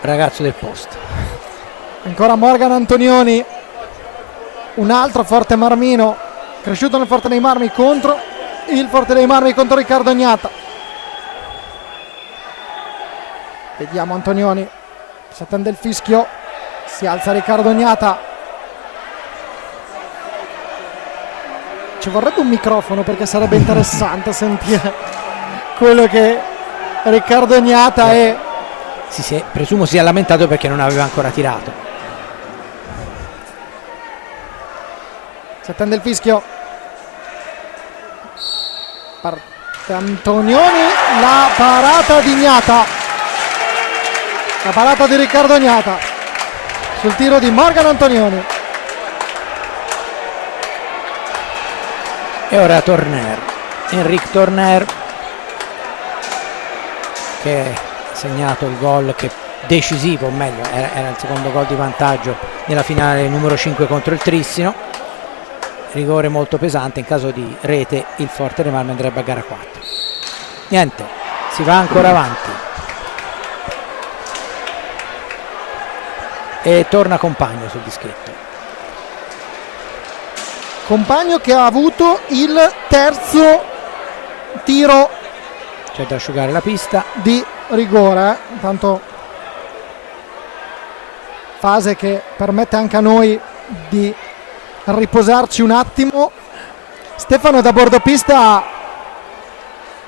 ragazzo del posto. Ancora Morgan Antonioni, un altro Forte Marmino cresciuto nel Forte dei Marmi contro il Forte dei Marmi contro Riccardo Agnata. Vediamo Antonioni, si attende il fischio, si alza Riccardo Agnata. Ci vorrebbe un microfono perché sarebbe interessante sentire quello che Riccardo Agnata è. Presumo sia lamentato perché non aveva ancora tirato. Si attende il fischio, parte Antonioni, la parata di Agnata, la parata di Riccardo Agnata sul tiro di Morgan Antonioni. E ora Torner, Enric Torner, che ha segnato il gol decisivo, o meglio era il secondo gol di vantaggio nella finale numero 5 contro il Trissino. Rigore molto pesante, in caso di rete il Forte dei Marmi andrebbe a gara 4. Niente, si va ancora avanti e torna Compagno sul dischetto. Compagno che ha avuto il terzo tiro, c'è da asciugare la pista, di rigore. Intanto fase che permette anche a noi di riposarci un attimo. Stefano da bordopista,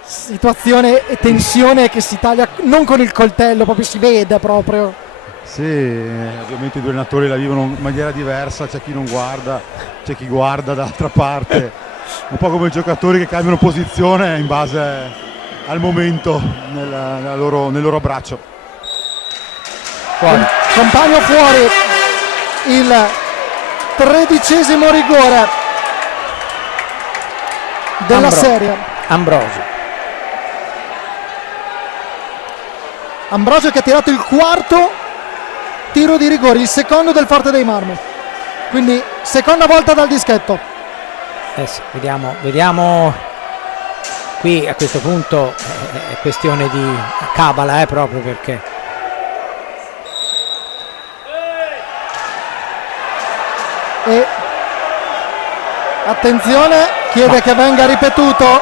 situazione e tensione che si taglia non con il coltello, proprio si vede proprio. Sì, ovviamente i due allenatori la vivono in maniera diversa, c'è chi non guarda, c'è chi guarda dall'altra parte, un po' come i giocatori che cambiano posizione in base al momento nel loro abbraccio. Fuori. Compagno fuori, il 13° rigore della serie. Ambrosio che ha tirato il quarto tiro di rigore, il secondo del Forte dei Marmi, quindi seconda volta dal dischetto. Sì, vediamo qui a questo punto è questione di cabala, proprio perché e attenzione, chiede che venga ripetuto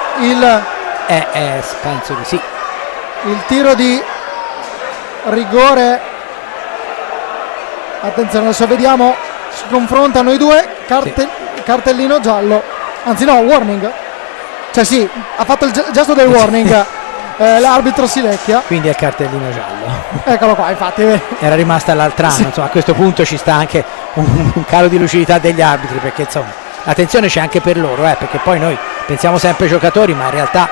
penso di sì, il tiro di rigore. Attenzione, adesso vediamo, si confrontano i due, cartellino giallo, anzi no, warning, cioè sì, ha fatto il gesto del warning. L'arbitro si lecchia, quindi è cartellino giallo. Eccolo qua, infatti era rimasta l'altra anno, insomma a questo punto ci sta anche un calo di lucidità degli arbitri, perché insomma l'attenzione c'è anche per loro, perché poi noi pensiamo sempre ai giocatori, ma in realtà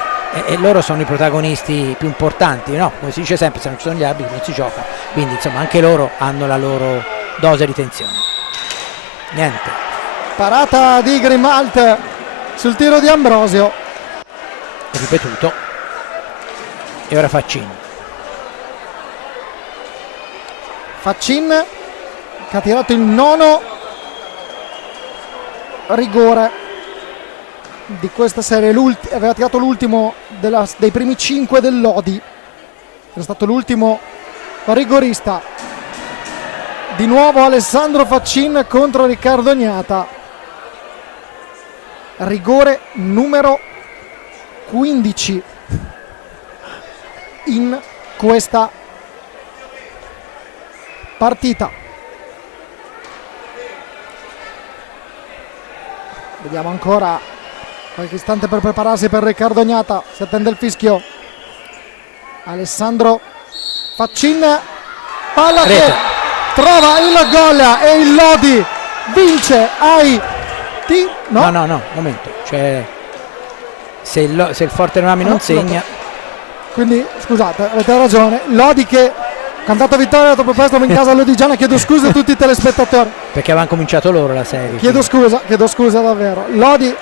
loro sono i protagonisti più importanti, no? Come si dice sempre, se non ci sono gli arbitri non si gioca, quindi insomma anche loro hanno la loro dose di tensione. Niente, parata di Grimalt sul tiro di Ambrosio, ripetuto, e ora Faccin che ha tirato il 9° rigore di questa serie, aveva tirato l'ultimo dei primi 5 del Lodi, era stato l'ultimo rigorista. Di nuovo Alessandro Faccin contro Riccardo Agnata, rigore numero 15 in questa partita. Vediamo ancora qualche istante per prepararsi per Riccardo Agnata, si attende il fischio. Alessandro Faccin, palla che trova il gol e il Lodi vince no, momento, cioè se il Forte dei Marmi non segna, quindi scusate, avete ragione, Lodi che cantato vittoria troppo presto in casa lodigiana. Chiedo scusa a tutti i telespettatori perché avevano cominciato loro la serie, chiedo scusa davvero. Lodi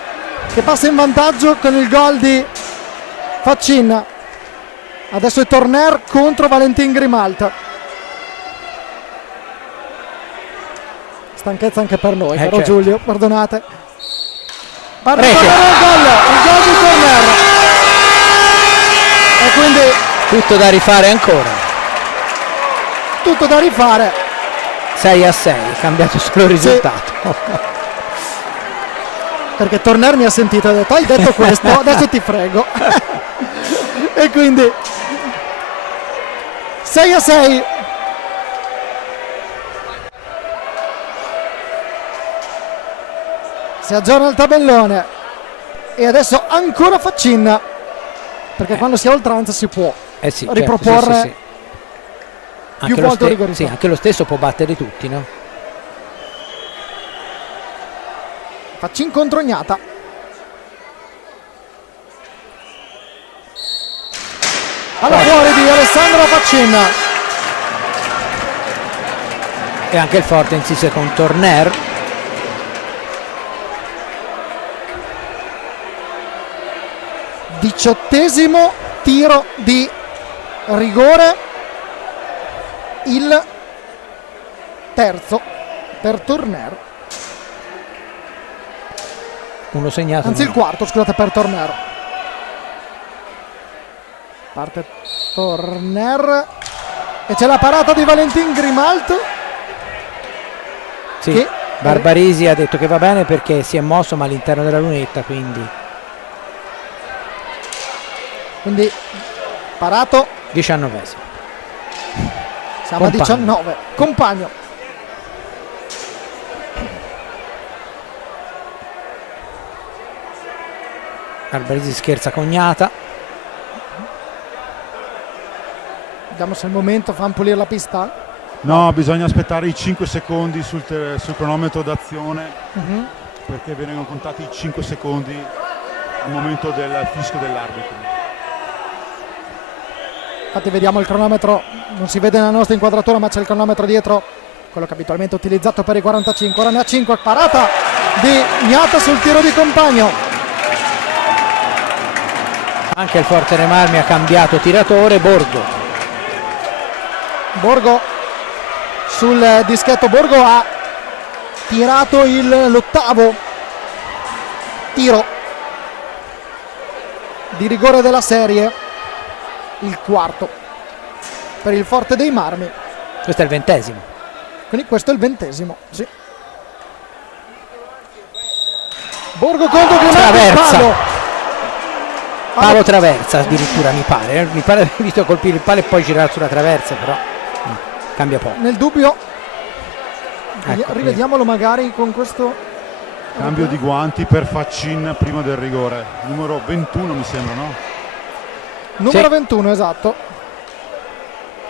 che passa in vantaggio con il gol di Faccin. Adesso è Torner contro Valentin Grimalt. Stanchezza anche per noi, però certo. Giulio, perdonate. Parte il gol di Torner. E quindi tutto da rifare ancora. Tutto da rifare. 6-6, cambiato solo il risultato. perché Torner mi ha sentito e ha detto hai detto questo, adesso ti frego. E quindi 6-6. Si aggiorna il tabellone e adesso ancora Faccin, perché quando si ha oltranza si può Sì, riproporre certo, sì. più volte il rigorista. Sì, anche lo stesso può battere tutti, no? Faccin contro Gnata. Alla fuori di Alessandro Faccin. E anche il Forte insiste con Torner. Diciottesimo tiro di rigore, il terzo per Torner, Uno segnato. anzi il quarto, scusate, per Torner. Parte Torner e c'è la parata di Valentin Grimalt. Sì, che- Barbarisi ha detto che va bene perché si è mosso ma all'interno della lunetta, quindi parato, 19esimo. siamo a Compagno. 19. Compagno. Barbarisi scherza con Gnata. Vediamo se è il momento, fanno pulire la pista. No, bisogna aspettare i 5 secondi sul cronometro d'azione, perché vengono contati i 5 secondi al momento del fischio dell'arbitro. Infatti vediamo il cronometro, non si vede nella nostra inquadratura ma c'è il cronometro dietro, quello che abitualmente è utilizzato per i 45. Ora ne ha 5, parata di Gnata sul tiro di Compagno. Anche il Forte dei Marmi ha cambiato tiratore. Borgo sul dischetto. Borgo ha tirato l'ottavo tiro di rigore della serie, il quarto per il Forte dei Marmi, Questo è il 20esimo. quindi questo è il 20esimo. Sì. Borgo contro Traversa. Palo traversa addirittura, mi pare visto colpire il palo e poi girare sulla traversa, però cambia poco. nel dubbio. Ecco, Rivediamolo magari con questo Cambio di guanti per Faccin prima del rigore, numero 21 mi sembra, no? numero Sì. 21, esatto.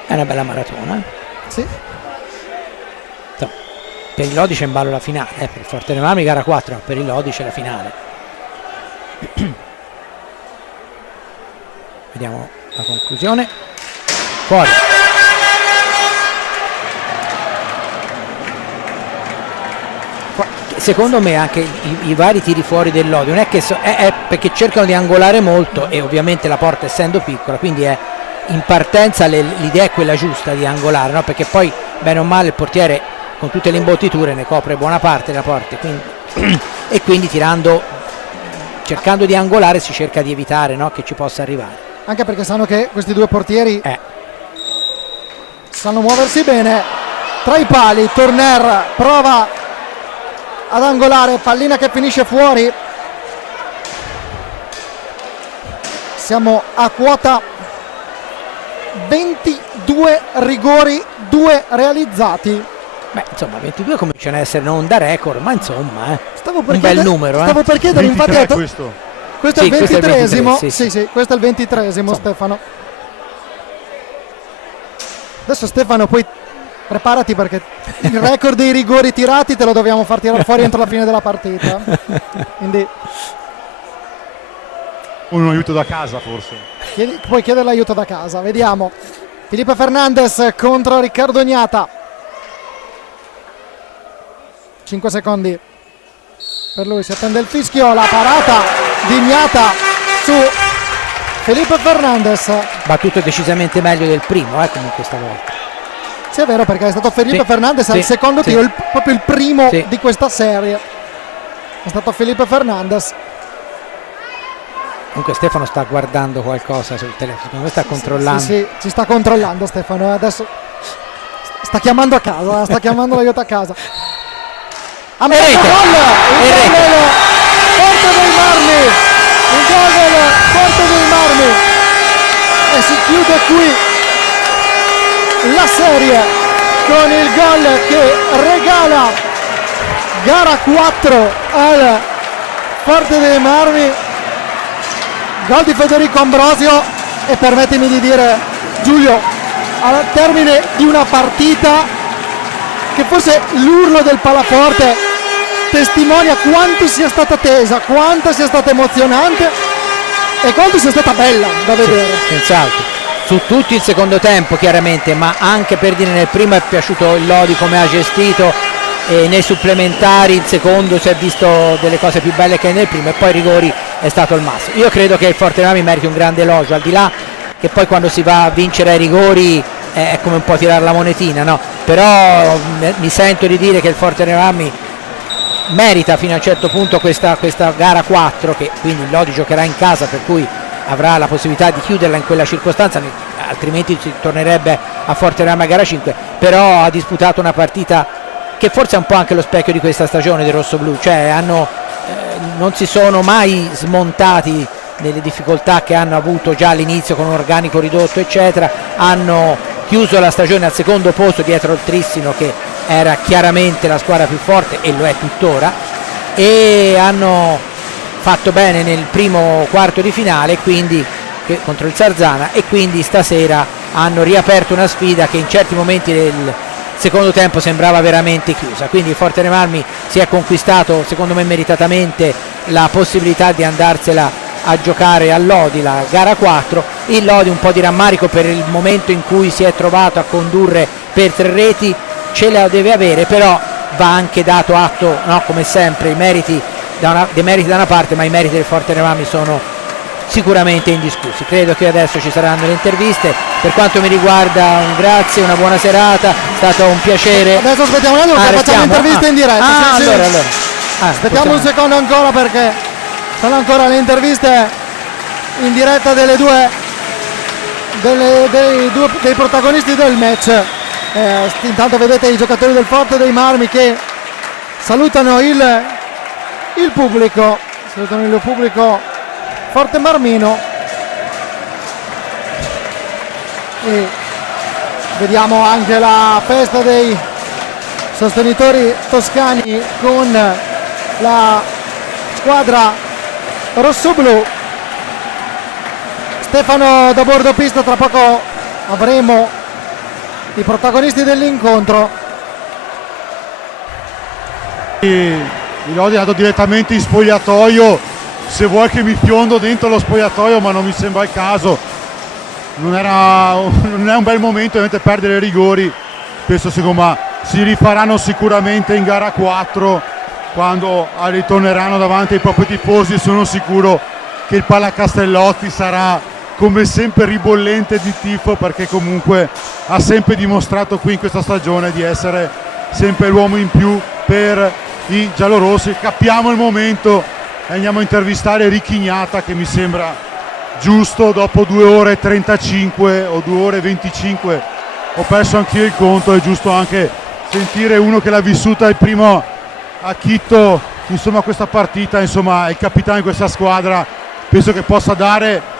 È una bella maratona. Sì. Insomma, per il Lodi c'è in ballo la finale, per il Forte dei Marmi gara 4, per il Lodi c'è la finale. Vediamo la conclusione. Fuori. Secondo me anche i vari tiri fuori del Lodi non è che è perché cercano di angolare molto e ovviamente la porta essendo piccola, quindi è in partenza l'idea è quella giusta di angolare, no? Perché poi bene o male il portiere con tutte le imbottiture ne copre buona parte della porta, e quindi cercando di angolare si cerca di evitare, no? Che ci possa arrivare. Anche perché sanno che questi due portieri sanno muoversi bene tra i pali. Torner prova ad angolare, pallina che finisce fuori. Siamo a quota 22 rigori, 2 realizzati. Beh, insomma 22 cominciano ad essere non da record, ma insomma un bel chiedere- numero. Stavo per chiedere, infatti 23 ho detto- questo. questo è il Sì, questo è il 23esimo. 23, sì. Sì, questo è il 23esimo, Stefano. Adesso Stefano poi preparati perché il record dei rigori tirati te lo dobbiamo far tirare fuori entro la fine della partita. Quindi Un aiuto da casa forse. puoi chiedere l'aiuto da casa. Vediamo. Felipe Fernandez contro Riccardo Gnata. 5 secondi per lui, si attende il fischio. La parata di Gnata su Felipe Fernandez. Battuto decisamente meglio del primo, comunque stavolta. Sì, è vero, perché è stato Felipe Sì, Fernandez al sì, secondo sì. tiro, proprio il primo Sì. di questa serie. È stato Felipe Fernandez. Comunque Stefano sta guardando qualcosa sul telefono, secondo me sta controllando. Sì, ci sta controllando Stefano. Adesso sta chiamando a casa, sta chiamando l'aiuto a casa. Ha messo rete. gol! Il E gol Forte dei Marmi, il gol del Forte dei Marmi, e si chiude qui la serie con il gol che regala gara 4 al Forte dei Marmi, gol di Federico Ambrosio. E permettimi di dire, Giulio, al termine di una partita che forse l'urlo del palaforte testimonia quanto sia stata tesa, quanto sia stata emozionante e quanto sia stata bella da vedere. Senz'altro, su tutto il secondo tempo chiaramente, ma anche per dire nel primo è piaciuto il Lodi come ha gestito, e nei supplementari il secondo si è visto delle cose più belle che nel primo, e poi i rigori è stato il massimo. Io credo che il Forte Marmi meriti un grande elogio, al di là che poi quando si va a vincere ai rigori è come un po' tirare la monetina, no? Però mi sento di dire che il Forte Marmi merita fino a un certo punto questa gara 4, che quindi il Lodi giocherà in casa, per cui avrà la possibilità di chiuderla in quella circostanza, altrimenti si tornerebbe a Forte Marmi a gara 5, però ha disputato una partita che forse è un po' anche lo specchio di questa stagione del rossoblù, cioè non si sono mai smontati nelle difficoltà che hanno avuto già all'inizio con un organico ridotto eccetera, hanno chiuso la stagione al secondo posto dietro il Trissino, che era chiaramente la squadra più forte e lo è tuttora, e hanno fatto bene nel primo quarto di finale, quindi contro il Sarzana, e quindi stasera hanno riaperto una sfida che in certi momenti del secondo tempo sembrava veramente chiusa. Quindi il Forte Marmi si è conquistato, secondo me meritatamente, la possibilità di andarsela a giocare al Lodi la gara 4. Il Lodi un po' di rammarico per il momento in cui si è trovato a condurre per 3 reti, ce la deve avere, però va anche dato atto, no, come sempre, dei meriti da una parte, ma i meriti del Forte Marmi sono sicuramente indiscussi. Credo che adesso ci saranno le interviste. Per quanto mi riguarda un grazie, una buona serata, è stato un piacere. Adesso aspettiamo un attimo che facciamo l'intervista in diretta. Allora. Aspettiamo un secondo ancora, perché sono ancora le interviste in diretta dei dei protagonisti del match. Intanto vedete i giocatori del Forte dei Marmi che salutano il pubblico, Forte Marmino, e vediamo anche la festa dei sostenitori toscani con la squadra rossoblù. Stefano da bordo pista, tra poco avremo i protagonisti dell'incontro. Il Lodi è andato direttamente in spogliatoio, se vuoi che mi fiondo dentro lo spogliatoio, ma non mi sembra il caso. Non è un bel momento ovviamente perdere i rigori. Penso si rifaranno sicuramente in gara 4, quando ritorneranno davanti ai propri tifosi, e sono sicuro che il Pallacastellotti sarà come sempre ribollente di tifo, perché comunque ha sempre dimostrato qui in questa stagione di essere sempre l'uomo in più per i giallorossi. Capiamo il momento e andiamo a intervistare Ricchignata, che mi sembra giusto dopo 2 ore e 35 o 2 ore e 25, ho perso anch'io il conto. È giusto anche sentire uno che l'ha vissuta il primo a Quito, insomma, questa partita, insomma, è il capitano di questa squadra, penso che possa dare.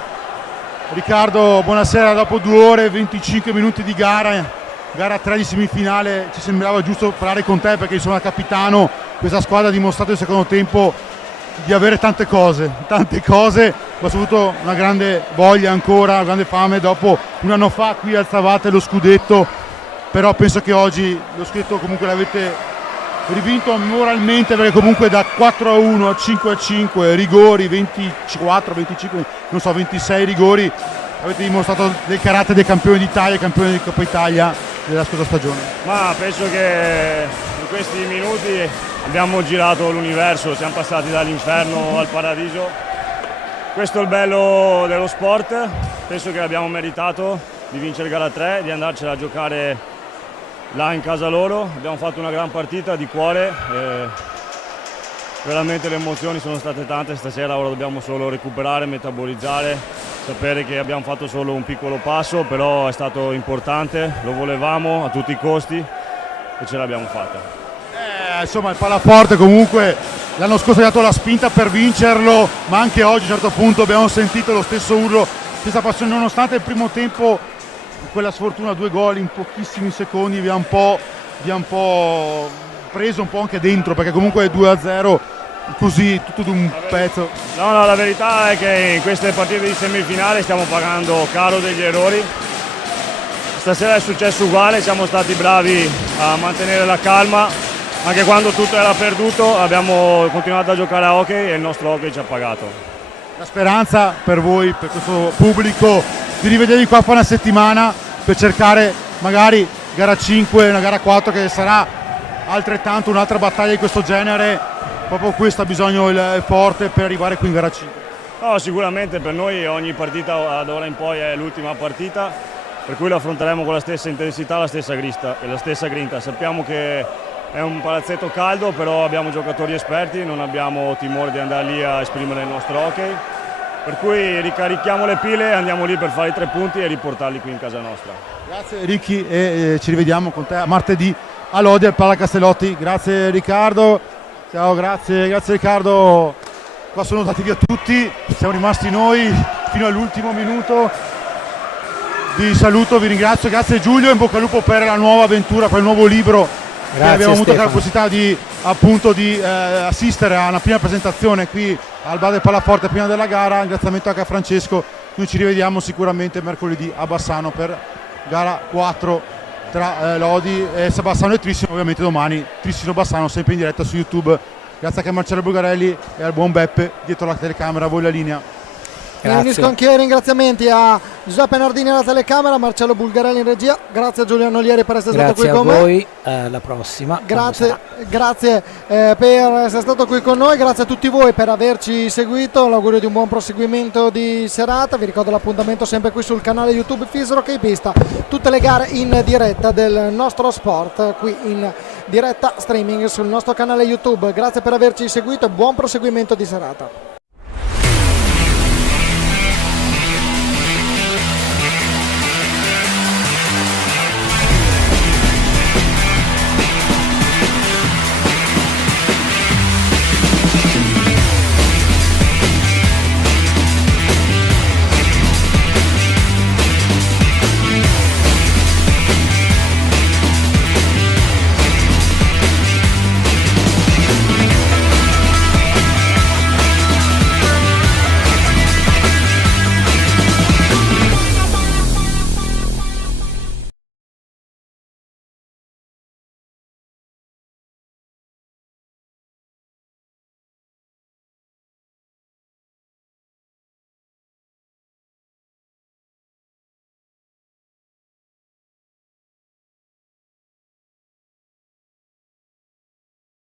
Riccardo, buonasera. Dopo 2 ore e 25 minuti di gara 3 di semifinale, ci sembrava giusto parlare con te, perché insomma, capitano, questa squadra ha dimostrato nel secondo tempo di avere tante cose, ma soprattutto una grande voglia ancora, una grande fame. Dopo un anno fa qui alzavate lo scudetto, però penso che oggi lo scudetto comunque l'avete rivinto moralmente, perché comunque da 4-1 a 5-5, rigori 24, 25, non so, 26 rigori, avete dimostrato del carattere dei campioni d'Italia, campioni di Coppa Italia della scorsa stagione. Ma penso che in questi minuti abbiamo girato l'universo, siamo passati dall'inferno al paradiso. Questo è il bello dello sport, penso che abbiamo meritato di vincere gara 3, di andarcela a giocare là in casa loro. Abbiamo fatto una gran partita di cuore, veramente le emozioni sono state tante stasera. Ora dobbiamo solo recuperare, metabolizzare, sapere che abbiamo fatto solo un piccolo passo, però è stato importante, lo volevamo a tutti i costi e ce l'abbiamo fatta. Insomma, il Palaforte comunque l'anno scorso ha dato la spinta per vincerlo, ma anche oggi a un certo punto abbiamo sentito lo stesso urlo, stessa passione, nonostante il primo tempo quella sfortuna, 2 gol in pochissimi secondi vi ha un po' preso un po' anche dentro, perché comunque è 2-0 così tutto d'un pezzo. No, la verità è che in queste partite di semifinale stiamo pagando caro degli errori. Stasera è successo uguale, siamo stati bravi a mantenere la calma, anche quando tutto era perduto abbiamo continuato a giocare a hockey e il nostro hockey ci ha pagato. La speranza per voi, per questo pubblico, di rivedervi qua fra una settimana per cercare magari gara 5, una gara 4 che sarà altrettanto un'altra battaglia di questo genere, proprio questo ha bisogno il Forte per arrivare qui in gara 5. No, sicuramente per noi ogni partita da ora in poi è l'ultima partita, per cui la affronteremo con la stessa intensità, la stessa grinta. Sappiamo che è un palazzetto caldo, però abbiamo giocatori esperti, non abbiamo timore di andare lì a esprimere il nostro hockey, per cui ricarichiamo le pile, andiamo lì per fare i 3 punti e riportarli qui in casa nostra. Grazie Ricky e ci rivediamo con te a martedì a Lodi al Pala Castellotti. Grazie Riccardo, ciao, grazie Riccardo. Qua sono andati via tutti, siamo rimasti noi fino all'ultimo minuto. Vi saluto, vi ringrazio, grazie Giulio, in bocca al lupo per la nuova avventura, per il nuovo libro. Grazie, abbiamo avuto Stefano. la possibilità di assistere a una prima presentazione qui al Bar del Palaforte prima della gara. Ringraziamento anche a Francesco. Noi ci rivediamo sicuramente mercoledì a Bassano per gara 4 tra Lodi e Bassano e Trissino, ovviamente domani Trissino Bassano sempre in diretta su YouTube. Grazie anche a Marcello Bulgarelli e al buon Beppe dietro la telecamera. A voi la linea. Mi unisco anche ai ringraziamenti a Giuseppe Nardini alla telecamera, Marcello Bulgarelli in regia, grazie a Giuliano Lieri per essere stato qui con me. Grazie a voi, alla prossima. Grazie per essere stato qui con noi, grazie a tutti voi per averci seguito, l'augurio di un buon proseguimento di serata. Vi ricordo l'appuntamento sempre qui sul canale YouTube Fisro Hockey Pista, tutte le gare in diretta del nostro sport qui in diretta streaming sul nostro canale YouTube. Grazie per averci seguito e buon proseguimento di serata.